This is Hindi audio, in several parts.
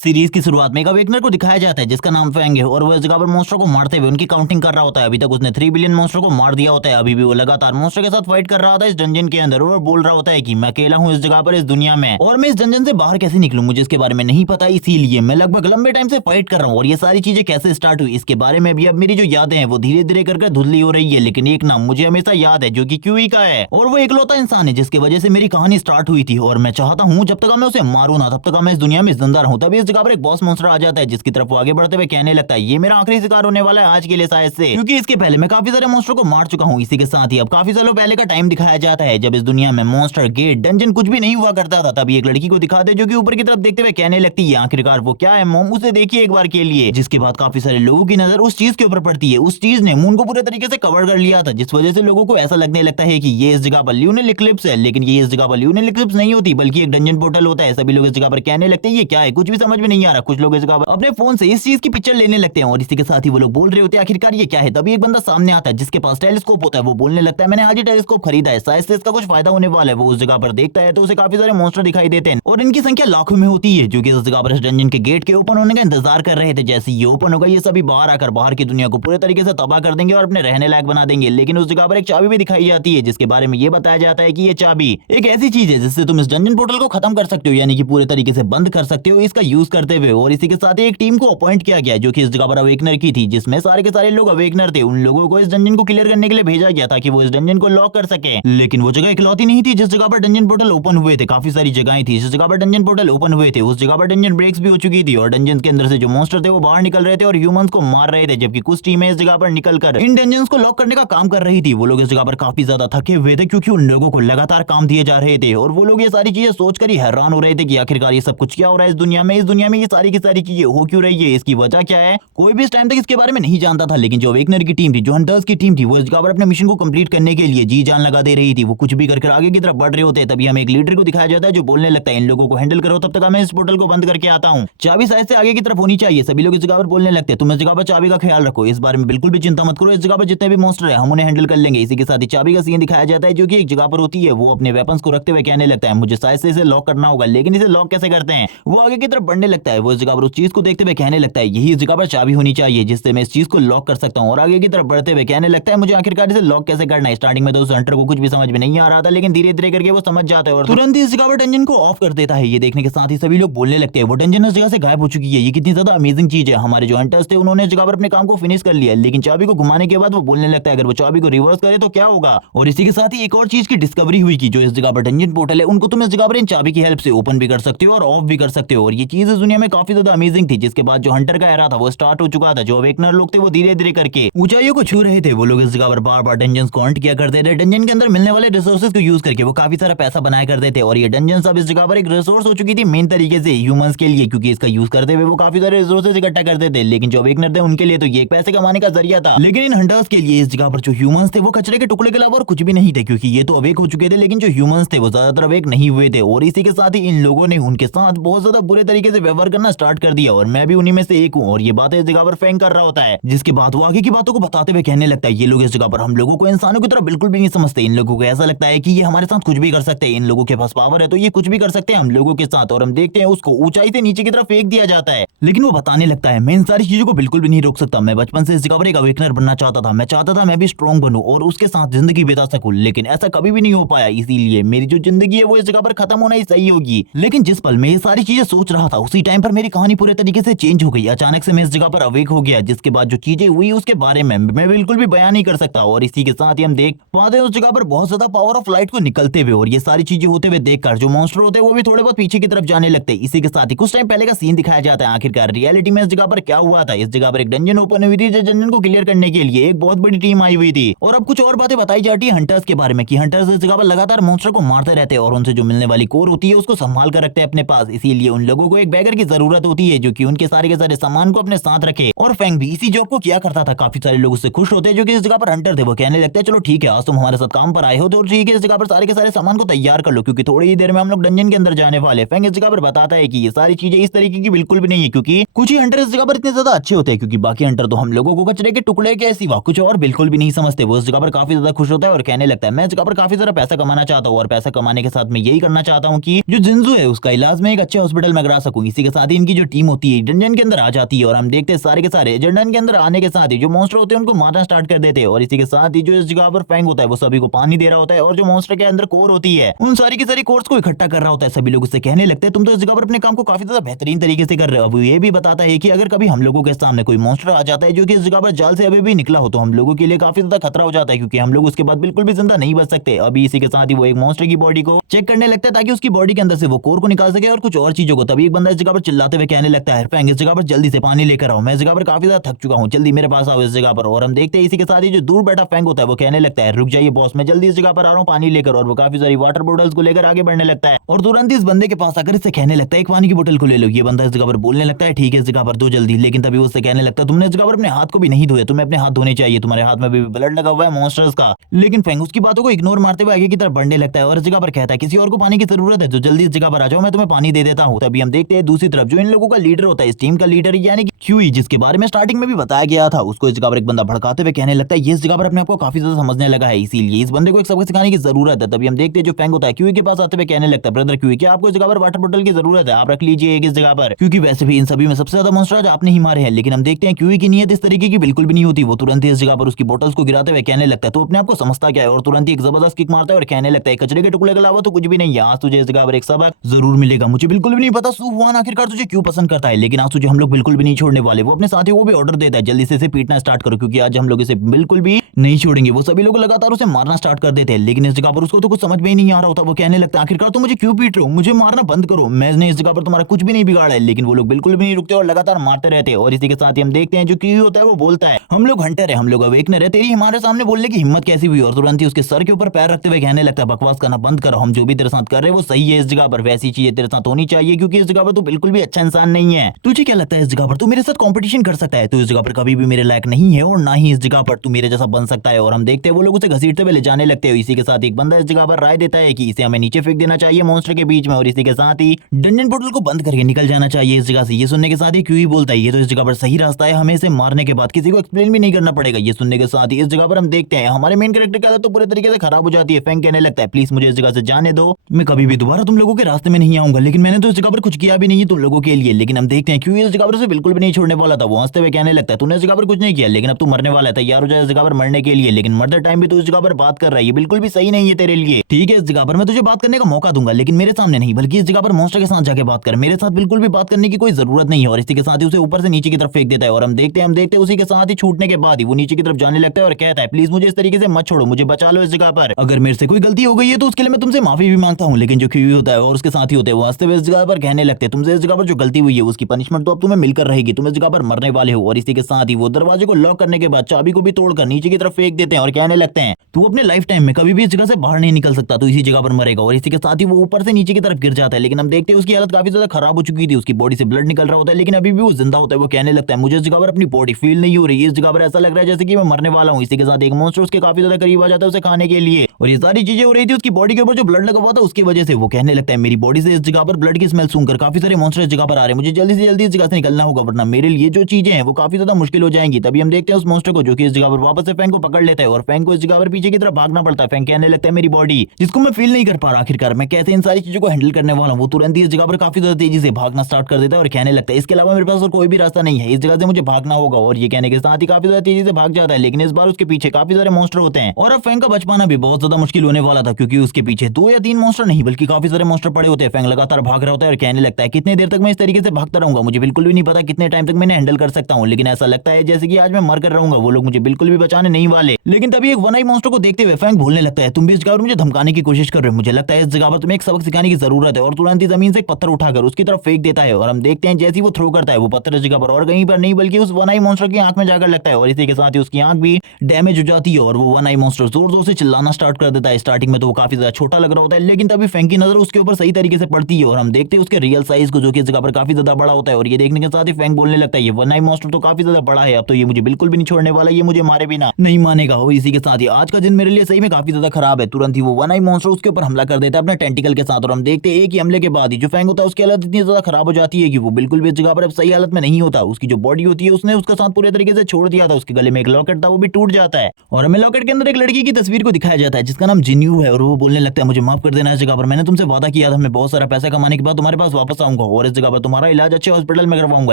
सीरीज की शुरुआत में एक अवेकनर को दिखाया जाता है जिसका नाम फैंग है और वो इस जगह पर मॉन्स्टर को मारते हुए उनकी काउंटिंग कर रहा होता है। अभी तक उसने 3 बिलियन मॉन्स्टर को मार दिया होता है। अभी भी वो लगातार मॉन्स्टर के साथ फाइट कर रहा होता है इस डंजन के अंदर और बोल रहा होता है कि मैं अकेला हूँ इस जगह पर, इस दुनिया में, और मैं इस डंजन से बाहर कैसे निकलूं, मुझे इसके बारे में नहीं पता, इसीलिए मैं लगभग लंबे टाइम से फाइट कर रहा हूँ। और ये सारी चीजें कैसे स्टार्ट हुई इसके बारे में भी अब मेरी जो यादें हैं वो धीरे धीरे करके धुंधली हो रही है, लेकिन एक नाम मुझे हमेशा याद है जो कि क्यूई का है और वो इकलौता इंसान है जिसकी वजह से मेरी कहानी स्टार्ट हुई थी। और मैं चाहता हूँ जब तक मैं उसे मारूं ना तब तक मैं इस दुनिया में जिंदा रहूं। तभी इस जगह पर एक बॉस मॉन्स्टर आ जाता है जिसकी तरफ वो आगे बढ़ते हुए कहने लगता है ये मेरा आखिरी शिकार होने वाला है आज के लिए शायद से, क्योंकि इसके पहले मैं काफी सारे मॉन्स्टर को मार चुका हूँ। इसी के साथ ही अब काफी सालों पहले का टाइम दिखाया जाता है जब इस दुनिया में मॉन्स्टर गेट डंजन कुछ भी नहीं हुआ करता था। तभी एक लड़की को दिखाते जो कि ऊपर की तरफ देखते हुए कहने लगती है आखिरकार वो क्या है मोम, उसे देखिए एक बार के लिए। जिसके बाद काफी सारे लोगों की नजर उस चीज के ऊपर पड़ती है। उस चीज ने मून को पूरे तरीके से कवर कर लिया था जिस वजह से लोगों को ऐसा लगने लगता है कि ये इस जगह पर ल्यूनल इक्लिप्स है, लेकिन ये इस जगह पर ल्यूनल इक्लिप्स नहीं होती बल्कि एक डंजन पोर्टल होता है। सभी लोग इस जगह पर कहने लगते हैं ये क्या है, कुछ भी समझ में नहीं आ रहा। कुछ लोग इस जगह पर अपने फोन से इस चीज की पिक्चर लेने लगते हैं और इसी के साथ ही वो लोग बोल रहे होते हैं आखिरकार ये क्या है। तभी एक बंदा सामने आता है जिसके पास टेलीस्कोप होता है। वो बोलने लगता है मैंने आज ही टेलीस्कोप खरीदा है, शायद से इसका कुछ फायदा होने वाला है। वो उस जगह पर देखता है तो उसे काफी सारे मॉन्स्टर दिखाई देते हैं और इनकी संख्या लाखों में होती है जो कि इस जगह पर इस डंजन के गेट के ओपन होने का इंतजार कर रहे थे। जैसे ये ओपन होगा ये सभी बाहर आकर बाहर की दुनिया को पूरे तरीके से तबाह कर देंगे और अपने रहने लायक बना देंगे। लेकिन उस जगह पर एक चाबी भी दिखाई जाती है जिसके बारे में ये बताया जाता है कि ये चाबी एक ऐसी चीज है जिससे तुम इस डंजन पोर्टल को खत्म कर सकते हो, यानी कि पूरे तरीके से बंद कर सकते हो इसका यूज करते हुए। और इसी के साथ ही एक टीम को अपॉइंट किया गया जो कि इस जगह पर अवेकनर की थी, जिसमें सारे के सारे लोग अवेकनर थे। उन लोगों को इस डंजन को क्लियर करने के लिए भेजा गया ताकि वो इस डंजन को लॉक कर सके। लेकिन वो जगह इकलौती नहीं थी जिस जगह पर डंजन पोर्टल ओपन हुए थे, काफी सारी जगहें थी जिस जगह पर डंजन पोर्टल ओपन हुए थे। उस जगह पर डंजन ब्रेक्स भी हो चुकी थी और डंजन के अंदर से जो मॉन्स्टर थे वो बाहर निकल रहे थे और ह्यूमंस को मार रहे थे, जबकि कुछ टीमें इस जगह पर निकलकर इन डंजन्स को लॉक करने का काम कर रही थी। वो लोग इस जगह पर काफी ज्यादा थके हुए थे क्योंकि उन लोगों को लगातार काम दिए जा रहे थे और वो लोग ये सारी चीजें सोचकर ही हैरान हो रहे थे कि आखिरकार ये सब कुछ क्या हो रहा है इस दुनिया में ये सारी की सारी चीजें हो क्यों रही है, इसकी वजह क्या है। कोई भी इस टाइम तक इसके बारे में नहीं जानता था, लेकिन जो अवेकनर की टीम थी, जो हंटर्स की टीम थी, वो इस जगह पर अपने मिशन को कंप्लीट करने के लिए जी जान लगा दे रही थी। वो कुछ भी करके आगे की तरफ बढ़ रहे होते हैं। तभी हमें एक लीडर को दिखाया जाता है जो बोलने लगता है इन लोगों को हैंडल करो तब तक मैं इस पोर्टल को बंद करके आता हूँ। चाबी शायद से आगे की तरफ होनी चाहिए। सभी लोग इस जगह पर बोलने लगते हैं तुम इस जगह पर चाबी का ख्याल रखो, इस बारे में बिल्कुल भी चिंता मत करो, इस जगह पर जितने भी मॉन्स्टर है हम उन्हें हैंडल कर लेंगे। इसी के साथ ही चाबी का सीन दिखाया जाता है जो कि एक जगह पर होती है। वो अपने वेपन्स को रखते हुए कहने लगता है मुझे शायद से इसे लॉक करना होगा, लेकिन इसे लॉक कैसे करते हैं। वो आगे की तरफ बढ़ने लगता है। वो इस जगह पर उस चीज को देखते हुए कहने लगता है यही इस जगह पर चाबी होनी चाहिए जिससे मैं इस चीज को लॉक कर सकता हूँ। और आगे की तरफ बढ़ते हुए कहने लगता है मुझे आखिरकार इसे लॉक कैसे करना है। स्टार्टिंग में तो उस हंटर को कुछ भी समझ में नहीं आ रहा था, लेकिन धीरे धीरे करके वो समझ जाता है और तुरंत ही इस जगह पर डंजन को ऑफ कर देता है। ये देखने के साथ ही सभी लोग बोलने लगते हैं वो डंजन इस जगह से गायब हो चुकी है, ये कितनी ज्यादा अमेजिंग चीज है। हमारे जो हंटर्स थे उन्होंने इस जगह पर अपने काम को फिनिश कर लिया, लेकिन चाबी को घुमाने के बाद वो बोलने लगता है अगर वो चाबी को रिवर्स करे तो क्या होगा। और इसी के साथ ही एक और चीज की डिस्कवरी हुई कि जो इस जगह पर डंजन पोर्टल है उनको तुम इस जगह पर इन चाबी की हेल्प से ओपन भी कर सकते हो और ऑफ भी कर सकते हो। और ये चीज इस दुनिया में काफी ज्यादा अमेजिंग थी। जिसके बाद जो हंटर का एरा था वो स्टार्ट हो चुका था। जो अवेकनर लोग थे वो धीरे धीरे करके ऊंचाइयों को छू रहे थे। वो लोग इस जगह पर बार बार डंजन्स को हंट किया करते थे। डंजन के अंदर मिलने वाले रिसोर्सेज को यूज करके वो काफी सारा पैसा बनाया करते थे। और ये डंजन अब इस जगह पर एक रिसोर्स हो चुकी थी मेन तरीके से ह्यूमंस के लिए, क्योंकि इसका यूज करते हुए वो काफी सारे रिसोर्सेज इकट्ठा करते थे। लेकिन जो अवेकनर थे उनके लिए तो ये एक पैसे कमाने का जरिया था, लेकिन इन हंटर्स के लिए इस जगह पर जो ह्यूमंस थे वो कचरे के टुकड़े के अलावा और कुछ भी नहीं थे, क्योंकि ये तो अवेक हो चुके थे लेकिन जो ह्यूमंस थे वो ज्यादातर अवेक नहीं हुए थे। और इसी के साथ ही इन लोगों ने उनके साथ बहुत ज्यादा बुरे तरीके से व्यवहार करना स्टार्ट कर दिया और मैं भी उन्हीं में से एक हूँ। और ये बातें इस जगह पर फैंग कर रहा होता है, जिसके बाद वो आगे की बातों को बताते हुए कहने लगता है ये लोग इस जगह पर हम लोगों को इंसानों की तरह बिल्कुल भी नहीं समझते। इन लोगों को ऐसा लगता है कि ये हमारे साथ कुछ भी कर सकते हैं, इन लोगों के पास पावर है तो ये कुछ भी कर सकते हैं हम लोगों के साथ। और हम देखते हैं उसको ऊंचाई से नीचे की तरफ फेंक दिया जाता है। लेकिन वो बताने लगता है मैं इन सारी चीजों को बिल्कुल भी नहीं रोक सकता। मैं बचपन से इस जगह पर एक अवेकनर बनना चाहता था। मैं चाहता था मैं भी स्ट्रॉन्ग बनूं और उसके साथ जिंदगी बिता सकूं, लेकिन ऐसा कभी भी नहीं हो पाया। इसीलिए मेरी जो जिंदगी है वो इस जगह पर खत्म होना ही सही होगी। लेकिन जिस पल मैं ये सारी चीजें सोच रहा था उसी टाइम पर मेरी कहानी पूरे तरीके से चेंज हो गई। अचानक से मैं इस जगह पर अवेक हो गया, जिसके बाद जो चीजें हुई उसके बारे में मैं बिल्कुल भी बयान नहीं कर सकता। और इसी के साथ ही हम देख पाते हैं उस जगह पर बहुत ज्यादा पावर ऑफ लाइट को निकलते हुए। और ये सारी चीजें होते हुए देखकर जो मॉन्स्टर होते हैं वो भी थोड़े बहुत पीछे की तरफ जाने लगते हैं। इसी के साथ ही कुछ टाइम पहले का सीन दिखाया जाता है आखिरकार रियलिटी में इस जगह पर क्या हुआ था। इस जगह पर एक डंजन ओपन हुई थी, जो डंजन को क्लियर करने के लिए एक बहुत बड़ी टीम आई हुई थी। और अब कुछ और बातें बताई जाती है हंटर्स के बारे में कि हंटर्स इस जगह पर लगातार मॉन्स्टर को मारते रहते हैं और उनसे जो मिलने वाली कोर होती है उसको संभाल कर रखते हैं अपने पास। इसीलिए उन लोगों को एक बैगर की जरूरत होती है जो कि उनके सारे के सारे सामान को अपने साथ रखे। और फैंग भी इसी जॉब को किया करता था। काफी सारे लोग उससे खुश होते हैं जो कि इस जगह पर हंटर थे। वो कहने लगते हैं चलो ठीक है आज तुम हमारे साथ काम पर आए हो तो ठीक है, इस जगह पर सारे के सारे सामान को तैयार कर लो क्योंकि थोड़ी ही देर में हम लोग डंजन के अंदर जाने वाले। फैंग इस जगह पर बताता है कि ये सारी चीजें इस तरीके की बिल्कुल भी नहीं है, क्योंकि कुछ ही हंटर इस जगह पर इतने ज्यादा अच्छे होते हैं, क्योंकि बाकी हंटर तो हम लोगों को कचरे के टुकड़े के सिवा कुछ और बिल्कुल भी नहीं समझते। वो इस जगह पर काफी ज्यादा खुश होता है और कहने लगता है मैं इस जगह पर काफी ज्यादा पैसा कमाना चाहता हूँ और पैसा कमाने के साथ मैं यही करना चाहता हूँ कि जो जिंजू है उसका इलाज मैं एक अच्छे हॉस्पिटल में करा सकूं। इसी के साथ ही इनकी जो टीम होती है डंजन के अंदर आ जाती है और हम देखते हैं सारे के सारे डंजन के अंदर आने के साथ ही जो मॉन्स्टर होते हैं उनको मारना स्टार्ट कर देते हैं। और इसी के साथ ही जो इस जगह पर फैंग होता है वो सभी को पानी दे रहा होता है और जो मॉन्स्टर के अंदर कोर होती है उन सारी की सारी कोर्स को इकट्ठा कर रहा होता है। सभी लोग उससे कहने लगते हैं तुम तो इस जगह पर अपने काम को काफी ज्यादा बेहतरीन तरीके से कर रहे हो। अब ये भी बताता है कि अगर कभी हम लोगों के सामने कोई मॉन्स्टर आ जाता है जो कि इस जगह पर जाल से अभी भी निकला हो तो हम लोगों के लिए काफी ज्यादा खतरा हो जाता है, क्योंकि हम लोग उसके बाद बिल्कुल भी जिंदा नहीं बच सकते। अभी इसी के साथ ही वो एक मॉन्स्टर की बॉडी को चेक करने लगता है ताकि उसकी बॉडी के अंदर से वो कोर को निकाल सके और कुछ और चीजों को। तभी एक बंदा इस जगह पर चिल्लाते हुए कहने लगता है फैंग इस जगह पर जल्दी से पानी लेकर आओ, मैं इस जगह पर काफी ज्यादा थक चुका हूँ, जल्दी मेरे पास आओ इस जगह पर। और हम देखते हैं इसी के साथ ही जो दूर बैठा फैंग होता है वो कहने लगता है रुक जाइए बॉस, मैं जल्दी इस जगह पर आ रहा हूँ पानी लेकर। और वो काफी सारी वाटर बॉटल्स को लेकर आगे बढ़ने लगता है और तुरंत इस बंदे के पास आकर इससे कहने लगता है एक पानी की बोतल को ले लो। ये बंदा इस जगह पर बोलने लगता है ठीक है इस जगह पर दो जल्दी। लेकिन तभी उससे कहने लगता है तुमने इस जगह पर अपने हाथ को भी नहीं धोया, तुम्हें अपने हाथ धोने चाहिए, तुम्हारे हाथ में भी ब्लड लगा हुआ है मॉन्स्टर्स का। लेकिन फैंग उसकी बातों को इग्नोर मारते हुए आगे की तरफ बढ़ने लगता है और इस जगह पर कहता है किसी और को पानी की जरूरत है तो जल्दी इस जगह पर आ जाओ, मैं तुम्हें पानी दे देता हूँ। तभी हम देखते हैं दूसरी तरफ जो इन लोगों का लीडर होता है इस टीम का लीडर यानी कि क्यूई, जिसके बारे में स्टार्टिंग में भी बताया गया था, उसको इस जगह पर एक बंदा भड़काते हुए कहने लगता है ये इस जगह पर अपने आप को काफी ज्यादा समझने लगा है, इसीलिए इस बंदे को एक सबक सिखाने की जरूरत है। तभी हम देखते हैं जो फैंग होता है क्यूई के पास आते हुए कहने लगता है ब्रदर क्यूई क्या आपको इस जगह पर वाटर बोतल की जरूरत है, आप रख लीजिए एक इस जगह पर, क्योंकि वैसे भी इन सभी में सबसे ज्यादा मॉन्स्टर आज आपने ही मारे हैं। लेकिन हम देखते हैं क्यूई की नीयत इस तरीके की बिल्कुल भी नहीं होती। वो तुरंत ही इस जगह पर उसकी बोतल्स को गिराते हुए कहने लगता है तो अपने आप को समझता क्या है, और तुरंत ही एक जबरदस्त किक मारता है और कहने लगता है कचरे के टुकड़े के अलावा तो कुछ भी नहीं है, आज तुझे इस जगह पर एक सबक जरूर मिलेगा। मुझे बिल्कुल भी नहीं पता सुहुआन आखिरकार तुझे क्यों पसंद करता है, लेकिन आज तुझे हम लोग बिल्कुल भी नहीं छोड़ने वाले। वो अपने साथियों को भी ऑर्डर देता है जल्दी से इसे पीटना स्टार्ट करो, क्योंकि आज हम लोग इसे बिल्कुल भी नहीं छोड़ेंगे। वो सभी लोग लगातार उसे मारना स्टार्ट कर देते हैं, लेकिन इस जगह पर उसको तो कुछ समझ में ही नहीं आ रहा होता। वो कहने लगता है आखिरकार तुम मुझे क्यों पीट रहे हो, मुझे मारना बंद करो, मैंने इस जगह पर तुम्हारा कुछ भी नहीं बिगाड़ा है। लेकिन वो लोग बिल्कुल भी नहीं रुकते और लगातार मारते रहते हैं। और इसी के साथ ही हम देखते हैं जो क्यू होता है वो बोलता है हम लोग हंटर है, हम लोग अवेकनर है, तेरी हमारे सामने बोलने की हिम्मत कैसी हुई। और तुरंत ही उसके सर के ऊपर पैर रखते हुए कहने लगता है बकवास करना बंद करो, हम जो भी तेरे साथ कर रहे हैं वो सही है, इस जगह पर वैसी चीजें तेरे साथ होनी चाहिए, क्योंकि इस जगह पर तू बिल्कुल भी अच्छा इंसान नहीं है। तुझे क्या लगता है इस जगह पर तू मेरे साथ कंपटीशन कर सकता है? तू इस जगह पर कभी भी मेरे लायक नहीं है और ना ही इस जगह पर तू मेरे जैसा बन सकता है। और हम देखते हैं वो लोग उसे घसीटते हुए ले जाने लगते हैं। इसी के साथ एक बंदा इस जगह पर राय देता है कि इसे हमें नीचे फेंक देना चाहिए मॉन्स्टर के बीच में, और इसी के साथ ही डंजन पोर्टल को बंद करके निकल जाना चाहिए इस जगह से। ये सुनने के साथ ही क्यों ही बोलता है ये तो इस जगह पर सही रास्ता है, हमें इसे मारने के बाद किसी को एक्सप्लेन भी नहीं करना पड़ेगा। ये सुनने के साथ ही इस जगह पर हम देखते हैं हमारे मेन कैरेक्टर की हालत तो पूरे तरीके से खराब हो जाती है। फैंग कहने लगता है प्लीज मुझे इस जगह से जाने दो, मैं कभी भी दोबारा तुम लोगों के रास्ते में नहीं आऊंगा। लेकिन मैंने तो इस जगह पर कुछ किया भी नहीं है तुम लोगों के लिए। लेकिन हम देखते हैं क्यों इस जगह पर उसे बिल्कुल भी नहीं छोड़ने वाला था। वो हंसते हुए कहने लगता है तूने इस जगह पर कुछ नहीं किया, लेकिन अब तू मरने वाला है, तैयार हो जाए इस जगह पर मरने के लिए। लेकिन मरते टाइम भी तू इस जगह पर बात कर रहा है, ये बिल्कुल भी सही नहीं है तेरे लिए। ठीक है इस जगह पर मैं तुझे बात करने का मौका दूंगा, लेकिन मेरे सामने नहीं, बल्कि इस जगह पर मॉन्स्टर के साथ जाके बात कर, मेरे साथ बिल्कुल भी बात करने की कोई जरूरत नहीं है। और इसी के साथ ही उसे ऊपर से नीचे की तरफ फेंक देता है। और हम देखते हैं उसी के साथ ही छूटने के बाद ही वो नीचे की तरफ जाने लगता है और कहता है प्लीज मुझे इस तरीके से मत छोड़ो, मुझे बचा लो इस जगह पर, अगर मेरे से कोई गलती हो गई है तो उसके लिए मैं तुमसे माफी भी मांगता हूँ। लेकिन जो क्यू होता है और उसके साथी होते हैं वो हंसते हुए इस जगह पर कहने लगते हैं तुमसे इस जगह पर जो गलती हुई है उसकी पनिशमेंट तो अब तुम्हें मिलकर रहेगी, तुम इस जगह पर मरने वाले हो। और इसी के साथ ही वो दरवाजे को लॉक करने के बाद चाबी को भी तोड़कर नीचे की तरफ फेंक देते हैं और कहने लगते हैं तू अपने लाइफ टाइम में कभी भी इस जगह से बाहर नहीं निकल सकता, तो इसी जगह पर मरेगा। और इसी के साथ ही वो ऊपर से नीचे की तरफ गिर जाता है। लेकिन हम देखते हैं उसकी हालत काफी ज्यादा खराब हो चुकी थी, उसकी बॉडी से ब्लड निकल रहा होता है, लेकिन अभी भी वो जिंदा होता है। वो कहने लगता है मुझे इस जगह पर अपनी बॉडी फील नहीं हो रही है, इस जगह पर ऐसा लग रहा है जैसे कि मैं मरने वाला हूँ। इसी के साथ एक मॉन्स्टर उसके काफी ज्यादा करीब आ जाता है उसे खाने के लिए, और ये सारी चीजें हो रही थी उसकी बॉडी के ऊपर जो ब्लड लगा हुआ था उसकी वजह से। वो कहने लगता है मेरी बॉडी से इस जगह पर ब्लड की स्मेल सुनकर काफी सारे मॉन्स्टर इस जगह पर आ रहे हैं, मुझे जल्दी से जल्दी इस जगह से निकलना होगा वरना मेरे लिए जो चीजें हैं वो काफी ज्यादा मुश्किल हो जाएंगी। तभी हम देखते हैं उस मॉन्स्टर को जो कि इस जगह पर वापस से फैंग को पकड़ लेता है और फैंग को इस जगह पर पीछे की तरफ भागना पड़ता है। फैंग कहने लगता है मेरी बॉडी जिसको मैं फील नहीं कर पा रहा, आखिरकार मैं कैसे इन सारी चीजों को हैंडल करने वाला हूँ। वो तुरंत ही इस जगह पर काफी ज्यादा तेजी से भागना स्टार्ट कर देता है और कहने लगता है इसके अलावा मेरे पास और कोई भी रास्ता नहीं है, इस जगह से मुझे भागना होगा। और ये कहने के साथ ही काफी ज्यादा तेजी से भाग जाता है, लेकिन इस बार उसके पीछे काफी सारे मॉन्स्टर होते हैं और अब फैंग का बच पाना भी बहुत ज्यादा मुश्किल होने वाला था, क्योंकि उसके पीछे 2 या 3 मॉन्स्टर नहीं बल्कि काफी सारे मॉन्स्टर पड़े होते हैं। फैंग लगातार भाग रहा होता है और कहने लगता है कितने देर तक मैं इस तरीके से भागता रहूंगा, मुझे बिल्कुल भी नहीं पता कितने टाइम तक मैंने हैंडल कर सकता हूँ, लेकिन ऐसा लगता है जैसे कि आज मैं मर कर रहूंगा, वो लोग मुझे बिल्कुल भी बचाने नहीं वाले। लेकिन तभी एक वन आई मॉन्स्टर को देखते हुए फैंग बोलने लगता है तुम भी इस जगह पर मुझे धमकाने की कोशिश कर रहे हो, मुझे लगता है इस जगह पर तुम्हें एक सबक सिखाने की जरूरत है। और तुरंत ही जमीन से एक पत्थर उठाकर उसकी तरफ फेंक देता है और हम देखते हैं जैसे वो थ्रो करता है वो पत्थर इस जगह पर और कहीं पर नहीं बल्कि उस वन आई मॉन्स्टर की आंख में जाकर लगता है, और इसी के साथ ही उसकी आंख भी डैमेज हो जाती है और वो वन आई मॉन्स्टर जोर जोर से चिल्लाना स्टार्ट कर देता है। स्टार्टिंग में तो वो काफी ज्यादा छोटा लग रहा होता है, लेकिन तभी फैंग की नजर उसके ऊपर सही तरीके से पड़ती है और हम देखते हैं उसके रियल साइज को जो कि इस जगह पर काफी ज्यादा बड़ा होता है। और ये देखने के साथ ही फैंग बोलने लगता है ये वन आई मॉन्स्टर तो काफी ज्यादा बड़ा है, अब तो ये मुझे बिल्कुल भी नहीं छोड़ने वाला, ये मुझे मारे बिना नहीं मानेगा। और इसी के साथ ही आज का दिन मेरे लिए सही में काफी ज्यादा खराब है। तुरंत ही वो वन आई मॉन्स्टर उसके ऊपर हमला कर देता है अपने टेंटिकल के साथ और हम देखते हैं एक ही हमले के बाद ही जो फैंग होता है उसकी हालत इतनी ज्यादा खराब हो जाती है कि वो बिल्कुल बिल्कुल भी इस जगह पर अब सही हालत में नहीं होता। उसकी जो बॉडी होती है उसने उसका साथ पूरे तरीके से छोड़ दिया था। उसके गले में एक लॉकेट था, वो भी टूट जाता है और हमें लॉकेट के अंदर एक लड़की की तस्वीर को दिखाया जाता है जिसका नाम जिन्यू है और वो बोलने लगता है मुझे माफ कर देना, इस जगह पर मैंने तुमसे वादा किया था मैं बहुत सारा पैसा कमाने के बाद तुम्हारे पास वापस आऊंगा और इस जगह पर तुम्हारा इलाज अच्छे हॉस्पिटल में करवाऊंगा,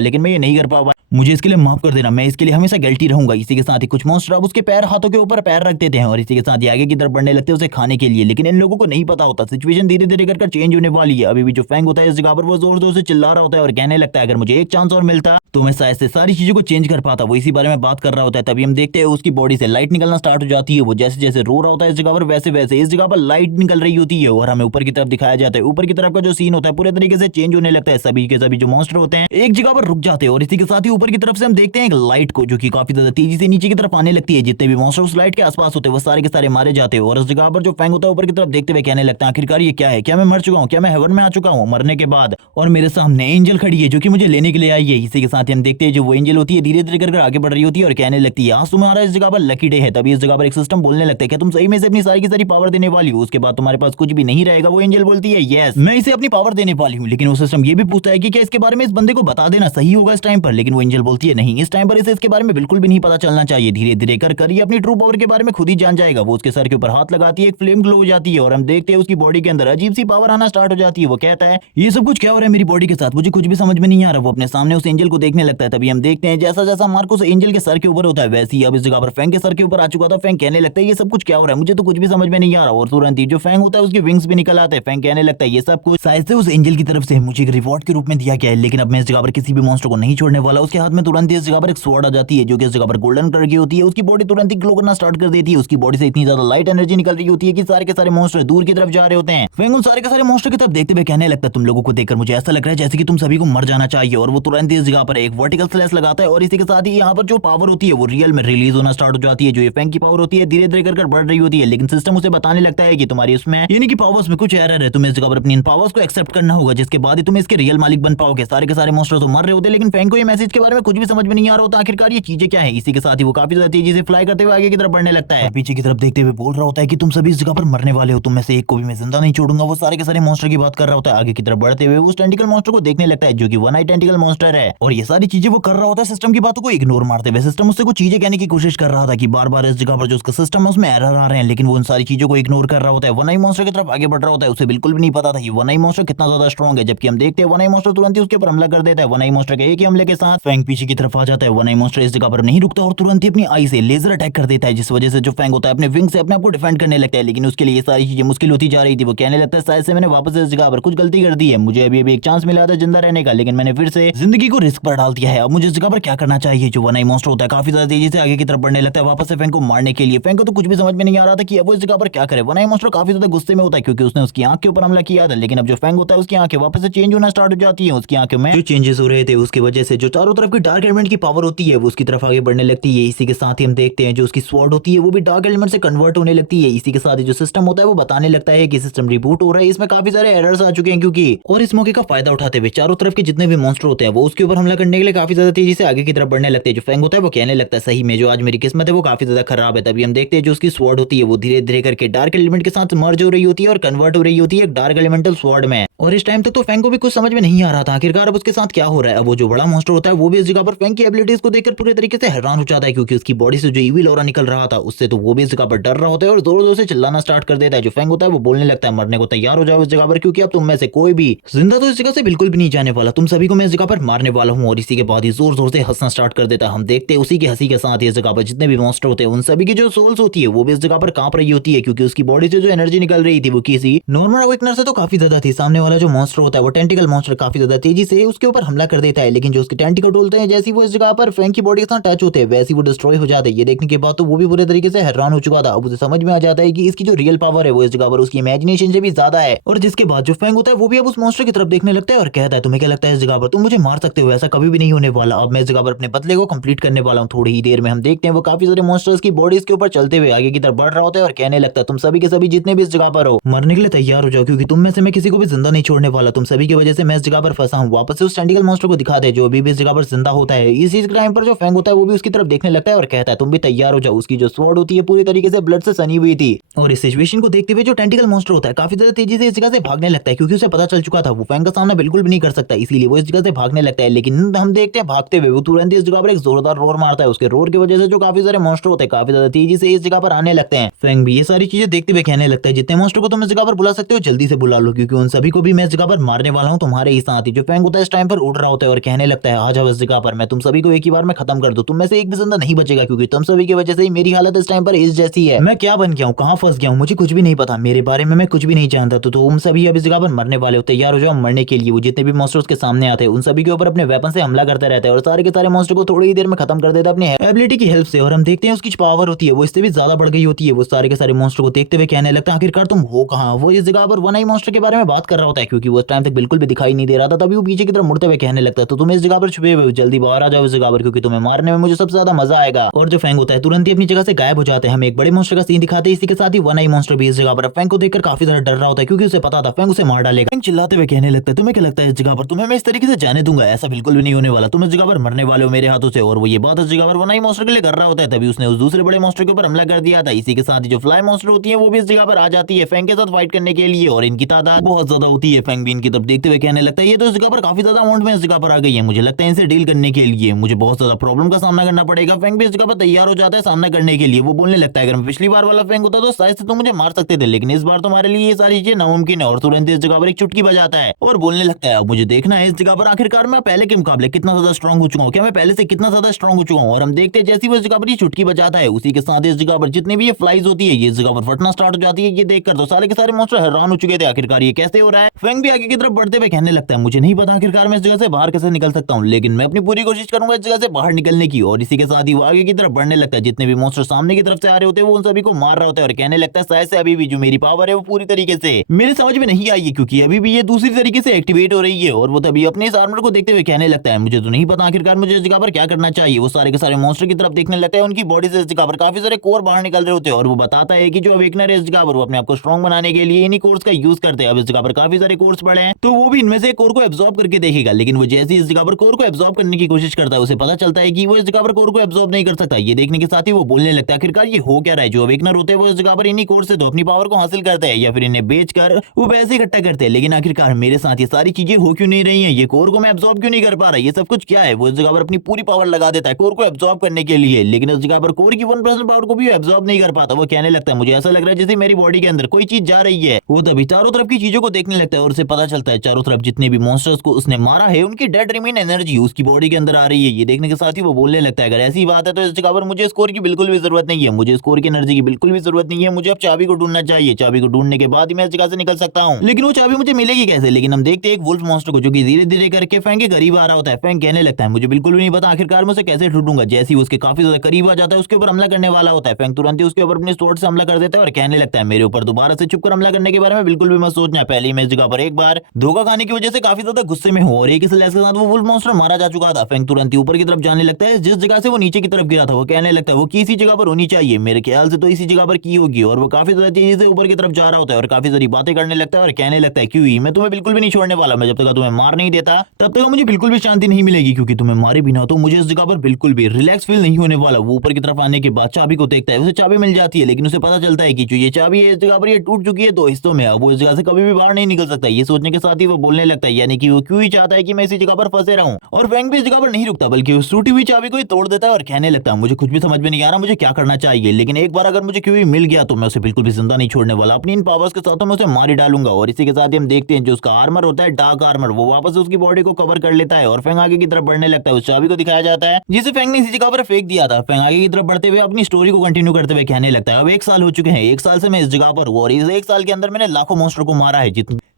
लेकिन मैं ये नहीं कर पाऊंगा, मुझे इसके लिए माफ कर देना, मैं इसके लिए हमेशा गिल्टी रहूंगा। इसी के साथ ही कुछ मॉन्स्टर अब उसके पैर हाथों के ऊपर पैर रख देते हैं और इसी के साथ ही आगे की तरफ बढ़ने लगते हैं उसे खाने के लिए। लेकिन इन लोगों को नहीं पता होता सिचुएशन धीरे धीरे कर चेंज होने वाली है। अभी भी जो फैंग होता है इस जगह पर वो जोर जोर से चिल्ला रहा होता है और कहने लगता है अगर मुझे एक चांस और मिलता तो मैं शायद से सारी चीजों को चेंज कर पाता। वो इसी बारे में बात कर रहा होता है, तभी हम देखते हैं उसकी बॉडी से लाइट निकलना स्टार्ट हो जाती है। वो जैसे जैसे रो रहा होता है इस जगह पर वैसे वैसे इस जगह पर लाइट निकल रही होती है और हमें ऊपर की तरफ दिखाया जाता है। ऊपर की तरफ का जो सीन होता है पूरे तरीके से चेंज होने लगता है। सभी के सभी जो मॉन्स्टर होते हैं एक जगह पर रुक जाते हैं और इसी के साथ ही ऊपर की तरफ से हम देखते हैं एक लाइट को जो कि काफी ज्यादा तेजी से नीचे की तरफ आने लगती है। जितने भी मॉन्स्टर उस लाइट के आसपास होते हैं वो सारे के सारे मारे जाते हैं और उस जगह पर जो फैंग होता है ऊपर की तरफ देखते हुए कहने लगता है आखिरकार ये क्या है, क्या मैं मर चुका हूँ, क्या मैं हेवन में आ चुका हूँ मरने के बाद, और मेरे सामने एंजल खड़ी है जो कि मुझे लेने के लिए आई है। इसी के साथ ही हम देखते हैं जो वो एंजल होती है धीरे धीरे कर आगे बढ़ रही होती है और कहने लगती है आज तुम्हारा इस जगह पर लकी डे है। तभी इस जगह पर एक सिस्टम बोलने लगता है क्या तुम सही में से अपनी सारी की सारी पावर देने वाली हो, उसके बाद तुम्हारे पास कुछ भी नहीं रहेगा। वो एंजल बोलती है यस मैं इसे अपनी पावर देने वाली हूँ, लेकिन वो सिस्टम ये भी पूछता है कि क्या इसके बारे में इस बंदे को बता देना सही होगा इस टाइम पर, लेकिन वो एंजल बोलती है नहीं इस टाइम पर इसे इसके बारे में बिल्कुल भी नहीं पता चलना चाहिए। धीरे धीरे कर ये अपनी ट्रू पावर के बारे में खुद ही जान जाएगा। वो उसके सर के ऊपर हाथ लगाती है, एक फ्लेम ग्लो हो जाती है और हम देखते हैं उसकी बॉडी के अंदर अजीब सी पावर आना स्टार्ट हो जाती है। वो कहता है ये सब कुछ क्या हो रहा है मेरी बॉडी के साथ, मुझे कुछ भी समझ में नहीं आ रहा। वो अपने सामने उस एंजल को देखने लगता है। तभी हम देखते हैं जैसा जैसा मार्को उस एंजल के सर के ऊपर होता है वैसे ही अब इस जगह पर फैंग के सर के ऊपर आ चुका था। फैंग कहने लगता है ये सब कुछ क्या हो रहा है, मुझे तो कुछ भी समझ में नहीं आ रहा। और तुरंत ही जो फैंग होता है उसके विंग्स भी निकल आते हैं। फैंग कहने लगता है ये सब कुछ शायद से उस एंजल की तरफ से मुझे एक रिवॉर्ड के रूप में दिया गया है, लेकिन अब मैं इस जगह पर किसी भी मॉन्स्टर को नहीं छोड़ने वाला। उसके हाथ में तुरंत ही इस जगह पर एक स्वॉर्ड आ जाती है जो कि इस जगह पर गोल्डन कलर की होती है। उसकी बॉडी तुरंत ही ग्लो करना स्टार्ट कर देती है। उसकी बॉडी से इतनी ज्यादा लाइट एनर्जी निकल रही होती है कि सारे के सारे मॉन्स्टर दूर की तरफ जा रहे होते हैं। फैंग उन सारे के सारे मॉन्स्टर की तरफ देखते हुए कहने लगता है तुम लोगों को देखकर मुझे ऐसा लग रहा है जैसे कि तुम सभी को मर जाना चाहिए। और वो तुरंत ही इस जगह पर एक वर्टिकल स्लैश लगाता है और इसी के साथ ही यहाँ पर जो पावर होती है वो रियल में रिलीज होना स्टार्ट हो जाती है। जो ये फैंग की पावर होती है धीरे धीरे कर बढ़ रही होती है, लेकिन सिस्टम उसे बताने लगता है कि तुम्हारी उसमें यानी कि पावर्स में कुछ एरर है, तुम्हें इस जगह पर अपनी इन पावर्स को एक्सेप्ट करना होगा जिसके बाद ही तुम इसके रियल मालिक बन पाओगे। सारे के सारे मॉन्स्टर तो मर रहे होते हैं, लेकिन फैंग को ये मैसेज के बारे में कुछ भी समझ में नहीं आ रहा होता आखिरकार ये चीजें क्या है। इसी के साथ ही वो काफी ज्यादा तेजी से फ्लाई करते हुए आगे की तरफ बढ़ने लगता है। पीछे की तरफ देखते हुए बोल रहा होता है कि तुम सभी इस जगह पर मरने वाले हो, तुम में से एक को भी मैं जिंदा नहीं छोड़ूंगा। वो सारे के सारे मॉन्स्टर की बात कर रहा होता है। आगे की तरफ बढ़ते हुए उस टेंटिकल मॉन्स्टर को देखने लगता है जो कि वन आई टेंटिकल मॉन्स्टर है और ये सारी चीजें वो कर रहा होता है सिस्टम की बातों को इग्नोर मारते हुए। सिस्टम उससे कुछ चीजें कहने की कोशिश कर रहा था कि बार बार इस जगह पर जो उसका सिस्टम है उसमें एरर आ रहे हैं, लेकिन वो उन सारी चीजों को इग्नोर कर रहा होता है। वन आई मॉन्स्टर की तरफ आगे बढ़ रहा होता है। उसे बिल्कुल भी नहीं पता था कि वन आई मॉन्स्टर कितना ज्यादा स्ट्रॉन्ग है, जबकि हम देखते हैं वन आई मॉन्स्टर तुरंत ही उसके ऊपर हमला कर देता है। वन आई मॉन्स्टर के एक ही हमले के साथ फैंग पीछे की तरफ आ जाता है। वन आई मॉन्स्टर इस जगह पर नहीं रुकता और तुरंत ही अपनी आई से लेजर अटैक कर देता है, जिस वजह से जो फैंग होता है अपने विंग से अपने आप को डिफेंड करने लगता है। लेकिन उसके लिए ये सारी चीजें मुश्किल होती जा रही थी। वो कहने लगता है शायद से मैंने वापस इस जगह पर कुछ गलती कर दी है, मुझे अभी एक चांस मिला था जिंदा रहने का, लेकिन मैंने फिर से जिंदगी को रिस्क पर डाल दिया है। अब मुझे इस जगह पर क्या करना चाहिए। जो वन आई मॉन्स्टर होता है काफी ज्यादा तेजी से आगे की तरफ बढ़ने लगता है वापस से फैंग को मारने के लिए। फैंग को तो कुछ भी समझ में नहीं आ रहा था कि अब वो इस जगह पर क्या करे। वन आई मॉन्स्टर काफी ज्यादा गुस्से में होता है क्योंकि उसने उसकी आंख के ऊपर हमला किया था, लेकिन अब जो फैंग होता है उसकी आंखें वापस से चेंज होना स्टार्ट हो जाती है। उसकी आंखों में जो चेंजेस हो रहे थे उसकी वजह से जो चारों तरफ की डार्क एलिमेंट की पावर होती है वो उसकी तरफ आगे बढ़ने लगती है। इसी के साथ ही हम देखते हैं जो उसकी स्वॉर्ड होती है वो भी डार्क एलिमेंट से कन्वर्ट होने लगती है। इसी के साथ ही जो सिस्टम होता है वो बताने लगता है कि सिस्टम रिबूट हो रहा है, इसमें काफी सारे एरर्स आ चुके हैं क्योंकि, और इस मौके का फायदा उठाते हुए चारों तरफ के जितने भी मॉन्स्टर होते हैं वो उसके ऊपर हमला करने के लिए काफी ज्यादा तेजी से आगे की तरफ बढ़ने लगते हैं। जो फैंग होता है वो कहने लगता है सही में जो आज मेरी किस्मत है वो काफी ज्यादा खराब है। तभी हम देखते हैं जो उसकी स्वॉर्ड होती है वो धीरे धीरे करके डार्क एलिमेंट के साथ मर्ज हो रही होती है और कन्वर्ट हो रही होती है डार्क एलिमेंटल स्वॉर्ड में। और इस टाइम तक तो फैंग को भी कुछ समझ में नहीं आ रहा था आखिरकार अब उसके साथ क्या हो रहा है। अब वो जो बड़ा मॉन्स्टर होता है वो भी इस जगह पर फैंग की एबिलिटीज को देखकर पूरे तरीके से हैरान हो जाता है क्योंकि उसकी बॉडी से जो इविल ऑरा निकल रहा था उससे तो वो भी इस जगह पर डर रहा होता है और जोर जोर से चिल्लाना स्टार्ट कर देता है। जो फैंग होता है वो बोलने लगता है मरने को तैयार हो जाओ इस जगह पर, क्योंकि अब तुम में से कोई भी जिंदा तो इस जगह से बिल्कुल भी नहीं जाने वाला, तुम सभी को मैं इस जगह पर मारने वाला हूँ। और इसी के बाद ही जोर जोर से हंसना स्टार्ट कर देता है। हम देखते हैं उसी की हंसी के साथ इस जगह पर जितने भी मॉन्स्टर होते हैं उन सभी की जो सोल्स होती है वो भी इस जगह पर कांप रही होती है क्योंकि उसकी बॉडी से जो एनर्जी निकल रही थी वो किसी नॉर्मल अवेकनर से तो काफी ज्यादा थी। सामने वाला जो मॉन्स्टर होता है वो टेंटिकल मॉन्स्टर काफी ज्यादा तेजी से उसके ऊपर हमला कर देता है, लेकिन जो उसके टेंटिकल होते हैं जैसे वो इस जगह पर फैंग की बॉडी के साथ टच होते हैं वैसे वो डिस्ट्रॉय हो जाते हैं। ये देखने के बाद तो वो भी पूरे तरीके से हैरान हो चुका था। अब उसे समझ में आ जाता है कि इसकी जो रियल पावर है वो इस जगह पर उसकी इमेजिनेशन से भी ज्यादा है। और जिसके बाद जो फैंग होता है वो भी अब उस मॉन्स्टर की तरफ देखने लगता है और कहता है तुम्हें क्या लगता है इस जगह पर तुम मुझे मार सकते हो, ऐसा कभी भी नहीं होने वाला। अब मैं इस जगह पर अपने बदले को कंप्लीट करने वाला हूँ। थोड़ी ही देर में हम देखते हैं वो काफी सारे मॉन्स्टर्स की बॉडीज के ऊपर चलते हुए आगे की तरफ बढ़ रहा होता है और कहने लगता है तुम सभी के सभी जितने भी इस जगह पर हो मरने के लिए तैयार हो जाओ क्योंकि तुम में से मैं किसी को भी जिंदा नहीं छोड़ने वाला। तुम सभी की वजह से मैं इस जगह पर फंसा हूँ। वापस से उस टेंटिकल मॉन्स्टर को दिखाते हैं जो अभी भी इस जगह पर जिंदा होता है। इसी टाइम पर जो फैंग होता है वो भी उसकी तरफ देखने लगता है और कहता है तुम भी तैयार हो जाओ। उसकी जो स्वॉर्ड होती है पूरी तरीके से ब्लड से सनी हुई थी और इस सिचुएशन को देखते हुए जो टेंटिकल मॉन्स्टर होता है काफी ज्यादा तेजी से इस जगह से भागने लगता है क्योंकि उसे पता चल चुका था वो फैंग का सामना बिल्कुल भी नहीं कर सकता। इसीलिए लिए वो इस जगह से भागने लगता है, लेकिन हम देखते हैं भागते हुए वो तुरंत ही इस जगह पर एक जोरदार रोर मारता है। उसके रोर की वजह से जो काफी सारे मॉन्स्टर होते हैं काफी ज्यादा तेजी से इस जगह पर आने लगते हैं। फैंग भी ये सारी चीजें देखते हुए कहने लगता है जितने मॉन्स्टर को तुम इस जगह पर बुला सकते हो जल्दी से बुला लो, क्योंकि उन सभी को भी मैं इस जगह पर मारने वाला हूँ तुम्हारे ही साथ ही। जो फैंग होता है इस टाइम पर उड़ रहा होता है और कहने लगता है आ जाओ इस जगह पर, मैं तुम सभी को एक ही बार में खत्म कर दूं, तुम में से एक भी जिंदा नहीं बचेगा, क्योंकि तुम सभी की वजह से ही मेरी हालत इस टाइम पर इस जैसी है। मैं क्या बन गया हूँ, कहाँ फंस गया हूँ, मुझे कुछ भी नहीं पता, मेरे बारे में मैं कुछ भी नहीं जानता। तो तुम सभी अब इस जगह पर मरने वाले हो, तैयार हो जाओ मरने के लिए। वो जितने भी मॉन्स्टर उसके सामने आते हैं उन सभी के ऊपर अपने वेपन से हमला करते रहता है और सारे के सारे मॉन्स्टर को थोड़ी ही देर में खत्म कर देता है अपनी एबिलिटी की हेल्प से। और हम देखते हैं उसकी पावर होती है वो इससे भी ज्यादा बढ़ गई होती है। वो सारे के सारे मॉन्स्टर को देखते हुए कहने लगता है आखिरकार तुम हो कहाँ। वो इस जगह पर वन आई मॉन्स्टर के बारे में बात कर रहा होता है, क्योंकि वो उस टाइम तक बिल्कुल भी दिखाई नहीं दे रहा था। तभी वो पीछे की तरफ मुड़ते हुए कहने लगता है तो तुम इस जगह पर छुपे हुए हो, जल्दी बाहर आ जाओ इस जगह पर, क्योंकि तुम्हें मारने में मुझे सबसे ज्यादा मजा आएगा। और जो फैंग होता है तुरंत ही अपनी जगह से गायब हो जाते हैं। हम एक बड़े मॉन्स्टर का सीन दिखाते हैं, इसी के साथ ही वन आई मॉन्स्टर भी इस जगह पर फैंग को देखकर काफी ज्यादा डर रहा होता है, क्योंकि उसे पता था फैंग उसे मार डालेगा। फैंग चिल्लाते हुए कहने लगता है तुम्हें क्या लगता है इस जगह पर तुम्हें मैं इस तरीके से जाने दूंगा, ऐसा बिल्कुल भी नहीं होने वाला, तुम इस जगह पर मरने वाले हो मेरे हाथों से। और वो ये बात इस जगह पर वन आई मॉन्स्टर के लिए कर रहा होता है, तभी उसने उस दूसरे बड़े मॉन्स्टर के ऊपर हमला कर दिया था। इसी के साथ ही जो फ्लाई मॉन्स्टर होती है वो भी इस जगह पर आ जाती है फैंग के साथ फाइट करने के लिए, और इनकी तादाद बहुत ज्यादा होती है। फैंग भी इनकी तरफ देखते हुए कहने लगता है ये तो इस जगह पर काफी ज्यादा अमाउंट में इस जगह पर आ गई है, मुझे लगता है इनसे डील करने के लिए मुझे बहुत ज्यादा प्रॉब्लम का सामना करना पड़ेगा। फैंग भी इस जगह पर तैयार हो जाता है सामना करने के लिए। वो बोलने लगता है अगर मैं पिछली बार वाला फैंग होता तो शायद से तुम मुझे मार सकते थे, लेकिन इस बार तुम्हारे लिए ये सारी चीजें नामुमकिन है। और तुरंत इस जगह पर एक चुटकी बजाता है और बोलने लगता है अब मुझे देखना है इस जगह पर आखिरकार मैं पहले के मुकाबले कितना ज्यादा स्ट्रांग हो चुका हूँ, क्या मैं पहले से कितना ज्यादा स्ट्रांग हो चुका हूँ। और हम देखते हैं जैसी वो इस जगह पर ये चुटकी बजाता है उसी के साथ इस जगह पर जितनी भी ये फ्लाइज होती है ये इस जगह पर फटना स्टार्ट हो जाती है। ये देखकर तो सारे के सारे मॉन्स्टर हैरान हो चुके थे आखिरकार ये कैसे हो रहा है। फैंग भी आगे की तरफ बढ़ते हुए कहने लगता है मुझे नहीं पता आखिरकार मैं इस जगह से बाहर कैसे निकल सकता हूँ, लेकिन मैं अपनी पूरी कोशिश करूंगा इस जगह से बाहर निकलने की। और इसी के साथ ही वो आगे की तरफ बढ़ने लगता है, जितने भी मॉन्स्टर सामने की तरफ से आ रहे होते हैं वो उन सभी को मार रहा होता है और कहने लगता है शायद से अभी भी जो मेरी पावर है वो पूरी तरीके से मेरे समझ में नहीं आई है, क्योंकि अभी भी ये दूसरी तरीके से एक्टिवेट हो रही है। और वो तभी अपने इस आर्मर को देखते हुए कहने लगता है मुझे तो नहीं पता आखिरकार मुझे इस जगह पर क्या करना चाहिए। वो सारे के सारे मॉन्स्टर की तरफ देखने लगता है, उनकी बॉडी से इस जगह पर काफी सारे कोर बाहर निकल रहे होते हैं और वो बताता है कि जो अवेकनर है इस जगह पर वो अपने आप को स्ट्रॉन्ग बनाने के लिए इन्हीं कोर्स का यूज करते हैं। अब इस जगह पर काफी सारे कोर्स पड़े हैं तो वो भी इनमें से कोर को एब्जॉर्ब करके देखेगा, लेकिन वो जैसे इस जगह पर कोर को एब्जॉर्ब करने की कोशिश करता है उसे पता चलता है कि वो इस जगह पर कोर को एब्जॉर्ब नहीं कर सकता। ये देखने के साथ ही वो बोलने लगता है आखिरकार ये हो क्या रहा है। जो अवेकनर होते हैं वो इस जगह पर इन्हीं कोर से तो अपनी पावर को हासिल करते हैं या फिर इन्हें बेचकर वो पैसे इकट्ठा करते हैं, लेकिन आखिरकार मेरे साथ ये सारी चीजें हो क्यों नहीं रही हैं, ये कोर को मैं एब्जॉर्ब क्यों नहीं कर पा रहा, ये सब कुछ क्या है। वो इस जगह पर अपनी पूरी पावर लगा देता है कोर को एब्जॉर्ब करने के लिए, लेकिन इस जगह पर कोर की 1% पावर को भी एब्जॉर्ब नहीं कर पाता। वो कहने लगता है मुझे ऐसा लग रहा है जैसे मेरी बॉडी के अंदर कोई चीज जा रही है। वो तभी चारों तरफ की चीजों को देखने लगता है और उसे पता चलता है चारों तरफ जितने भी मॉन्स्टर्स को उसने मारा है उनकी डेड रिमेन एनर्जी उसकी बॉडी के अंदर आ रही है। ये देखने के साथ ही वो बोलने लगता है अगर ऐसी बात है तो इस जगह पर मुझे स्कोर की बिल्कुल भी जरूरत नहीं है, मुझे स्कोर की एनर्जी की बिल्कुल भी जरूरत नहीं है, मुझे अब चाबी को ढूंढना चाहिए, चाबी को ढूंढने के बाद ही मैं इस जगह से निकल सकता हूँ। लेकिन वो चाबी मुझे मिलेगी कैसे। लेकिन हम देखते हैं एक वुल्फ मॉन्स्टर को जो कि धीरे धीरे करके फैंग के करीब आ रहा होता है। फैंग कहने लगता है मुझे बिल्कुल भी नहीं पता आखिरकार मैं उसे कैसे ढूंढूंगा। जैसे ही उसके काफी ज्यादा करीब आ जाता है उसके ऊपर हमला करने वाला होता है, फैंग तुरंत ही उसके ऊपर अपने स्वॉर्ड से हमला कर देता है और कहने लगता है मेरे ऊपर दोबारा से छुपकर हमला करने के बारे में बिल्कुल भी मत सोचना, पहले ही मैं इस जगह पर एक बार धोखा खाने की वजह से काफी ज्यादा गुस्से में हूँ और एक स्लैश के साथ वो वुल्फ मॉन्स्टर मारा जा चुका था। फैंग तुरंत ही ऊपर की तरफ जाने लगता है, जिस जगह से वो नीचे की तरफ गिरा था वो कहने लगता है वो किसी जगह पर होनी चाहिए, मेरे ख्याल से तो इसी जगह पर की होगी। और वो काफी ज्यादा तेजी से ऊपर की तरफ जा रहा होता है और काफी सारी बातें करने लगता है और कहने लगता है क्यों मैं तुम्हें बिल्कुल भी नहीं छोड़ने वाला, मैं जब तक तुम्हें मार नहीं देता तब तक मुझे बिल्कुल भी शांति नहीं मिलेगी, क्योंकि तुम्हें मारे बिना तो मुझे इस जगह पर बिल्कुल भी रिलैक्स फील नहीं होने वाला। वो ऊपर की तरफ आने के बाद चाबी को देखता है, उसे चाबी मिल जाती है, लेकिन उसे पता चलता है कि जो ये चाबी है इस जगह पर ये टूट चुकी है दो हिस्सों में, अब वो इस जगह से कभी भी बाहर नहीं निकल सकता। ये सोचने के साथ ही वो बोलने लगता है यानी कि वो क्यों ही चाहता है कि मैं इसी जगह पर फंसे रहूं। और फैंग भी इस जगह पर नहीं रुकता बल्कि उस टूटी हुई चाबी को ही तोड़ देता है और कहने लगता है मुझे कुछ भी समझ में नहीं आ रहा मुझे क्या करना चाहिए, लेकिन एक बार अगर मुझे क्यों ही मिल गया तो मैं उसे बिल्कुल भी जिंदा नहीं छोड़ने वाला, अपनी इन पावर्स के साथ मैं उसे मार ही डालूंगा। और इसी के साथ ही हम देखते हैं जो उसका आर्मर होता है डार्क आर्मर वो वापस उसकी बॉडी को कवर कर लेता है और फैंग आगे की तरफ बढ़ने लगता है। उस चाबी को दिखाया जाता है जिसे फैंग ने इसी जगह पर फेंक दिया था। फैंग आगे की तरफ बढ़ते हुए अपनी स्टोरी को कंटिन्यू करते हुए कहने लगता है अब 1 साल हो चुके हैं, 1 साल से मैं इस जगह पर हूं और इस 1 साल के अंदर मैंने लाखों मॉन्स्टर को मारा है,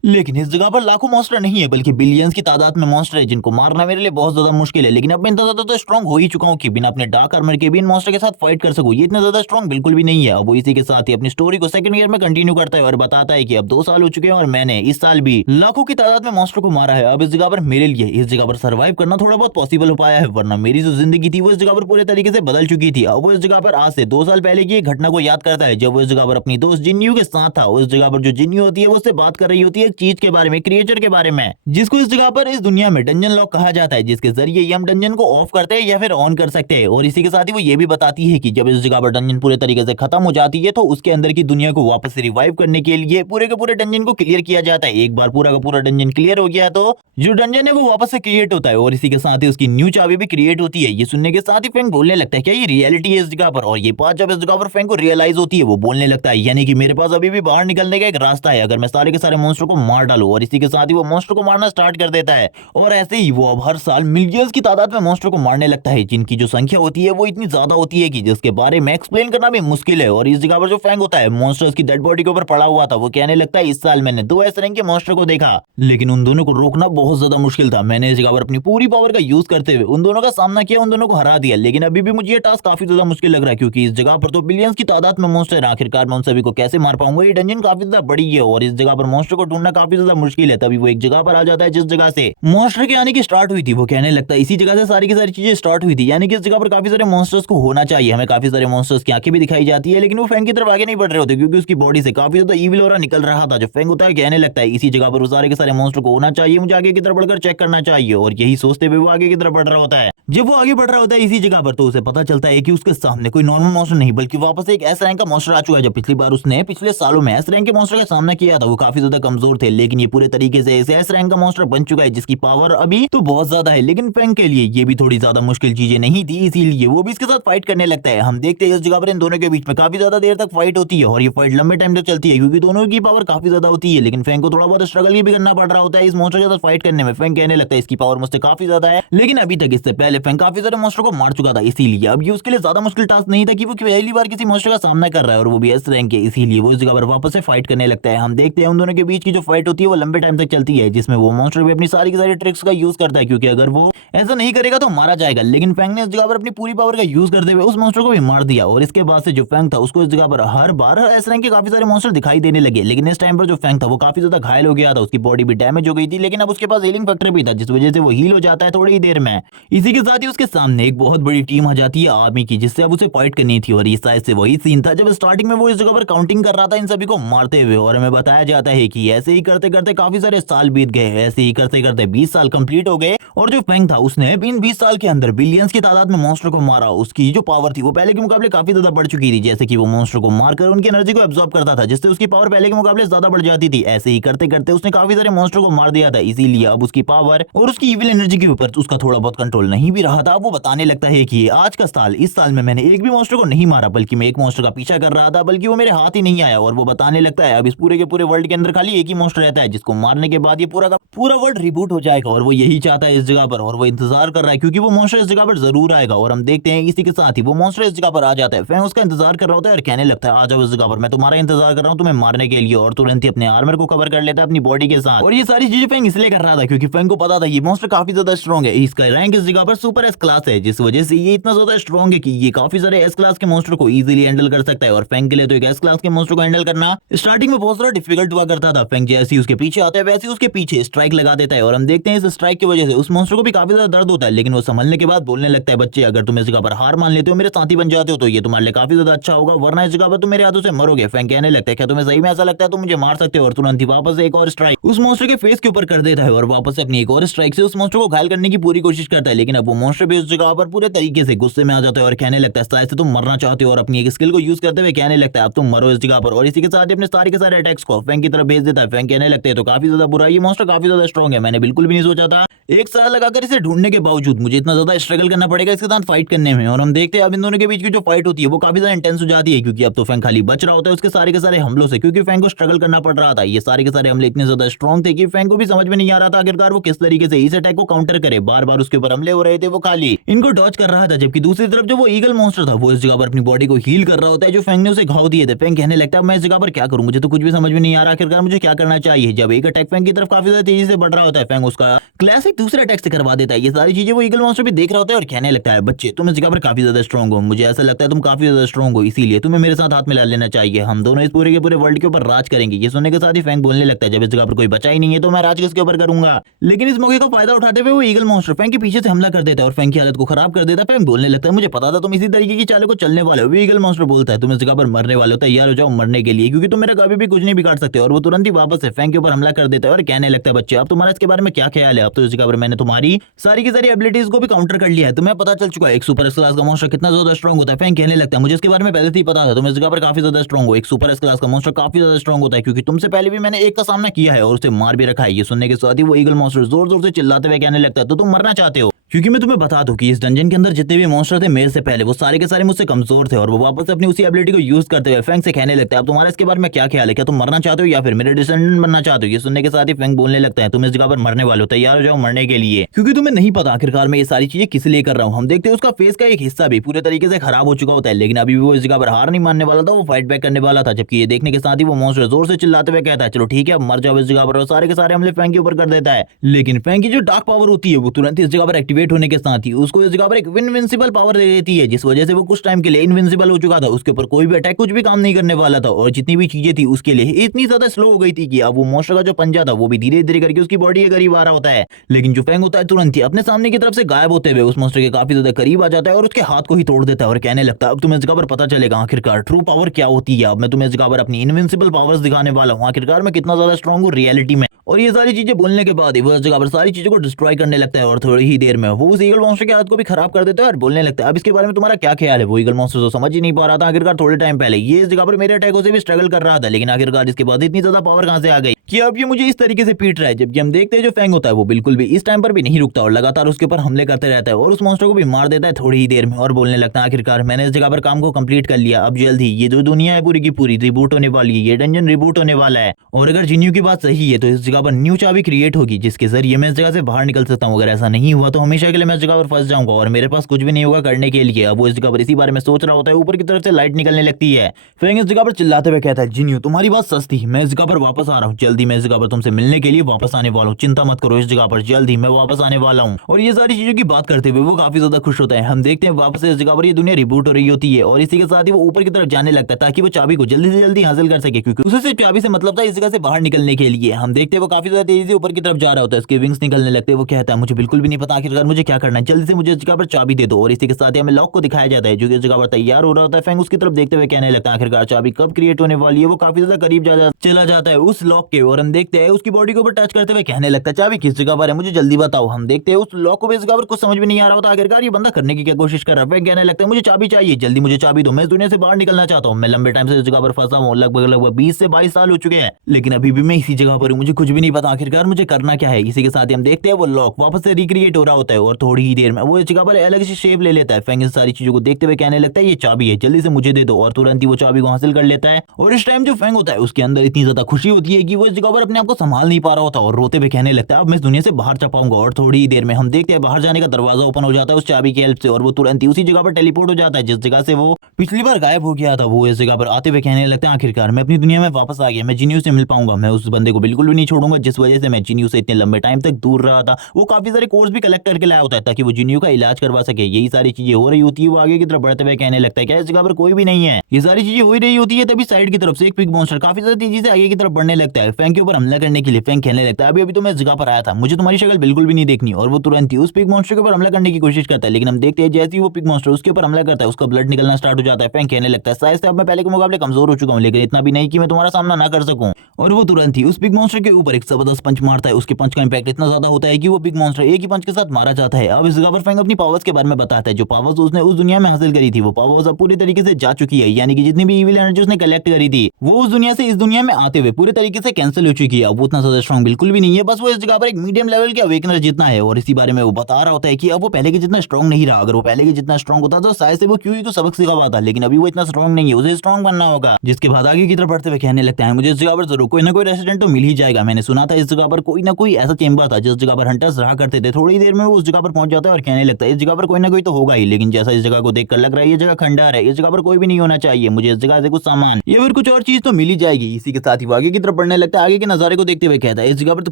लेकिन इस जगह पर लाखों मॉन्स्टर नहीं है बल्कि बिलियंस की तादाद में मॉन्स्टर है जिनको मारना मेरे लिए बहुत ज्यादा मुश्किल है। लेकिन अब मैं इतना ज्यादा तो स्ट्रॉन्ग हो ही चुका हूँ कि बिना अपने डार्क आर्मर के भी इन मॉन्स्टर के साथ फाइट कर सकूं, ये इतना ज्यादा स्ट्रॉन्ग बिल्कुल भी नहीं है। अब वो इसी के साथ ही अपनी स्टोरी को सेकंड ईयर में कंटिन्यू करता है और बताता है कि अब 2 साल हो चुके हैं और मैंने इस साल भी लाखों की तादाद में मॉन्स्टर को मारा है। अब इस जगह पर मेरे लिए इस जगह पर सर्वाइव करना थोड़ा बहुत पॉसिबल हो पाया है, वरना मेरी जो जिंदगी थी वो इस जगह पर पूरे तरीके से बदल चुकी थी। अब वो इस जगह पर आज से 2 साल पहले की घटना को याद करता है जब वो इस जगह पर अपनी दोस्त जिन्यू के साथ था। उस जगह पर जो जिन्यू होती है वो उससे बात कर रही होती है चीज के बारे में, क्रिएचर के बारे में, जिसको इस जगह पर इस दुनिया में डंजन लॉक कहा जाता है, जिसके जरिए ये हम डंजन को ऑफ करते हैं या फिर ऑन कर सकते हैं। और इसी के साथ ही वो ये भी बताती है कि जब इस जगह पर डंजन पूरे तरीके से खत्म हो जाती है तो उसके अंदर की दुनिया को वापस से रिवाइव करने के लिए पूरे के पूरे डंजन को क्लियर किया जाता है। एक बार पूरा का पूरा डंजन क्लियर हो गया तो जो डंजन है वो वापस से क्रिएट होता है और इसी के साथ ही उसकी न्यू चाबी भी क्रिएट होती है। ये सुनने के साथ ही फैंग बोलने लगता है क्या ये रियलिटी है इस जगह पर, और ये बात जब इस जगह पर फैंग को रियलाइज होती है वो बोलने लगता है यानी कि मेरे पास अभी भी बाहर निकलने का एक रास्ता है अगर मैं सारे के सारे मॉन्स्टर को मार डालूं। और इसी के साथ ही वो मॉन्स्टर को मारना स्टार्ट कर देता है और ऐसे ही वो अब हर साल मिलियंस की तादाद में मॉन्स्टर को मारने लगता है, जिनकी जो संख्या होती है वो इतनी ज्यादा होती है कि जिसके बारे में एक्सप्लेन करना भी मुश्किल है। और इस जगह पर जो फैंग होता है मॉन्स्टर्स की डेड बॉडी के ऊपर पड़ा हुआ था, वो कहने लगता है इस साल मैंने 2 ऐसे रैंक के मॉन्स्टर को देखा, लेकिन उन दोनों को रोकना बहुत ज्यादा मुश्किल था। मैंने इस जगह पर अपनी पूरी पावर का यूज करते हुए उन दोनों का सामना किया, उन दोनों को हरा दिया, लेकिन अभी भी मुझे ये टास्क काफी ज्यादा मुश्किल लग रहा है क्योंकि इस जगह पर तो बिलियंस की तादाद में मॉन्स्टर है। आखिरकार मैं उन सभी को कैसे मार पाऊंगा, ये डंजन काफी ज्यादा बड़ी है और इस जगह पर मॉन्स्टर को ढूंढना काफी ज्यादा मुश्किल है। तभी वो एक जगह पर आ जाता है जिस जगह से मॉन्स्टर के आने की स्टार्ट हुई थी। वो कहने लगता है इसी जगह से सारी की सारी चीजें स्टार्ट हुई थी, यानी कि इस जगह पर काफी सारे मॉन्स्टर्स को होना चाहिए। हमें काफी सारे मॉन्स्टर्स की आंखें भी दिखाई जाती है, लेकिन वो फैंग की तरफ आगे नहीं बढ़ रहे होते क्योंकि उसकी बॉडी से काफी ज्यादा ईविल ऑरा निकल रहा था। जो फैंग होता है कहने लगता है इसी जगह पर वो सारे के सारे मॉन्स्टर को होना चाहिए, मुझे आगे की तरफ बढ़कर चेक करना चाहिए। और यही सोचते हुए वो आगे की तरफ बढ़ रहा होता है। जब वो आगे बढ़ रहा होता है इसी जगह पर तो उसे पता चलता है कि उसके सामने कोई नॉर्मल मॉन्स्टर नहीं बल्कि वापस एक एस रैंक का मॉन्स्टर आ चुका है। जब पिछली बार उसने पिछले सालों में एस रैंक के मॉन्स्टर का सामना किया था वो काफी ज्यादा कमजोर थे, लेकिन ये पूरे तरीके से एस रैंक का मॉन्स्टर बन चुका है जिसकी पावर अभी तो बहुत ज्यादा है, लेकिन फैंग के लिए ये भी थोड़ी ज्यादा मुश्किल चीजें नहीं थी, इसीलिए वो भी इसके साथ फाइट करने लगता है। हम देखते हैं इस जगह पर इन दोनों के बीच में काफी ज्यादा देर तक फाइट होती है और ये फाइट लंबे टाइम तक चलती है क्योंकि दोनों की पावर काफी ज्यादा होती है, लेकिन फैंग को थोड़ा बहुत स्ट्रगल भी करना पड़ रहा होता है इस मॉन्स्टर के साथ फाइट करने में। फैंग कहने लगता है इसकी पावर मुझसे काफी ज्यादा है, लेकिन अभी तक इससे पहले फैंग काफी सारे मॉन्स्टर को मार चुका था, इसीलिए अब ये उसके लिए ज्यादा मुश्किल टास्क नहीं था कि वो पहली बार किसी मॉन्स्टर का सामना कर रहा है और वो भी एस रैंक के, इसीलिए वो इस जगह पर वापस से फाइट करने लगता है। हम देखते हैं उन दोनों के बीच की जो फाइट होती है वो लंबे टाइम तक चलती है, जिसमें वो मॉन्स्टर भी अपनी सारी की सारी ट्रिक्स का यूज करता है क्योंकि अगर वो ऐसा नहीं करेगा तो मारा जाएगा। लेकिन फैंग ने इस जगह पर अपनी पूरी पावर का यूज करते हुए उस मॉन्स्टर को भी मार दिया और इसके बाद से जो फैंग था उसको इस जगह पर हर बार एस रैंक के काफी सारे मॉन्स्टर दिखाई देने लगे। लेकिन इस टाइम पर जो फैंग था वो काफी ज्यादा घायल हो गया था, उसकी बॉडी भी डैमेज हो गई थी, लेकिन अब उसके पास हीलिंग फैक्टर भी था जिस वजह से वो हील हो जाता है थोड़ी ही देर में। इसी के साथ ही उसके सामने एक बहुत बड़ी टीम आ जाती है आर्मी की, जिससे अब उसे फाइट करनी थी। और इस साइड से वही सीन था जब स्टार्टिंग में वो इस जगह पर काउंटिंग कर रहा था इन सभी को मारते हुए, और हमें बताया जाता है कि ऐसे ही करते करते काफी सारे साल बीत गए, ऐसे ही करते करते 20 साल कंप्लीट हो गए और जो फैंग था उसने इन 20 साल के अंदर बिलियंस की तादाद में मॉन्स्टर को मारा। उसकी जो पावर थी वो पहले के मुकाबले काफी ज्यादा बढ़ चुकी थी, जैसे कि वो मॉन्स्टर को मारकर उनकी एनर्जी को एब्जॉर्ब करता था, जिससे उसकी पावर पहले के मुकाबले ज्यादा बढ़ जाती थी। ऐसे ही करते करते उसने काफी सारे मॉन्स्टर को मार दिया था, इसीलिए अब उसकी पावर और उसकी इविल एनर्जी के ऊपर उसका थोड़ा बहुत कंट्रोल नहीं भी रहा था। वो बताने लगता है कि आज का साल, इस साल में मैंने एक भी मॉन्स्टर को नहीं मारा, बल्कि मैं एक मॉन्स्टर का पीछा कर रहा था, बल्कि वो मेरे हाथ ही नहीं आया। और वो बताने लगता है अब इस पूरे के पूरे वर्ल्ड के अंदर खाली एक ही मॉन्स्टर रहता है जिसको मारने के बाद ये पूरा का पूरा वर्ल्ड रिबूट हो जाएगा, और वो यही चाहता है इस जगह पर, और वो इंतजार कर रहा है क्योंकि वो मॉन्स्टर इस जगह पर जरूर आएगा। और हम देखते हैं इसी के साथ ही वो मॉन्स्टर इस जगह पर आ जाता है। फैंग उसका इंतजार कर रहा होता है और कहने लगता है आ जाओ इस जगह पर, मैं तुम्हारा इंतजार कर रहा हूँ तुम्हें मारने के लिए, और तुरंत ही अपने आर्मर को कवर कर लेता है अपनी बॉडी के साथ। और ये सारी चीजें फैंग इसलिए कर रहा था क्योंकि फैंग को पता था ये मॉन्स्टर काफी ज्यादा स्ट्रॉन्ग है, इसका रैंक इस जगह पर सुपर एस क्लास है, जिस वजह से ये इतना ज्यादा स्ट्रॉन्ग है कि ये काफी सारे एस क्लास के मॉन्स्टर को इजीली हैंडल कर सकता है। और फैंग के लिए तो एक एस क्लास के मॉन्स्टर को हैंडल करना स्टार्टिंग में बहुत ज्यादा डिफिकल्ट हुआ करता था। फैंग जैसे ही उसके पीछे आता है वैसे ही उसके पीछे स्ट्राइक लगा देता है, और हम देखते हैं इस स्ट्राइक की वजह से उस मॉन्स्टर को भी काफी ज्यादा दर्द होता है, लेकिन वो संभलने के बाद बोलने लगता है बच्चे अगर तुम इस जगह पर हार मान लेते हो, मेरे साथी बन जाते हो, तो ये तुम्हारे लिए काफी ज्यादा अच्छा होगा, वरना इस जगह पर तुम मेरे हाथों से मरोगे। फैंग कहने लगता है क्या तुम्हें सही में ऐसा लगता है तुम मुझे मार सकते हो, और तुरंत ही वापस से एक और स्ट्राइक उस मॉन्स्टर के फेस के ऊपर कर देता है और वापस से अपनी एक और स्ट्राइक से उस मॉन्स्टर को घायल करने की पूरी कोशिश करता है। लेकिन अब वो मॉन्स्टर भी उस जगह पर पूरे तरीके से गुस्से में आ जाता है और कहने लगता है शायद से तुम मरना चाहते हो, और अपनी एक स्किल को यूज करते हुए कहने लगता है अब तुम मरो इस जगह पर। और इसी के साथ अपने सारे के सारे अटैक्स को फैंग की तरफ भेज देता है। फैंग कहने लगते हैं तो काफी ज्यादा बुरा, ये मॉन्स्टर काफी ज्यादा स्ट्रॉन्ग है, मैंने बिल्कुल भी नहीं सोचा था एक साल लगाकर इसे ढूंढने के बावजूद मुझे इतना ज्यादा स्ट्रगल करना पड़ेगा इसके साथ फाइट करने में। और हम देखते हैं अब इन दोनों के बीच की जो फाइट होती है वो काफी ज्यादा इंटेंस हो जाती है, क्योंकि अब तो फैंग खाली बच रहा होता है उसके सारे के सारे हमलों से, क्योंकि फैंग को स्ट्रगल करना पड़ रहा था। ये सारे के सारे हमले इतने ज्यादा स्ट्रॉन्ग थे कि फैंग को भी समझ में नहीं आ रहा था आखिरकार वो किस तरीके से इस अटैक को काउंटर करे। बार बार उसके ऊपर हमले हो रहे थे, वो खाली इनको डॉज कर रहा था, जबकि दूसरी तरफ जो वो ईगल मॉन्स्टर था वो इस जगह पर अपनी बॉडी को हील कर रहा होता है जो फैंग ने उसे घाव दिए थे। फैंग कहने लगता है मैं इस जगह पर क्या करूं, मुझे तो कुछ भी समझ में नहीं आ रहा आखिरकार मुझे क्या करना चाहिए। जब एक अटैक फैंग की तरफ काफी ज्यादा तेजी से बढ़ रहा होता है, फैंग उसका क्लासिक दूसरे अटैक से करवा देता है। ये सारी चीजें वो ईगल मॉन्स्टर भी देख रहा होता है और कहने लगता है बच्चे तुम इस जगह पर काफी ज्यादा स्ट्रॉन्ग हो, मुझे ऐसा लगता है तुम काफी ज्यादा स्ट्रॉन्ग हो, इसीलिए तुम्हें मेरे साथ हाथ मिला लेना चाहिए, हम दोनों इस पूरे के पूरे वर्ल्ड के ऊपर राज करेंगे। ये सुनने के साथ ही फैंग बोलने लगता है जब इस जगह पर कोई बचा ही नहीं है तो मैं राज किसके ऊपर करूंगा। लेकिन इस मौके का फायदा उठाते हुए वो ईगल मॉन्स्टर फैंग के पीछे से हमला कर देता है और फैंग की हालत को खराब कर देता है। फैंग बोलने लगता है मुझे पता था तुम इसी तरीके की चालों को चलने वाले हो। ईगल मॉन्स्टर बोलता है तुम इस जगह पर मरने वाले हो, तैयार हो जाओ मरने के लिए, क्योंकि तुम मेरा कभी भी कुछ नहीं बिगाड़ सकते। और वो तुरंत ही वापस वापस से फैंग के ऊपर हमला कर देता है और कहने लगता है बच्चे अब तुम्हारा इसके बारे में क्या ख्याल है। अब तो इस जगह पर मैंने तुम्हारी सारी की सारी एबिलिटीज को भी काउंटर कर लिया है, तुम्हें पता चल चुका है एक सुपर क्लास का मॉन्स्टर कितना ज्यादा स्ट्रॉन्ग होता है। फैंग कहने लगता है मुझे इसके बारे में पहले से ही पता था, तुम इस जगह पर काफी ज्यादा स्ट्रॉन्ग हो। एक सुपर क्लास का मॉन्स्टर काफी ज्यादा स्ट्रॉन्ग होता है क्योंकि तुमसे पहले भी मैंने एक का सामना किया है और उसे मार भी रखा है। ये सुनने के साथ ही वो ईगल मॉन्स्टर जोर जोर से चिल्लाते हुए कहने लगता है तो तुम मरना चाहते हो, क्योंकि मैं तुम्हें बता दूं कि इस डंजन के अंदर जितने भी मॉन्स्टर थे मेरे से पहले वो सारे के सारे मुझसे कमजोर थे और वो वापस अपनी उसी एबिलिटी को यूज करते हुए फैंग से कहने लगता है अब तुम्हारा इसके बारे में क्या ख्याल है, क्या तुम मरना चाहते हो या फिर मेरे डिसेंडेंट बनना चाहते हो। ये सुनने के साथ ही फैंग बोलने लगता है तुम इस जगह पर मरने वाले हो, तैयार हो जाओ मरने के लिए, क्योंकि तुम्हें नहीं पता आखिरकार मैं ये सारी चीजें किस लिए कर रहा हूँ। हम देखते हैं उसका फेस का एक हिस्सा भी पूरे तरीके से खराब हो चुका होता है, लेकिन अभी भी वो इस जगह पर हार नहीं मानने वाला था, वो फाइट बैक करने वाला था। जबकि ये देखने के साथ ही वो मॉन्स्टर जोर से चिल्लाते हुए कहता है चलो ठीक है मर जाओ इस जगह पर, और सारे के सारे हमले फैंग के ऊपर कर देता है। लेकिन फैंग की जो डार्क पावर होती है वो तुरंत इस जगह पर एक्टिवेट होने के साथ ही उसको इस जगह पर एक इनविंसिबल पावर दे देती है, जिस वजह से वो कुछ टाइम के लिए इनविंसिबल हो चुका था। उसके ऊपर कोई भी अटैक कुछ भी काम नहीं करने वाला था और जितनी भी चीजें थी उसके लिए इतनी ज्यादा स्लो हो गई थी कि अब वो मॉन्स्टर का जो पंजा था वो भी धीरे धीरे करके उसकी बॉडी के करीब आ रहा होता है। लेकिन जो फैंग होता है तुरंत ही अपने सामने की तरफ से गायब होते हुए उस मॉन्स्टर के काफी ज्यादा करीब आ जाता है और उसके हाथ को ही तोड़ देता है और कहने लगता है अब तुम्हें इस जगह पर पता चलेगा आखिरकार ट्रू पावर क्या होती है। अब मैं तुम्हें इस जगह पर अपनी इनविंसिबल पावर्स दिखाने वाला हूँ, आखिरकार मैं कितना ज्यादा स्ट्रांग हूँ रियलिटी में। और ये सारी चीजें बोलने के बाद वो इस जगह पर सारी चीजों को डिस्ट्रॉय करने लगता है और थोड़ी ही देर में वो उस ईगल मॉन्स्टर के हाथ को भी खराब कर देता है और बोलने लगता है अब इसके बारे में तुम्हारा क्या ख्याल है। वो ईगल मॉन्स्टर तो समझ ही नहीं पा रहा था आखिरकार थोड़े टाइम पहले ये इस जगह पर मेरे अटैकों से भी स्ट्रगल कर रहा था, लेकिन आखिरकार इसके बाद इतनी ज्यादा पावर कहां से आ गई कि अब ये मुझे इस तरीके से पीट रहा है। जबकि हम देखते हैं जो फैंग होता है वो बिल्कुल भी इस टाइम पर भी नहीं रुकता और लगातार उसके ऊपर हमले करते रहता है और उस मॉन्स्टर को भी मार देता है थोड़ी ही देर में और बोलने लगता है आखिरकार मैंने इस जगह पर काम को कंप्लीट कर लिया, अब जल्द ही ये जो दुनिया है पूरी की पूरी रिबूट होने वाली है, ये डंजन रिबूट होने वाला है। और अगर जिन्यू की बात सही है तो इस जगह पर न्यू चाबी क्रिएट होगी जिसके जरिए मैं इस जगह से बाहर निकल सकता हूँ। अगर ऐसा नहीं हुआ तो हमेशा के लिए मैं इस जगह पर फंस जाऊंगा और मेरे पास कुछ भी नहीं होगा करने के लिए। अब वो इस जगह पर इसी बारे में सोच रहा होता है, ऊपर की तरफ से लाइट निकलने लगती है। फैंग इस जगह पर चिल्लाते हुए कहता है जिन्यू तुम्हारी बात सच थी, मैं इस जगह पर वापस आ रहा हूँ, जल्दी मैं इस जगह पर तुमसे मिलने के लिए वापस आने वाला हूँ, चिंता मत करो इस जगह पर जल्द ही मैं वापस आने वाला हूँ। और ये सारी चीजों की बात करते हुए वो काफी ज्यादा खुश होता है। हम देखते हैं वापस इस जगह पर ये दुनिया रिबूट हो रही होती है और इसी के साथ ही वो ऊपर की तरफ जाने लगता है ताकि वो चाबी को जल्दी से जल्दी हासिल कर सके, क्योंकि उसे सिर्फ चाबी से मतलब था इस जगह से बाहर निकलने के लिए। हम देखते हैं वो काफी ज्यादा तेजी से ऊपर की तरफ जा रहा होता है, उसके विंग्स निकलने लगते हैं। वो कहता है मुझे बिल्कुल भी नहीं पता आखिरकार मुझे क्या करना है, जल्दी से मुझे इस जगह पर चाबी दे दो। और इसी के साथ ही हमें लॉक को दिखाया जाता है जो कि इस जगह पर तैयार हो रहा होता है। फैंग उसकी तरफ देखते हुए कहने लगता है आखिरकार चाबी कब क्रिएट होने वाली है। वो काफी ज्यादा करीब चला जाता है उस लॉक के और हम देखते हैं उसकी बॉडी के ऊपर टच करते हुए कहने लगता है चाबी किस जगह पर है मुझे जल्दी बताओ। हम देखते हैं उस लॉक को भी इस जगह पर कुछ समझ में नहीं आ रहा होता आखिरकार ये बंदा करने की क्या कोशिश कर रहा है। फैंग कहने लगता है मुझे चाबी चाहिए, जल्दी मुझे चाबी दो, मैं इस दुनिया से बाहर निकलना चाहता हूँ। मैं लंबे टाइम से इस जगह पर फंसा हूँ, लगभग 20 से 22 साल हो चुके हैं, लेकिन अभी भी मैं इसी जगह पर हूँ, मुझे कुछ भी नहीं पता आखिरकार मुझे करना क्या है। इसी के साथ ही हम देखते हैं वो लॉक वापस से रिक्रिएट हो रहा होता है और थोड़ी ही देर में वो इस जगह पर अलग सी शेप ले लेता है। फैंग इस सारी चीजों को देखते हुए कहने लगता है ये चाबी है, जल्दी से मुझे दे दो, और तुरंत ही वो चाबी को हासिल कर लेता है। और इस टाइम जो फैंग होता है उसके अंदर इतनी ज्यादा खुशी होती है कि वो इस जगह पर अपने आप को संभाल नहीं पा रहा होता और रोते हुए कहने लगता है अब मैं इस दुनिया से बाहर जा पाऊंगा। और थोड़ी ही देर में हम देखते हैं बाहर जाने का दरवाजा ओपन हो जाता है उस चाबी की हेल्प से और वो तुरंत ही उसी जगह पर टेलीपोर्ट हो जाता है जिस जगह से वो पिछली बार गायब हो गया था। वो इस जगह पर आते हुए कहने लगता है आखिरकार मैं अपनी दुनिया में वापस आ गया, मैं जिन्यू से मिल पाऊंगा, मैं उस बंदे को बिल्कुल भी नहीं छोड़ूंगा जिस वजह से मैं जिन्यू से इतने लंबे टाइम तक दूर रहा था। वो काफी सारे कोर्स भी कलेक्ट करके लाया होता है ताकि वो जिन्यू का इलाज करवा सके। यही सारी चीजें हो रही होती है, वो आगे की तरफ बढ़ते हुए कहने लगता है क्या इस जगह पर कोई भी नहीं है। ये सारी चीजें हो रही होती है तभी साइड की तरफ से एक पिग मॉन्स्टर काफी ज्यादा तेजी से आगे की तरफ बढ़ने लगता है फैंग के ऊपर हमला करने के लिए। फैंग कहने लगता है अभी तो मैं इस जगह पर आया था, मुझे तुम्हारी शक्ल बिल्कुल भी नहीं देखनी। और वो तुरंत ही उस पिग मॉन्स्टर के ऊपर हमला करने की कोशिश करता है, लेकिन हम देखते हैं जैसे ही वो पिग मॉन्स्टर उसके ऊपर हमला करता है उसका ब्लड निकलना स्टार्ट हो जाता है। फैंग कहने लगता है शायद से अब मैं पहले के मुकाबले कमजोर हो चुका हूं, लेकिन इतना भी नहीं कि मैं तुम्हारा सामना ना कर सकूं। और वो तुरंत ही उस पिग मॉन्स्टर के ऊपर एक जबरदस्त पंच मारता है। उसके पंच का इंपैक्ट इतना ज्यादा होता है कि वो पिग मॉन्स्टर एक ही पंच के साथ मारा जाता है। अब इस जगह पर फैंग अपनी पावर्स के बारे में बताता है, जो पावर्स उसने उस दुनिया में हासिल करी थी वो पावर्स अब पूरी तरीके से जा चुकी है, यानी कि जितनी भी इविल एनर्जी उसने कलेक्ट करी थी वो उस दुनिया से इस दुनिया में आते हुए पूरी तरीके से कैंसिल हो चुकी है। अब वो उतना ज्यादा स्ट्रॉन्ग बिल्कुल भी नहीं है, बस वो इस जगह पर एक मीडियम लेवल के अवेकनर जितना है। और इसी बारे में वो बता रहा होता है कि अब वो पहले के जितना स्ट्रॉन्ग नहीं रहा, अगर वो पहले के जितना स्ट्रॉन्ग होता तो शायद से वो क्यूई को सबक सिखा पाता, लेकिन अभी वो इतना स्ट्रॉन्ग नहीं है, उसे स्ट्रॉन्ग बनना होगा। जिसके बाद आगे की तरफ बढ़ते हुए कहने लगता है मुझे इस जगह पर जरूर कोई ना कोई रेसिडेंट तो मिल ही जाएगा। मैंने सुना था इस जगह पर कोई ना कोई ऐसा चेंबर था जिस जगह पर हंटर्स रहा करते थे। थोड़ी देर में वो उस जगह पर पहुंच जाता है और कहने लगता है इस जगह पर कोई ना कोई तो होगा ही, लेकिन जैसा इस जगह को देखकर लग रहा है ये जगह खंडहर है, इस जगह पर कोई भी नहीं होना चाहिए, मुझे इस जगह से कुछ सामान या फिर कुछ और चीज तो मिल ही जाएगी। इसी के साथ ही वो आगे की तरफ बढ़ने लगता है। आगे के नजारे को देखते हुए कहता है इस जगह पर तो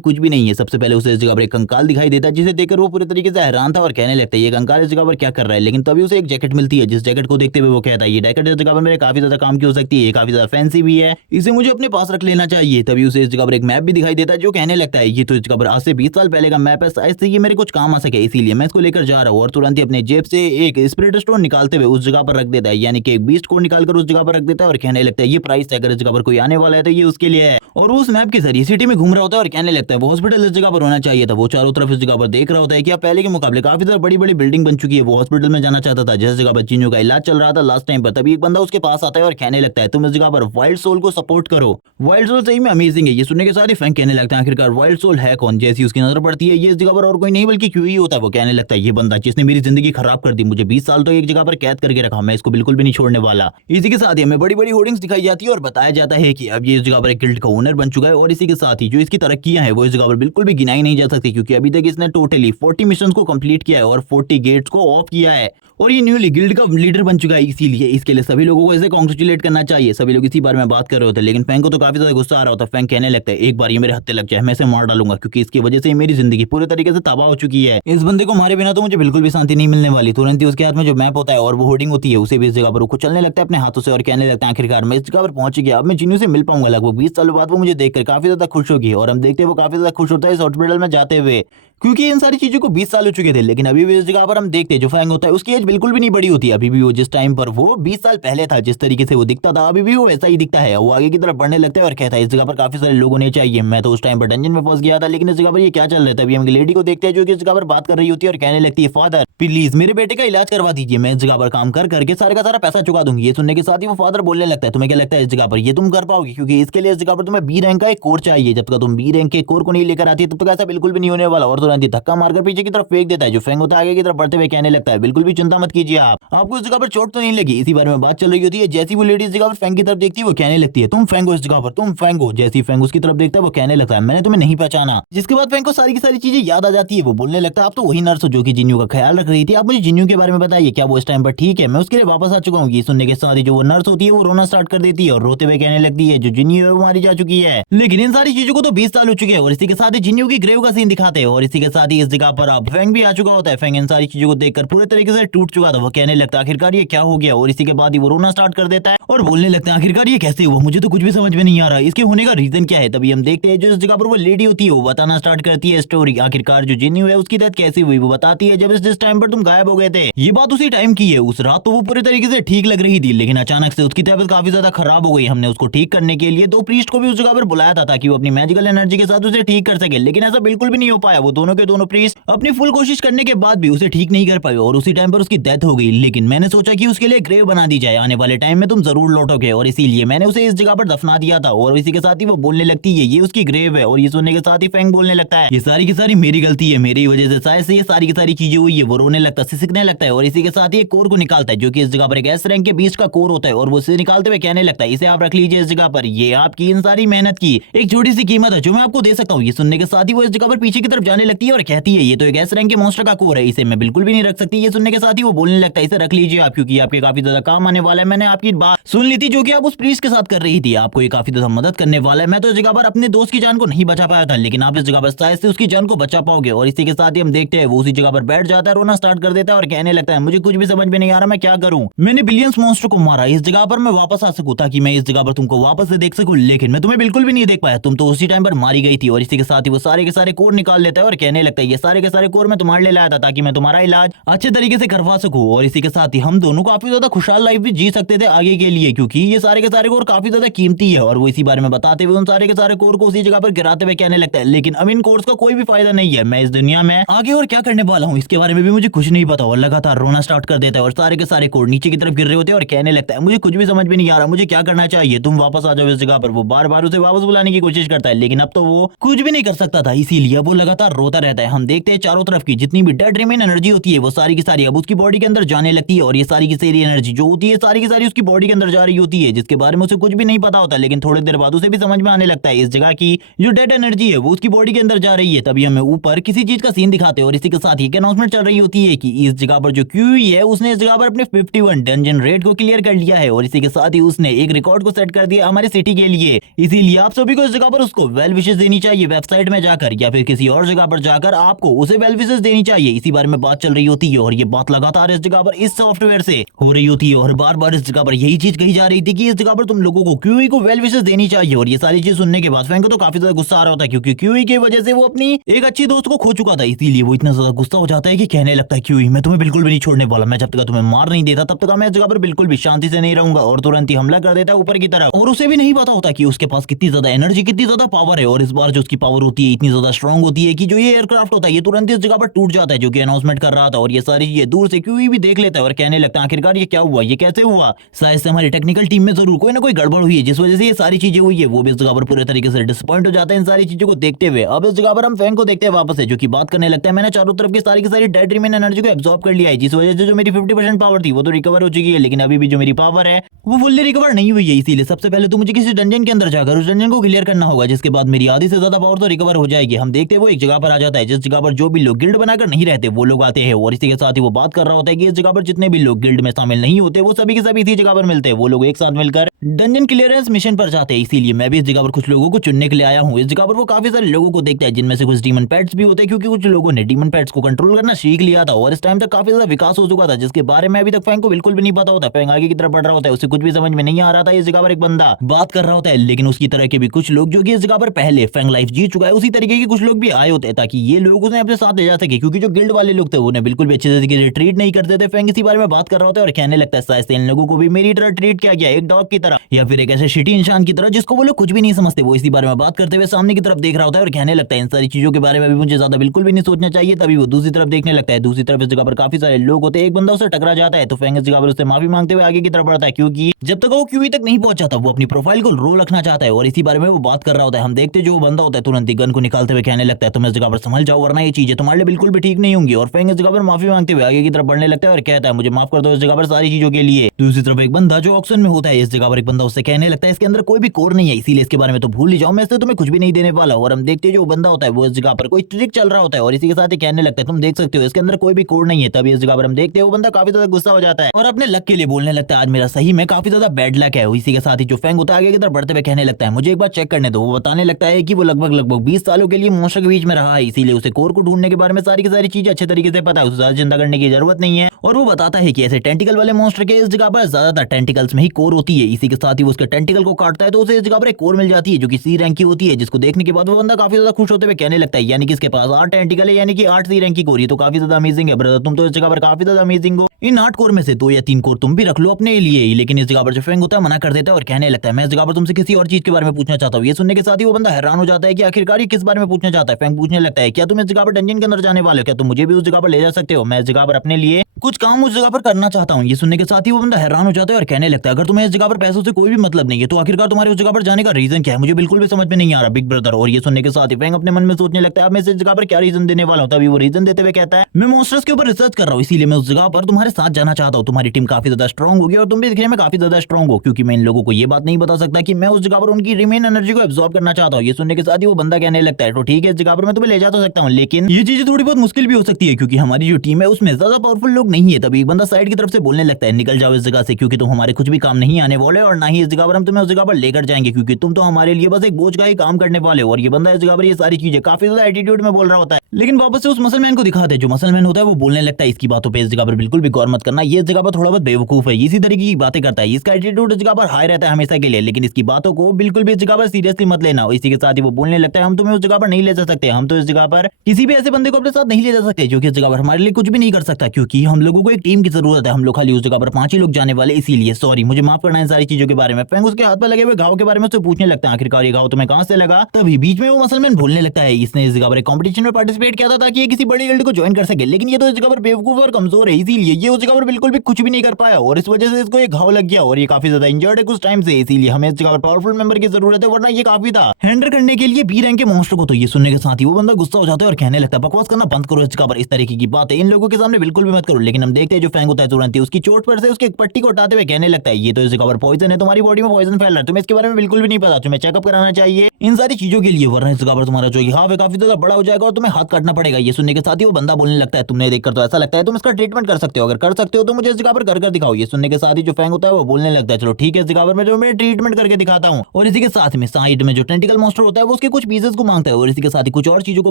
कुछ भी नहीं है। सबसे पहले उसे इस जगह पर एक कंकाल दिखाई देता है जिसे देखकर वो पूरे तरीके से हैरान था और कहने लगता है ये कंकाल इस जगह पर क्या कर रहा है। लेकिन तभी उसे एक जैकेट मिलती है, जिस जैकेट को देखते हुए वो कहता है ये जैकेट इस जगह पर मेरे काफी ज्यादा काम की हो सकती है, ये काफी ज्यादा फैंसी भी है, इसे मुझे अपने पास रख लेना चाहिए। तभी उसे इस जगह पर एक मैप भी दिखाई देता है जो कहने लगता है ये तो इस जगह पर आज से 20 साल पहले का मैप है, शायद से ये मेरे कुछ काम आ सके। है, इसीलिए मैं इसको लेकर जा रहा हूँ। और तुरंत ही अपने जेब से एक स्पिरिट स्टोन निकालते हुए उस जगह पर रख देता है, यानी कि एक बीस्ट कोड निकालकर उस जगह पर रख देता है और कहने लगता है ये प्राइस है, अगर इस जगह पर कोई आने वाला है तो ये उसके लिए है। और उस मैप के जरिए सिटी में घूम रहा होता है और कहने लगता है वो हॉस्पिटल इस जगह पर होना चाहिए था। वो चारों तरफ इस जगह पर देख रहा होता है कि अब पहले के मुकाबले काफी ज्यादा बड़ी बड़ी बिल्डिंग बन चुकी है। वो हॉस्पिटल में जाना चाहता था जिस जगह पर चीनियों का इलाज चल रहा था लास्ट टाइम पर। तभी एक बंदा उसके पास आता है और कहने लगता है तुम इस जगह पर वाइल्ड सोल को सपोर्ट करो। वाइल्ड सोल सही में अमेजिंग है। ये सुनने के साथ ही फैंक कहने लगता है आखिरकार वाइल्ड सोल है कौन। जैसी उसकी नजर पड़ती है ये इस जगह पर और कोई नहीं बल्कि क्यू ही होता है। वो कहने लगता है ये बंदा जिसने मेरी जिंदगी खराब कर दी, मुझे 20 साल तो एक जगह पर कैद करके रखा, मैं इसको बिल्कुल भी नहीं छोड़ने वाला। इसी के साथ ही हमें बड़ी बड़ी होर्डिंग्स दिखाई जाती है और बताया जाता है कि अब ये इस जगह पर एक गिल्ड का ओनर बन चुका है। और इसी के साथ ही जो इसकी तरक्कियां हैं वो इस जगह पर बिल्कुल भी गिनाई नहीं जा सकती, क्योंकि अभी तक इसने टोटली 40 मिशन को कंप्लीट किया है और 40 गेट्स को ऑफ किया है और ये न्यूली गिल्ड का लीडर बन चुका है। इसीलिए इसके लिए सभी लोगों को इसे कांग्रेचुलेट करना चाहिए। सभी लोग इसी बारे में बात कर रहे होते हैं, लेकिन फैंक को तो काफी ज्यादा गुस्सा आ रहा होता है। फैंक कहने लगता है एक बार ये मेरे हत्थे लग जाए मैं इसे मार डालूंगा, क्योंकि इसकी वजह से मेरी जिंदगी पूरे तरीके से तबाह हो चुकी है। इस बंदे को मारे बिना तो मुझे बिल्कुल भी शांति नहीं मिलने वाली। तुरंत ही उसके हाथ में जो मैप होता है और वो होर्डिंग होती है उसे भी इस जगह पर वो चलने लगता है अपने हाथों से और कहने लगता है आखिरकार मैं इस जगह पर पहुंच गया, अब मैं जिन्नू से मिल पाऊंगा। लगभग 20 सालों बाद वो मुझे देखकर काफी ज्यादा खुश होगी और हम देखते हैं वो काफी ज्यादा खुश होता है इस हॉस्पिटल में जाते हुए, क्योंकि इन सारी चीजों को 20 साल हो चुके थे। लेकिन अभी भी इस जगह पर हम देखते हैं जो फैंग होता है उसकी एज बिल्कुल भी नहीं बड़ी होती है। अभी भी वो जिस टाइम पर वो 20 साल पहले था जिस तरीके से वो दिखता था अभी भी वो वैसा ही दिखता है। वो आगे की तरफ बढ़ने लगता है और कहता है इस जगह पर काफी सारे लोग होने चाहिए, मैं तो उस टाइम पर डंजन में फंस गया था, लेकिन इस जगह पर ये क्या चल रहा है। तभी हम लेडी को देखते हैं जो कि इस जगह पर बात कर रही होती है और कहने लगती है फादर प्लीज मेरे बेटे का इलाज करवा दीजिए, मैं इस जगह पर काम कर करके सारे का सारा पैसा चुका दूंगी। ये सुनने के साथ ही वो फादर बोलने लगता है तुम्हें क्या लगता है इस जगह पर ये तुम कर पाओगे, क्योंकि इसके लिए इस जगह पर तुम्हें बी रैंक का एक कोर चाहिए। जब तक तुम बी रैंक के कोर को नहीं लेकर आती तब तक ऐसा बिल्कुल भी नहीं होने वाला। और तुरंत ही धक्का मारकर पीछे की तरफ फेंक देता है। जो फैंग होता है आगे की तरफ बढ़ते हुए कहने लगता है बिल्कुल भी चिंता मत कीजिए आप, आपको इस जगह पर चोट तो नहीं लगी। इसी बारे में बात चल रही होती है। जैसी वो लेडी इस जगह पर फैंग की तरफ देखती है वो कहने लगती है तुम फैंग हो इस जगह पर, तुम फैंग हो। जैसी फैंग उसकी तरफ देखता है वो कहने लगता है मैंने तुम्हें नहीं पहचाना। जिसके बाद फैंग को सारी की सारी चीजें याद आ जाती है। वो बोलने लगता है आप तो वही नर्स हो जो कि जिन्नू का ख्याल रख रही थी, आप मुझे जिन्नू के बारे में बताइए क्या वो इस टाइम पर ठीक है, मैं उसके लिए वापस आ चुका हूँ। ये सुनने के साथ ही जो वो नर्स होती है वो रोना स्टार्ट कर देती है और रोते हुए कहने लगती है जो जिन्नू है वो मारी जा चुकी है। लेकिन इन सारी चीजों को तो 20 साल हो चुके हैं। और इसी के साथ ही जिन्नू की ग्रेव का सीन दिखाते हैं और इसी के साथ ही इस जगह पर अब फैंग भी आ चुका होता है। फैंग इन सारी चीजों को देखकर पूरे तरीके से टूट चुका था। वो कहने लगता है आखिरकार ये क्या हो गया। और इसी के बाद ही वो रोना स्टार्ट कर देता है और बोलने लगता है आखिरकार ये कैसे हुआ, मुझे तो कुछ भी समझ में नहीं आ रहा, इसके होने का रीजन क्या है। तभी हम देखते हैं जो इस जगह पर वो लेडी होती है वो बताना स्टार्ट करती है स्टोरी। आखिरकार जो जिन्नू है उसकी डेथ कैसे हुई वो बताती है। जब जिस टाइम पर तुम गायब हो गए थे ये बात उसी टाइम की है। उस रात तो वो पूरे तरीके से ठीक लग रही थी, लेकिन अचानक से उसकी तबीयत काफी ज्यादा खराब हो गई। हमने उसको ठीक करने के लिए 2 प्रीस्ट को भी उस जगह पर बुलाया था ताकि वो अपनी मैजिकल एनर्जी के साथ उसे ठीक कर सके, लेकिन ऐसा बिल्कुल भी नहीं हो पाया। वो दोनों के दोनों प्रीस्ट अपनी फुल कोशिश करने के बाद भी उसे ठीक नहीं कर पाए और उसी टाइम पर उसकी डेथ हो गई। लेकिन मैंने सोचा कि उसके लिए ग्रेव बना दी जाए, आने वाले टाइम में तुम जरूर लौटोगे, और इसीलिए मैंने उसे इस जगह पर दफना दिया था। और इसी के साथ ही वो बोलने लगती है ये उसकी ग्रेव है। और ये सुनने के साथ ही फैंग बोलने लगता है ये सारी की सारी मेरी गलती है, मेरी वजह से शायद से ये सारी की सारी चीजें हुई है। वो रोने लगता है, सिसकने लगता है और इसी के साथ ही एक कोर को निकालता है जो कि इस जगह पर एक एस रैंक के बीच का कोर होता है। और वो इसे निकालते हुए कहने लगता है इसे आप रख लीजिए इस जगह पर, ये आपकी इन सारी मेहनत की एक छोटी सी कीमत है जो मैं आपको दे सकता हूँ। ये सुनने के साथ ही वो इस जगह पर पीछे की तरफ जाने लगती है और कहती है ये तो एक एस रैंक के मॉन्स्टर का कोर है, इसे मैं बिल्कुल भी नहीं रख सकती। ये सुनने के साथ ही वो बोलने लगता है इसे रख लीजिए आप, क्योंकि आपके काफी ज्यादा काम आने वाला है। मैंने आपकी बात सुन ली थी जो कि आप उस प्रीस्ट के साथ कर रही थी, आपको ये काफी ज्यादा मदद करने वाला है। मैं तो इस जगह पर अपने दोस्त की जान को नहीं बचा पाया था, लेकिन आप इस जगह पर शायद से उसकी जान को बचा पाओगे। और इसी के साथ ही हम देखते हैं वो उसी जगह पर बैठ जाता है, रोना स्टार्ट कर देता है और कहने लगता है मुझे कुछ भी समझ में नहीं आ रहा, मैं क्या करूं। मैंने बिलियंस मॉन्स्टर को मारा इस जगह पर मैं वापस आ सकूं ताकि मैं इस जगह पर तुमको वापस से देख सकूं, लेकिन मैं तुम्हें बिल्कुल भी नहीं देख पाया, तुम तो उसी टाइम पर मारी गई थी। और इसी के साथ ही वो सारे के सारे कोर निकाल लेता है और कहने लगता है ये सारे के सारे कोर मैं तुम्हारे लिए लाया था ताकि मैं तुम्हारा इलाज अच्छे तरीके से करवा सकूं। और इसी के साथ ही हम दोनों काफी ज्यादा खुशहाल लाइफ भी जी सकते थे आगे के लिए, क्योंकि ये सारे के सारे कोर काफी ज्यादा कीमती है। और वो इसी बारे में बताते हुए उन सारे के सारे कोर को उसी जगह पर गिराते हुए कहने लगता है लेकिन अब इन कोर्स का कोई भी फायदा नहीं है, मैं इस दुनिया में आगे और क्या करने वाला हूँ इसके बारे में भी मुझे कुछ नहीं पता। और लगातार रोना स्टार्ट कर देता है और सारे के सारे कोर नीचे की तरफ गिर रहे होते हैं और कहने लगता है मुझे कुछ भी समझ में नहीं आ रहा, मुझे क्या करना चाहिए, तुम वापस आ जाओ इस जगह पर। वो बार बार उसे वापस बुलाने की कोशिश करता है, लेकिन अब तो वो कुछ भी नहीं कर सकता था, इसीलिए वो लगातार रोता रहता है। हम देखते हैं चारों तरफ की जितनी भी डेड रिमेन एनर्जी होती है वो सारी की सारी अब उसकी बॉडी के अंदर जाने लगती है। और ये सारी की सारी एनर्जी जो होती है सारी की सारी उसकी बॉडी के अंदर जा रही होती है, जिसके बारे में उसे कुछ भी नहीं पता होता। लेकिन थोड़ी देर बाद उसे भी समझ में आने लगता है इस जगह की जो डेड एनर्जी है वो उसकी बॉडी के अंदर जा रही है। तभी हमें ऊपर किसी चीज का सीन दिखाते हैं और इसी के साथ ही अनाउंसमेंट चल रही होती है कि इस जगह पर जो क्यूई है उसने इस जगह पर अपने 51 डंजन रेड को क्लियर कर लिया है। और इसी के साथ ही उसने एक रिकॉर्ड को सेट कर दिया हमारी सिटी के लिए, इसीलिए आप सभी को इस जगह पर उसको वेल विशेष देनी चाहिए वेबसाइट में जाकर या फिर किसी और जगह पर जाकर आपको उसे वेल विशेस देनी चाहिए। इसी बारे में बात चल रही होती है और ये बात लगातार इस जगह पर इस सॉफ्टवेयर से हो रही होती है और बार बार इस जगह पर यही चीज कही जा रही थी कि इस जगह पर तुम लोगों को क्यूई को वेल विशेस देनी चाहिए। और ये सारी चीज सुनने के बाद फैंग को तो काफी ज्यादा गुस्सा आ रहा होता है, क्योंकि क्यूई की वजह से वो अपनी एक अच्छी दोस्त को खो चुका था। इसीलिए वो इतना ज्यादा गुस्सा हो जाता है कि कहने लगता है क्यूई मैं तुम्हें बिल्कुल भी नहीं छोड़ने वाला, मैं जब तक तुम्हें मार नहीं देता तब तक मैं इस जगह पर बिल्कुल भी शांति से नहीं रहूंगा। और तुरंत ही हमला कर देता है ऊपर की तरफ। और उसे भी नहीं पता होता कि उसके पास कितनी ज्यादा एनर्जी, कितनी ज्यादा पावर है। और इस बार जो उसकी पावर होती है इतनी ज्यादा स्ट्रांग होती है कि जो ये एयरक्राफ्ट होता है ये तुरंत इस जगह पर टूट जाता है, जो कि अनाउंसमेंट कर रहा था। और ये सारी चीजें दूर से क्यूई भी देख लेता है और कहने लगता है आखिरकार ये क्या हुआ, ये कैसे हुआ, शायद से हमारी टेक्निकल टीम में जरूर कोई ना कोई गड़बड़ हुई है जिस वजह से ये सारी चीजें हुई है। वो भी इस जगह पर पूरे तरीके से डिसअपॉइंट हो जाता है इन सारी चीजों को देखते हुए। अब इस जगह पर हम फैंग को देखते हैं वापस है, जो कि बात करने लगता है मैंने चारों तरफ की सारी डेड रिमेन एनर्जी को एब्जॉर्ब कर लिया है, जिस वजह से जो मेरी 50% पावर थी वो तो रिकवर हो चुकी है, लेकिन अभी भी जो मेरी पावर है वो फुल्ली रिकवर नहीं हुई है। इसीलिए सबसे पहले तो मुझे किसी डंजन के अंदर जाकर उस डंजन को क्लियर करना होगा, जिसके बाद मेरी आधी से ज्यादा पावर तो रिकवर हो जाएगी। हम देखते हैं वो एक जगह पर आ जाता है जिस जगह पर जो भी लोग गिल्ड बनाकर नहीं रहते वो लोग आते हैं। और इसी के साथ ही वो बात कर रहा होता है कि इस जगह पर जितने भी लोग गिल्ड में शामिल नहीं होते वो सभी के सभी इसी जगह पर मिलते हैं। वो लोग एक साथ मिलकर डंजन क्लियरेंस मिशन पर जाते हैं। इसीलिए मैं भी इस जगह पर कुछ लोगों को चुनने के लिए आया हूँ। इस जगह पर वो काफी सारे लोगों को देखता है जिनमें से कुछ डीमन पेट्स भी होते हैं, क्योंकि कुछ लोगों ने डीमन पेट्स को कंट्रोल करना सीख लिया था और इस टाइम तक काफी ज्यादा विकास हो चुका था, जिसके बारे में अभी तक फैंग को बिल्कुल भी नहीं पता होता। फैंग आगे की तरफ बढ़ रहा होता है, उसे कुछ भी समझ में नहीं आ रहा था। इस जगह पर एक बंदा बात कर रहा होता है, लेकिन उसकी तरह के भी कुछ लोग जो कि इस जगह पर पहले फैंग लाइफ जी चुका है उसी तरीके के कुछ लोग भी आए होते हैं, ताकि ये लोग उन्हें अपने साथ ले जा सके। क्योंकि जो गिल्ड वाले लोग थे उन्हें बिल्कुल भी अच्छे तरीके से ट्रीट नहीं करते थे। फैंग इसी बारे में बात कर रहा होता है और कहने लगता है शायद से इन लोगों को भी मेरी तरह ट्रीट किया गया, एक डॉग की तरह या फिर एक ऐसे शिटी इंसान की तरह जिसको वो लोग कुछ भी नहीं समझते। वो इसी बारे में बात करते हुए सामने की तरफ देख रहा होता है और कहने लगता है इन सारी चीजों के बारे में भी मुझे ज्यादा बिल्कुल भी नहीं सोचना चाहिए। तभी वो दूसरी तरफ देखने लगता है। दूसरी तरफ इस जगह पर काफी सारे लोग होते हैं। एक बंदा उसे टकरा जाता है तो फैंग इस जगह पर उससे माफी मांगते हुए आगे की तरफ बढ़ता है, क्योंकि जब तक वो क्यूई तक नहीं पहुंचा था वो अपनी प्रोफाइल को रो रखना चाहता है। और इसी बारे में वो बात कर रहा होता है। हम देखते जो बंदा होता है तुरंत ही गन को निकालते हुए कहने लगता है तुम इस जगह पर संभल जाओ वरना ये चीजें तुम्हारे लिए बिल्कुल भी ठीक नहीं होंगी। और फैंग इस जगह पर माफी मांगते हुए आगे की तरफ बढ़ने लगता है और कहता है मुझे माफ कर दो इस जगह पर सारी चीजों के लिए। दूसरी तरफ एक बंदा जो ऑक्शन में होता है इस जगह पर एक बंदा उससे कहने लगता है इसके अंदर कोई भी कोर नहीं है, इसीलिए इसके बारे में तो भूल ही जाओ, मैं इससे तुम्हें कुछ भी नहीं देने वाला। और हम देखते जो बंदा होता है वो इस जगह पर कोई ट्रिक चल रहा होता है और इसी के साथ ही कहने लगता है तुम देख सकते हो इसके अंदर कोई भी कोड नहीं है। तभी इस जगह पर हम देखते हैं वो बंदा काफी ज्यादा गुस्सा हो जाता है और अपने लक के लिए बोलने लगता है आज मेरा सही में काफी ज्यादा बैड लक है। इसी के साथ ही जो फैंग होता है आगे की तरफ बढ़ते हुए कहने लगता है मुझे एक बार चेक करने दो। वो बताने लगता है कि वो लगभग 20 सालों के लिए मॉन्स्टर के बीच में रहा है, इसीलिए उसे कोर को ढूंढने के बारे में सारी की सारी चीजें अच्छे तरीके से पता है, उसे ज्यादा चिंता करने की जरूरत नहीं है। और वो बताता है कि ऐसे टेंटिकल वाले मॉन्स्टर के इस जगह पर ज्यादातर टेंटिकल्स में ही कोर होती है। इसी के साथ ही वो उसके टेंटिकल को काटता है तो उसे इस जगह पर एक कोर मिल जाती है जो कि सी रैंक की होती है, जिसको देखने के बाद वो बंदा काफी ज्यादा खुश होते हुए कहने लगता है यानी कि इसके पास 8 टेंटिकल है, यानी कि 8 सी रैंक की कोर, ये तो काफी ज्यादा अमेजिंग है ब्रदर, तुम तो इस जगह पर काफी ज्यादा अमेजिंग हो। इन 8 कोर में से 2 या 3 कोर तुम भी रख लो अपने लिए ही। लेकिन इस जगह पर जो फैंग होता है मना कर देता है और कहने लगता है मैं इस जगह पर तुमसे किसी और चीज के बारे में पूछना चाहता हूँ। ये सुनने के साथ ही वो बंदा हैरान हो जाता है कि आखिरकार ये किस बारे में पूछना चाहता है। फैंग पूछने लगता है क्या तुम इस जगह पर डंजन के अंदर जाने वाले हो, क्या तुम मुझे भी उस जगह पर ले जा सकते हो, मैं इस जगह पर अपने लिए कुछ काम उस जगह पर करना चाहता हूँ। ये सुनने के साथ ही वो बंदा हैरान हो जाता है और कहने लगता है अगर तुम्हें इस जगह पर पैसों से कोई भी मतलब नहीं है तो आखिरकार तुम्हारे उस जगह पर जाने का रीजन क्या है, मुझे बिल्कुल भी समझ में नहीं आ रहा बिग ब्रदर। और ये सुनने के साथ ही फैंग अपने मन में सोचने लगता है अब मैं इस जगह पर क्या रीजन देने वाला हूँ। तभी वो रीजन देते हुए कहता है मैं मॉन्स्टर्स के ऊपर रिसर्च कर रहा हूँ, इसीलिए मैं उस जगह पर तुम्हारे साथ जाना चाहता हूँ। तुम्हारी टीम काफी ज्यादा स्ट्रॉन्ग होगी और तुम भी दिखने में काफी ज्यादा स्ट्रॉन्ग हो, क्योंकि मैं इन लोगों को ये बात नहीं बता सकता कि मैं उस जगह पर उनकी रिमेन एनर्जी को एब्जॉर्ब करना चाहता हूँ। ये सुनने के साथ ही वो बंदा कहने लगता है तो ठीक है इस जगह पर मैं तुम्हें ले जा तो सकता हूँ, लेकिन ये चीजें थोड़ी बहुत मुश्किल भी हो सकती है क्योंकि हमारी जो टीम है उसमें ज्यादा पावरफुल लोग नहीं है। तभी एक बंदा साइड की तरफ से बोलने लगता है निकल जाओ इस जगह से, क्योंकि तुम हमारे कुछ भी काम नहीं आने वाले और ना ही इस जगह पर हम तुम्हें उस जगह पर लेकर जाएंगे, क्योंकि तुम तो हमारे लिए बस एक बोझ का ही काम करने वाले हो। और ये बंदा इस जगह पर ये सारी चीजें काफी ज्यादा एटीट्यूड में बोल रहा होता है, लेकिन वापस से उस मसलमैन को दिखाते हैं। जो मसलमैन होता है वो बोलने लगता है इसकी बातों पे इस जगह पर बिल्कुल भी गौर मत करना, ये इस जगह पर थोड़ा बहुत बेवकूफ है, इसी तरीके की बातें करता है, इसका एटीट्यूड इस जगह पर हाई रहता है हमेशा के लिए, लेकिन इसकी बातों को बिल्कुल भी इस जगह पर सीरियसली मत लेना। इसी के साथ ही वो बोलने लगता है हम तुम्हें उस जगह पर नहीं ले जा सकते, हम तो इस जगह पर किसी भी ऐसे बंदे को अपने साथ नहीं ले जा सकते जो कि इस जगह पर हमारे लिए कुछ भी नहीं कर सकता, क्योंकि हम लोगों को एक टीम की जरूरत है, हम लोग खाली उस जगह पर 5 ही लोग जाने वाले, इसीलिए सॉरी मुझे माफ करना है सारी चीजों के बारे में। फैंग उसके हाथ पर लगे हुए घाव के बारे में उससे पूछने लगता है आखिरकार ये घाव तुम्हें कहां से लगा। तभी बीच में वो मसलमैन बोलने लगता है इसने इस जगह पर कंपटीशन में पार्टिसिपेट किया था ताकि ये किसी बड़ी गिल्ड को ज्वाइन कर सके, लेकिन ये तो इस जगह पर बेवकूफ और कमजोर है, इसीलिए ये उस जगह पर बिल्कुल भी कुछ भी नहीं कर पाया और इस वजह से इसको एक घाव लग गया और ये काफी ज्यादा इंजर्ड है कुछ टाइम से, इसीलिए हमें इस जगह पर पावरफुल मेंबर की जरूरत है, वरना ये काफी था हैंडल करने के लिए बी रैंक के मॉन्स्टर को। तो ये सुनने के साथ ही वो बंदा गुस्सा हो जाता है और कहने लगता है बकवास करना बंद करो इस जगह पर, इस तरीके की बात है इन लोगों के सामने बिल्कुल भी मत करो। लेकिन हम देखते हैं जो फैंग होता है तुरंत ही उसकी चोट पर से उसके पट्टी को उठाते हुए कहने लगता है ये तो इस जगह पर पॉइजन है, तुम्हारी बॉडी में पॉइजन फैल रहा है, तुम्हें इसके बारे में बिल्कुल भी नहीं पता, तुम्हें चेकअप कराना चाहिए इन सारी चीजों के लिए, वरना इस जगह पर तुम्हारा जो यहाँ पे काफी ज्यादा बड़ा हो जाएगा और तुम्हें हाथ काटना पड़ेगा। ये सुनने के साथ ही वो बंदा बोलने लगता है तुमने देखकर तो ऐसा लगता है तुम इसका ट्रीटमेंट कर सकते हो, अगर कर सकते हो तो मुझे इस जगह पर कर दिखाओ। ये सुनने के साथ ही जो फैंग होता है वो बोलने लगता है चलो ठीक है इस जगह पर मैं तुम्हें ट्रीटमेंट करके दिखाता हूँ। और इसी के साथ में साइड में जो टेंटिकल मॉन्स्टर होता है वो उसके कुछ पीसेस को मांगता है और इसी के साथ ही कुछ और चीजों को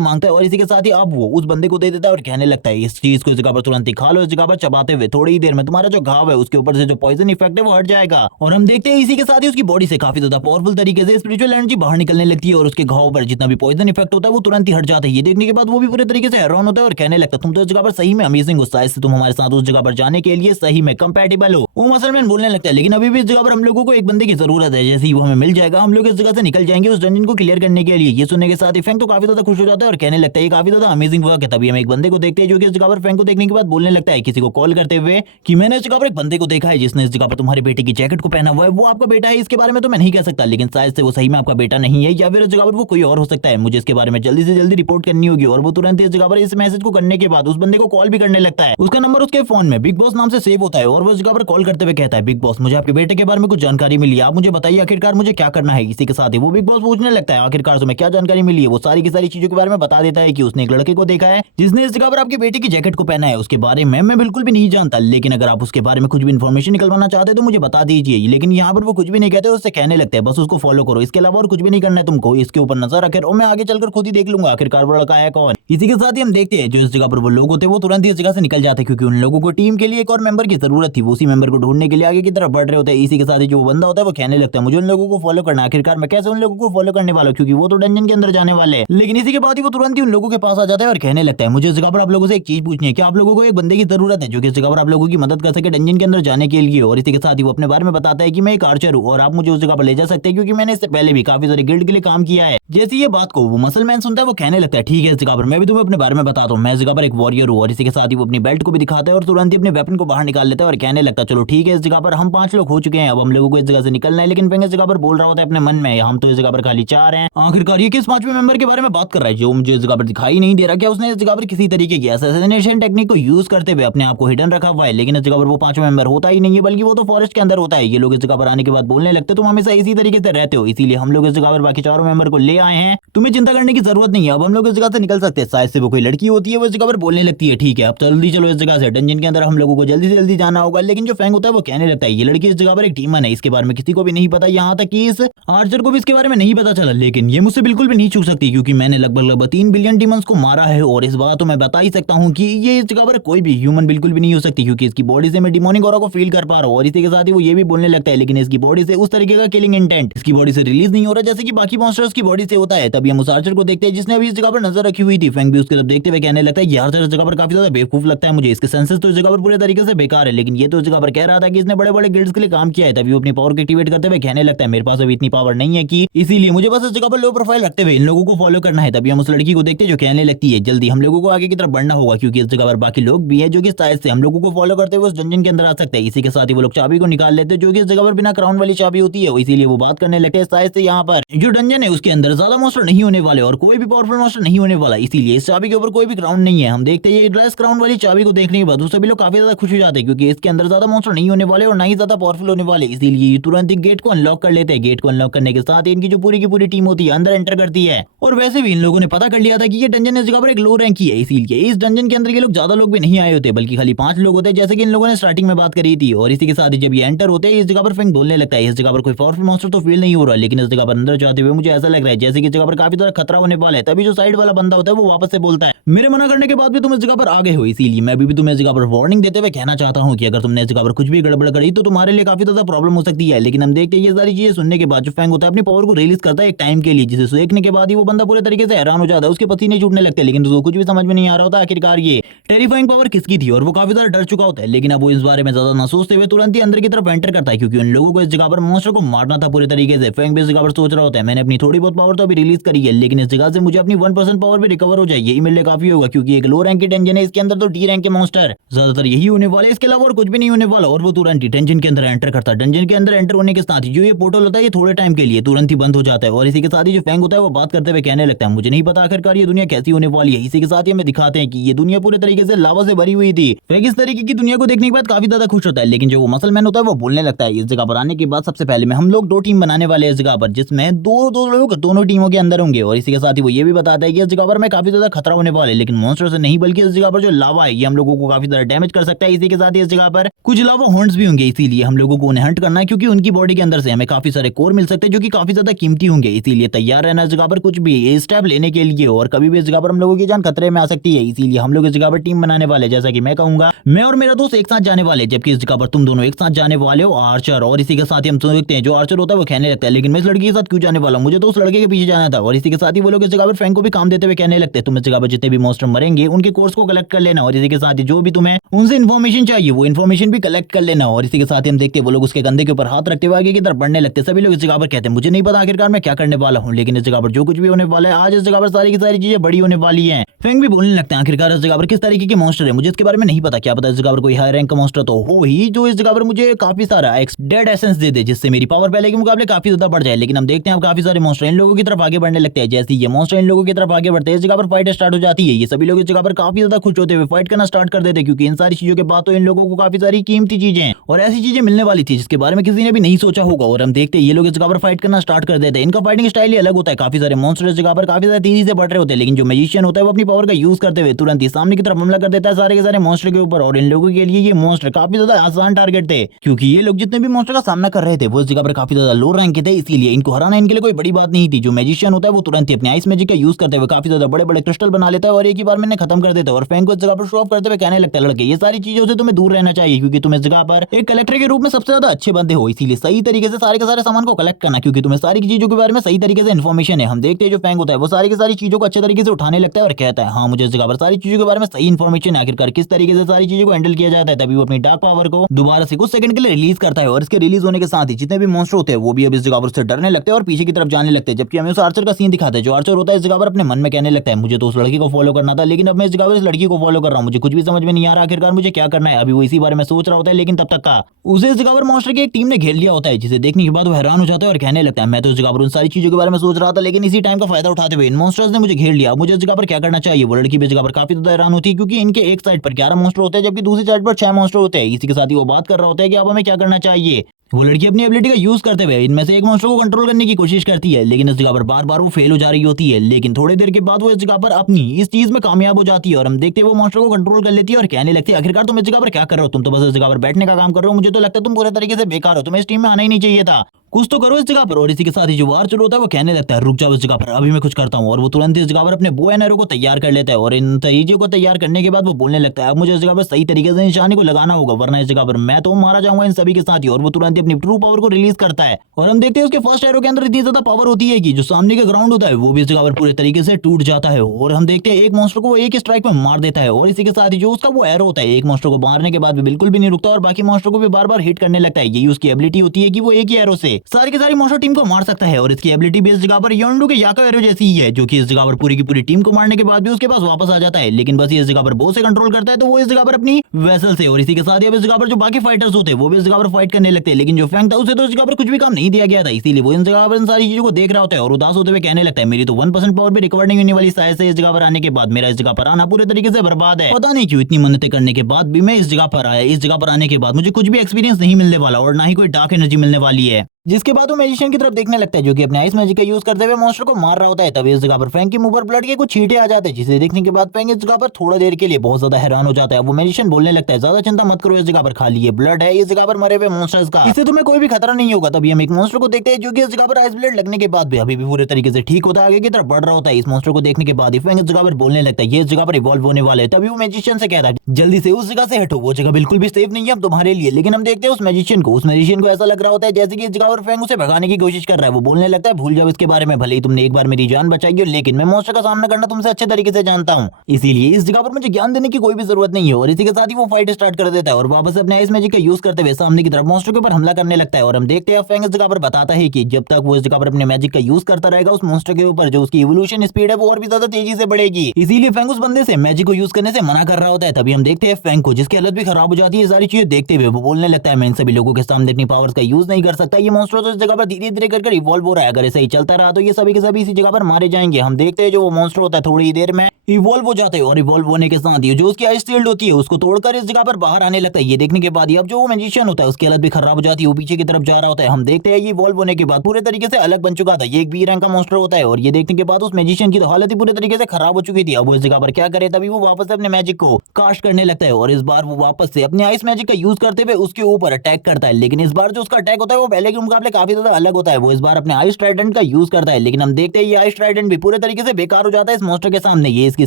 मांगता है और इसी के साथ ही अब वो उस बंदे को दे देता है और कहने लगता है इस चीज को इस जगह पर तुरंत ही खा लो, इस जगह पर चबाते हुए थोड़ी ही देर में तुम्हारा जो घाव है उसके ऊपर से जो पॉइजन इफेक्ट है वो हट जाएगा। और हम देखते हैं इसी के साथ ही उसकी बॉडी से काफी ज्यादा पावरफुल तरीके से स्पिरिचुअल एनर्जी बाहर निकलने लगती है और उसके घाव पर जितना भी पॉइजन इफेक्ट होता है वो तुरंत ही हट जाता है। ये देखने के बाद वो भी पूरे तरीके से हैरान होता है और कहने लगता है तुम तो इस जगह पर सही में अमेजिंग हो, शायद से तुम हमारे साथ उस जगह पर जाने के लिए सही में कंपैटिबल हो। वो मसलमैन बोलने लगता है लेकिन अभी भी इस जगह पर हम लोगों को एक बंदे की जरूरत है, जैसे ही वो हमें मिल जाएगा हम लोग इस जगह से निकल जाएंगे उस डंजन को क्लियर करने के लिए। ये सुनने के साथ ही फैंग तो काफी ज्यादा खुश हो जाता है और कहने लगता है ये काफी ज्यादा अमेजिंग वर्क है। तभी हम एक बंदे को देखते हैं जो कि इस जगह पर फैंग को देखने के बाद बोलने लगता है किसी को कॉल करते हुए कि मैंने इस जगह पर एक बंदे को देखा है जिसने इस जगह पर तुम्हारे बेटे की जैकेट को पहना हुआ है, वो आपका बेटा है, इसके बारे में तो मैं नहीं कह सकता लेकिन शायद से वो सही में आपका बेटा नहीं है या फिर इस जगह पर वो कोई और हो सकता है, मुझे इसके बारे में जल्दी से जल्दी रिपोर्ट करनी होगी। और वो तुरंत इस जगह पर इस मैसेज को करने के बाद उस बंदे को कॉल भी करने लगता है। उसका नंबर उसके फोन में बिग बॉस नाम से सेव होता है और वो इस जगह पर कॉल करते हुए कहता है बिग बॉस मुझे आपके बेटे के बारे में कुछ जानकारी मिली है, आप मुझे बताइए आखिरकार मुझे क्या करना है। इसी के साथ ही वो बिग बॉस पूछने लगता है आखिरकार तुम्हें क्या जानकारी मिली है। वो सारी की सारी चीजों के बारे में बता देता है कि उसने एक लड़के को देखा है जिसने इस जगह पर आपके बेटे की जैकेट को पहना है, उसके बारे में मैं बिल्कुल भी नहीं जानता लेकिन अगर आप उसके बारे में कुछ भी इन्फॉर्मेशन निकलवाना चाहते हो तो मुझे बता दीजिए। लेकिन यहाँ पर वो कुछ भी नहीं कहते, उससे कहने लगते हैं बस उसको फॉलो करो, इसके अलावा और कुछ भी नहीं करना है तुमको, इसके ऊपर नजर रखे और मैं आगे चलकर खुद ही देख लूंगा आखिरकार वो लड़का है कौन। इसी के साथ ही हम देखते हैं जो इस जगह पर वो लोग होते हैं वो तुरंत ही इस जगह से निकल जाते हैं क्योंकि उन लोगों को टीम के लिए एक और मेंबर की जरूरत थी, वो उसी मेंबर को ढूंढने के लिए आगे की तरफ बढ़ रहे होते हैं। इसी के साथ ही जो बंदा होता है वो कहने लगता है मुझे उन लोगों को फॉलो करना, आखिरकार मैं कैसे उन लोगों को फॉलो करने वाला हूं क्योंकि वो तो डंजन के अंदर जाने वाले हैं। लेकिन इसी के बाद ही वो तुरंत ही उन लोगों के पास आ जाता है और कहने लगता है मुझे इस जगह पर आप लोगों से एक चीज पूछनी है कि आप लोगों को एक बंदे की जरूरत है जो कि इस जगह पर आप लोगों की मदद कर सके डंजन के अंदर जाने के लिए। और इसी के साथ ही वो अपने बारे में बताता है कि मैं एक आर्चर हूं और आप मुझे उस जगह पर ले जा सकते हैं क्योंकि मैंने इससे पहले भी काफी सारे गिल्ड के लिए काम किया है। जैसी ये बात को वो मसलमैन सुनता है वो कहने लगता है ठीक है इस जगह पर मैं भी तुम्हें अपने बारे में बताता हूँ, मैं इस जगह पर एक वॉरियर हूँ। और इसी के साथ ही वो अपनी बेल्ट को भी दिखाता है और तुरंत ही अपने वेपन को बाहर निकाल लेता है और कहने लगता है चलो ठीक है इस जगह पर हम 5 लोग हो चुके हैं, अब हम लोगों को इस जगह से निकलना है। लेकिन फैंग इस जगह पर बोल रहा होता है अपने मन में हम तो इस जगह पर खाली 4 हैं, आखिरकार ये किस 5वें मेंबर के बारे में बात कर रहा है जो मुझे इस जगह पर दिखाई नहीं दे रहा, क्या उसने इस जगह पर किसी तरीके की असैसिनेशन टेक्निक को यूज करते हुए अपने आप को हिडन रखा हुआ है। लेकिन इस जगह पर वो 5वां मेंबर होता ही नहीं है बल्कि वो तो फॉरेस्ट के अंदर होता है। ये लोग इस जगह पर आने के बाद बोलने लगते तुम हमेशा इसी तरीके से रहते हो, इसीलिए हम लोग इस जगह पर बाकी 4 मेंबर को ले आए हैं, तुम्हें चिंता करने की जरूरत नहीं है, अब हम लोग इस जगह से निकल सकते हैं। शायद से वो कोई लड़की होती है वो इस जगह पर बोलने लगती है ठीक है अब जल्दी चलो इस जगह से, डंजन के अंदर हम लोगों को जल्दी से जल्दी जाना होगा। लेकिन जो फैंग होता है वो कहने लगता है ये लड़की इस जगह पर एक डीमन है, इसके बारे में किसी को भी नहीं पता, यहाँ तक कि इस आर्चर को भी इसके बारे में नहीं पता चला, लेकिन ये मुझसे बिल्कुल भी नहीं छूट सकती क्योंकि मैंने लगभग 3 बिलियन डीमंस को मारा है। और इस बात तो मैं बता ही सकता हूँ कि ये इस जगह पर कोई भी ह्यूमन बिल्कुल भी नहीं हो सकती क्योंकि इसकी बॉडी से मैं डिमोनिक ऑरा को फील कर पा रहा हूँ। और इसी के साथ ही वो ये भी बोलने लगता है लेकिन इसकी बॉडी से उस तरीके का किलिंग इंटेंट इसकी बॉडी से रिलीज नहीं हो रहा जैसे कि बाकी मॉन्स्टर्स की बॉडी से होता है। तभी हम उस आर्चर को देखते हैं जिसने अभी इस जगह पर नजर रखी हुई थी। फैंग भी उसकी तरफ देखते हुए कहने लगता है ये आर्चर इस जगह पर काफी ज्यादा बेवकूफ लगता है मुझे, इसके सेंसेस तो इस जगह पर पूरे तरीके से बेकार है, लेकिन ये तो इस जगह पर कह रहा था कि इसने बड़े बड़े गिल्ड्स के लिए काम किया है। तभी वो अपनी पावर को एक्टिवेट करते हुए कहने लगता है मेरे पास अभी इतनी पावर नहीं है कि इसीलिए मुझे बस इस जगह पर लो प्रोफाइल रखते हुए इन लोगों को फॉलो करना है। तभी हम उस लड़की को देखते हैं जो कहने लगती है जल्दी हम लोगों को आगे की तरफ बढ़ना होगा क्योंकि इस जगह पर बाकी लोग भी है जो कि शायद से हम लोगों को फॉलो करते हुए उस डंजन के अंदर आ सकते हैं। इसी के साथ ही वो लोग चाबी को निकाल लेते हैं जो कि इस जगह पर बिना क्राउन वाली चाबी होती है, इसीलिए वो बात करने लगते हैं शायद से यहाँ पर जो डंजन है उसके अंदर ज्यादा मॉन्स्टर नहीं होने वाले और कोई भी पावरफुल मॉन्स्टर नहीं होने वाला, इसीलिए इस चाबी के ऊपर कोई भी क्राउन नहीं है। हम देखते हैं ये ड्रेस क्राउन वाली चाबी को देखने के बाद सभी लोग काफी ज्यादा खुश हो जाते हैं क्योंकि इसके अंदर ज्यादा मॉन्स्टर नहीं होने वाले और ना ही ज्यादा पावरफुल होने वाले, इसीलिए तुरंत ही गेट को अनलॉक कर लेते हैं। गेट को अनलॉक करने के साथ इनकी जो पूरी की पूरी टीम होती है अंदर एंटर करती है। और वैसे भी इन लोगों ने पता कर लिया था कि ये डंजन इस जगह पर एक लो रैंक की है, इसीलिए इस डंजन के अंदर ये लोग ज्यादा लोग भी नहीं आए होते बल्कि खाली 5 लोग होते हैं जैसे कि इन लोगों ने स्टार्टिंग में बात करी थी। और इसी के साथ ही जब ये एंटर होते हैं इस जगह पर फैंग बोलने लगता है इस जगह पर कोई पावरफुल मॉन्स्टर तो फील नहीं हो रहा, लेकिन इस जगह पर अंदर जाते हुए मुझे ऐसा लग रहा है जैसे कि जगह पर काफी ज्यादा खतरा होने वाला है। तभी जो साइड वाला बंदा होता है वो वापस से बोलता है मेरे मना करने के बाद भी तुम इस जगह पर आ गए हो, इसीलिए मैं भी तुम्हें इस जगह पर वार्निंग देते हुए कहना चाहता हूं कि अगर तुमने इस जगह पर कुछ भी गड़बड़ करी तो तुम्हारे लिए काफी ज्यादा प्रॉब्लम हो सकती है। लेकिन हम देखते हैं ये सारी चीजें सुनने के बाद जो फैंग होता है अपनी पावर को रिलीज करता है एक टाइम के लिए, जिसे देखने के बाद ही वो बंदा पूरे तरीके से हैरान हो जाता है, उसके पसीने छूटने लगते हैं। लेकिन उसको कुछ भी समझ में नहीं आ रहा होता आखिरकार ये टेरिफाइंग पावर किसकी थी और वो काफी ज्यादा डर चुका होता है। लेकिन अब वो इस बारे में ज्यादा ना सोचते हुए तुरंत ही अंदर की तरफ एंटर करता है क्योंकि उन लोगों को इस जगह पर मॉन्स्टर को मारना था पूरे तरीके से। फैंग भी इस जगह पर सोच रहा होता है मैंने अपनी थोड़ी बहुत पावर तो अभी रिलीज करी है लेकिन इस जगह से मुझे अपनी 1% पावर भी रिकवर हो जाएगी, मेरे लिए काफी होगा, क्योंकि एक लो रैंक की टेंशन है इसके अंदर, तो डी रैंक के मॉन्स्टर ज्यादातर यही होने वाले, इसके अलावा और कुछ भी नहीं होने वाला। और वो तुरंत ही डंजन के अंदर एंटर करता है। डंजन के अंदर एंटर होने के साथ ही जो ये पोर्टल होता है ये थोड़े टाइम के लिए तुरंत ही बंद हो जाता है, और इसी के साथ ही जो फैंग होता है वो बात करते हुए कहने लगता है, मुझे नहीं पता आखिरकार ये दुनिया कैसी होने वाली है। इसी के साथ ही हमें दिखाते हैं कि ये दुनिया पूरे तरीके से लावा से भरी हुई थी। फैंग इस तरीके की दुनिया को देखने के बाद काफी ज्यादा खुश होता है, लेकिन जो वो मसल मैन होता है वो बोलने लगता है, इस जगह पर आने के बाद सबसे पहले में हम लोग 2 टीम बनाने वाले हैं इस जगह पर, जिसमें दो लोग दोनों टीमों के अंदर होंगे। और इसी के साथ ही वो ये भी बताता है कि इस जगह पर मैं काफी ज्यादा खतरा होने वाला है, लेकिन मॉन्स्टर से नहीं बल्कि इस जगह पर जो लावा है ये हम लोगों को काफी ज्यादा डैमेज कर सकता है। इसी के साथ ही इस जगह पर कुछ लावा हॉर्न्स भी होंगे, इसीलिए हम लोगों को उन्हें हंट करना है, क्योंकि उनकी बॉडी के अंदर से हमें काफी सारे कोर मिल सकते हैं जो कि काफी ज्यादा कीमती होंगे। इसीलिए तैयार रहना इस जगह पर कुछ भी स्टेप लेने के लिए, और कभी भी इस जगह पर हम लोगों की जान खतरे में आ सकती है। इसीलिए हम लोग इस जगह पर टीम बनाने वाले, जैसा कि मैं कहूंगा मैं और मेरा दोस्त एक साथ जाने वाले, जबकि इस जगह पर तुम दोनों एक साथ जाने वाले हो आर्चर। और इसी के साथ ही हम देखते हैं जो आर्चर होता है वो कहने लगता है, लेकिन मैं इस लड़की के साथ क्यों जाने वाला हूं, मुझे तो उस लड़के के पीछे जाना था। और इसी के साथ ही वो लोग इस जगह पर फैंग को भी काम देते हुए कहने लगते हैं, तुम इस जगह पर जितने भी मॉन्स्टर मरेंगे उनके कोर्स को कलेक्ट कर लेना, और इसी के साथ ही जो भी तुम्हें उनसे इन्फॉर्मेशन चाहिए वो इन्फॉर्मेशन भी कलेक्ट कर लेना। और इसी के साथ ही हम देखते हैं वो लोग उसके कंधे के ऊपर हाथ रखते हुए आगे की तरफ बढ़ने लगते हैं। सभी लोग इस जगह पर कहते हैं, मुझे नहीं पता आखिरकार मैं क्या करने वाला हूं, लेकिन इस जगह पर जो कुछ भी होने वाला है आज इस जगह पर सारी की सारी चीजें बड़ी होने वाली है। फैंग भी बोलने लगते हैं, आखिरकार इस जगह पर किस तरीके के मॉन्स्टर है मुझे इसके बारे में नहीं पता, क्या पता इस जगह पर कोई हाई रैंक का मॉन्स्टर तो हो ही जो इस जगह पर मुझे काफी सारा डेड एसेंस दे दे, जिससे मेरी पावर पहले के मुकाबले काफी ज्यादा बढ़ जाए। लेकिन हम देखते हैं अब काफी सारे मॉन्स्टर इन लोगों की तरफ आगे बढ़ने लगते हैं। जैसे ये मॉन्स्टर इन लोगों की तरफ आगे बढ़ते हैं इस जगह पर फाइट स्टार्ट हो जाती है। ये सभी लोग इस जगह पर काफी ज्यादा खुश होते हुए फाइट करना स्टार्ट कर देते हैं, क्योंकि इन सारी चीजों के बाद तो इन लोगों को काफी सारी कीमती चीजें और ऐसी चीजें मिलने वाली थी जिसके बारे में किसी ने भी नहीं सोचा होगा। और हम देखते हैं ये लोग इस जगह पर फाइट करना स्टार्ट कर देते हैं। इनका फाइटिंग स्टाइल ही अलग होता है, काफी सारे मॉन्स्टर इस जगह पर काफी ज्यादा तेजी से बढ़ रहे होते हैं, लेकिन जो मैजिशियन होता है वो अपनी पावर का यूज करते हुए तुरंत ही सामने की तरफ हमला कर देता है सारे के सारे मॉन्स्टर के ऊपर। और इन लोगों के लिए ये मॉन्स्टर काफी ज्यादा आसान टारगेट थे, क्योंकि ये लोग जितने भी मॉन्स्टर का सामना कर रहे थे वो इस जगह पर काफी ज्यादा लो रैंक के थे, इसीलिए इनको हराना इनके लिए कोई बड़ी बात नहीं थी। जो मैजिशियन होता है वो तुरंत ही अपने आइस मैजिक का यूज करते हुए काफी ज्यादा बड़े बड़े क्रिस्टल बना लेता है और एक ही बार में इन्हें खत्म कर देता है। और फैंग को इस जगह पर शो ऑफ करते हुए कहने लगता है, लड़के ये सारी चीजों से तुम्हें दूर रहना चाहिए, क्योंकि तुम इस जगह पर एक कलेक्टर के रूप में सबसे ज्यादा अच्छे बंदे हो, इसीलिए सही तरीके से सारे के सारे सामान को कलेक्ट करना, क्योंकि तुम्हें सारी चीजों के बारे में सही तरीके से इन्फॉर्मेशन है। हम देखते हैं जो फैंग होता है वो सारी की सारी चीजों को अच्छे तरीके से उठाने लगता है और कहता है, हाँ मुझे इस जगह पर सारी चीजों के बारे में सही इन्फॉर्मेशन है, आखिरकार किस तरीके से सारी चीजों को हैंडल किया जाता है। तभी वो अपनी डार्क पावर को दोबारा से कुछ सेकंड के लिए रिलीज करता है, और इसके रिलीज होने के साथ ही जितने भी मॉन्स्टर होते हैं वो भी अब इस जगह पर उससे डरने लगते हैं और पीछे की तरफ जाने लगते हैं। जबकि हमें उस आर्चर का सीन दिखाता है, जो आर्चर होता है इस जगह पर अपने मन में कहने लगता है, मुझे तो उस लड़की को फॉलो करना था, लेकिन अब मैं इस जगह पर इस लड़की को फॉलो कर रहा हूँ, मुझे कुछ भी समझ में नहीं आ रहा आखिरकार मुझे क्या करना है। अभी वो इसी बारे में सोच रहा होता है, लेकिन तब तक का उसे इस जगह पर मॉन्स्टर की एक टीम ने घेर लिया होता है, जिसे देखने के बाद वो हैरान हो जाता है और कहने लगता है, मैं तो इस जगह पर उन सारी चीजों के बारे में सोच रहा था, लेकिन इसी टाइम का फायदा उठाते हुए इन मॉन्स्टर्स ने मुझे घेर लिया, मुझे इस जगह पर क्या करना चाहिए। वो लड़की भी इस जगह पर काफी ज्यादा हैरान होती है, क्योंकि इनके एक साइड पर 11 मॉन्स्टर होते हैं जबकि दूसरी साइड पर 6 मॉन्स्टर होते हैं। इसी के साथ ही वो बात कर रहा होता है कि अब हमें क्या करना चाहिए। वो लड़की अपनी एबिलिटी का यूज करते हुए इनमें से एक मॉन्स्टर को कंट्रोल करने की कोशिश करती है, लेकिन इस जगह पर बार बार वो फेल हो जा रही होती है। लेकिन थोड़ी देर के बाद वो इस जगह पर अपनी इस चीज में कामयाब हो जाती है, और हम देखते हैं वो मॉन्स्टर को कंट्रोल कर लेती है और कहने लगती है, आखिरकार तुम इस जगह पर क्या कर रहे हो, तुम तो बस इस जगह पर बैठने का काम कर रहे हो, मुझे तो लगता है तुम पूरे तरीके से बेकार हो, तुम्हें इस टीम में आना ही नहीं चाहिए था, कुछ तो करो इस जगह पर। और इसी के साथ ही जो आर्चर होता है वो कहने लगता है, रुक जाओ इस जगह पर, अभी मैं कुछ करता हूँ। और वो तुरंत इस जगह पर अपने बो एंड एरो को तैयार कर लेता है, और इन चीजों को तैयार करने के बाद वो बोलने लगता है, अब मुझे इस जगह पर सही तरीके से निशाने को लगाना होगा, वरना इस जगह पर मैं तो मारा जाऊंगा इन सभी के साथ ही। और वो तुरंत अपनी ट्रू पावर को रिलीज करता है, और हम देखते हैं उसके फर्स्ट एरो के अंदर इतनी ज्यादा पावर होती है कि जो सामने का ग्राउंड होता है वो भी इस जगह पर पूरे तरीके से टूट जाता है। और हम देखते हैं एक मॉन्स्टर को वो एक स्ट्राइक में मार देता है, और इसी के साथ ही जो उसका वो एरो होता है एक मॉन्स्टर को मारने के बाद भी बिल्कुल भी नहीं रुकता और बाकी मॉन्स्टर को भी बार बार हिट करने लगता है। यही उसकी एबिलिटी होती है कि वो एक ही एरो से सारी की सारी मॉन्स्टर टीम को मार सकता है। और इसकी एबिलिटी भी इस जगह पर योंडू के याका एरो जैसी ही है, जो कि इस जगह पर पूरी की पूरी टीम को मारने के बाद भी उसके पास वापस आ जाता है, लेकिन बस ये इस जगह पर बॉस से कंट्रोल करता है, तो वो इस जगह पर अपनी वेसल से। और इसी के साथ ही अब इस जगह पर जो बाकी फाइटर्स होते हैं वो भी इस जगह पर फाइट करने लगते हैं, लेकिन जो फैंग था उसे तो इस जगह पर कुछ भी काम नहीं दिया गया था, इसीलिए वो इन जगह पर इन सारी चीजों को देख रहा होता है और उदास होते हुए कहने लगता है, मेरी तो 1% पावर भी रिकवर नहीं होने वाली शायद से इस जगह पर आने के बाद, मेरा इस जगह पर आना पूरे तरीके से बर्बाद है, पता नहीं क्यों इतनी मन्नतें करने के बाद भी मैं इस जगह पर आया, इस जगह पर आने के बाद मुझे कुछ भी एक्सपीरियंस नहीं मिलने वाला और ना ही कोई डार्क एनर्जी मिलने वाली है। जिसके बाद वो मैजिशियन की तरफ देखने लगता है, जो कि अपने आइस मैजिक का यूज करते हुए मॉन्स्टर को मार रहा होता है। तभी इस जगह पर फैंग के मुंह पर ब्लड के कुछ छींटे आ जाते हैं, जिसे देखने के बाद फैंग इस जगह पर थोड़ा देर के लिए बहुत ज्यादा हैरान हो जाता है। वो मैजिशियन बोलने लगता है, ज्यादा चिंता मत करो, इस जगह पर खाली ये ब्लड है, इस जगह पर मरे हुए मॉन्स्टर्स का, इससे तुम्हें कोई भी खतरा नहीं होगा। तभी हम एक मॉन्स्टर को देखते हैं जो कि इस जगह पर आइस ब्लड लगने के बाद भी अभी भी पूरे तरीके से ठीक होता है, आगे की तरफ बढ़ रहा होता है। इस मॉन्स्टर को देखने के बाद फैंग इस जगह पर बोलने लगता है, ये इस जगह पर इवॉल्व होने वाले है। तभी वो मैजिशियन से कहता है, जल्दी से उस जगह से हटो, वो जगह बिल्कुल भी सेफ नहीं है अब तुम्हारे लिए। लेकिन हम देखते हैं उस मैजिशियन को ऐसा लग रहा होता है जैसे कि इस जगह और फैंग उसे भगाने की कोशिश कर रहा है। वो बोलने लगता है भूल जाओ इसके बारे में, भले ही तुमने एक बार मेरी जान बचाई हो, लेकिन मैं मॉन्स्टर का सामना करना तुमसे अच्छे तरीके से जानता हूँ, इसीलिए इस जगह पर मुझे ज्ञान देने की कोई भी जरूरत नहीं है। और इसी के साथ ही वो फाइट स्टार्ट कर देता है और वापस अपने आइस मैजिक का यूज करते हुए सामने की तरफ मॉन्स्टर के ऊपर हमला करने लगता है। और हम देखते हैं फैंग इस जगह पर बताता है कि जब तक वो इस जगह पर अपने मैजिक का यूज करता रहेगा, उस मॉन्स्टर के ऊपर जो उसकी इवोल्यूशन स्पीड है वो और भी ज्यादा तेजी से बढ़ेगी। इसीलिए फैंग उस बंदे से मैजिक को यूज करने से मना कर रहा होता है। तभी हम देखते हैं फैंग को, जिसकी हालत भी खराब हो जाती है सारी चीजें देखते हुए। वो बोलने लगता है मैं इन सभी लोगों के सामने अपनी पावर्स का यूज नहीं कर सकता, ये मॉन्स्टर तो इस जगह पर धीरे धीरे कर इवॉल्व हो रहा है, अगर ऐसा ही चलता रहा तो ये सभी के सभी इसी जगह पर मारे जाएंगे। हम देखते हैं जो वो मॉन्स्टर होता है थोड़ी देर में इवॉल्व हो जाता है और इवॉल्व होने के साथ ही जो उसकी आइस शील्ड होती है उसको तोड़कर इस जगह पर बाहर आने लगता है। ये देखने के बाद ही अब जो वो मैजिशियन होता है उसकी हालत भी खराब हो जाती है, वो पीछे की तरफ जा रहा होता है। हम देखते हैं ये इवॉल्व होने के बाद पूरे तरीके से अलग बन चुका था, ये एक बी रैंक का मॉन्स्टर होता है। और ये देखने के बाद उस मैजिशियन की तो हालत ही पूरे तरीके से खराब हो चुकी थी। अब वो इस जगह पर क्या करे, तभी वो वापस से अपने मैजिक को कास्ट करने लगता है और इस बार वो वापस से अपने आइस मैजिक का यूज करते हुए उसके ऊपर अटैक करता है। लेकिन इस बार जो उसका अटैक होता है वो पहले के मुकाबले काफी ज्यादा अलग होता है। वो इस बार अपने आइस ट्राइडेंट का यूज करता है, लेकिन हम देखते हैं ये आइस ट्राइडेंट भी पूरे तरीके से बेकार हो जाता है इस मॉन्स्टर के सामने। ये इसकी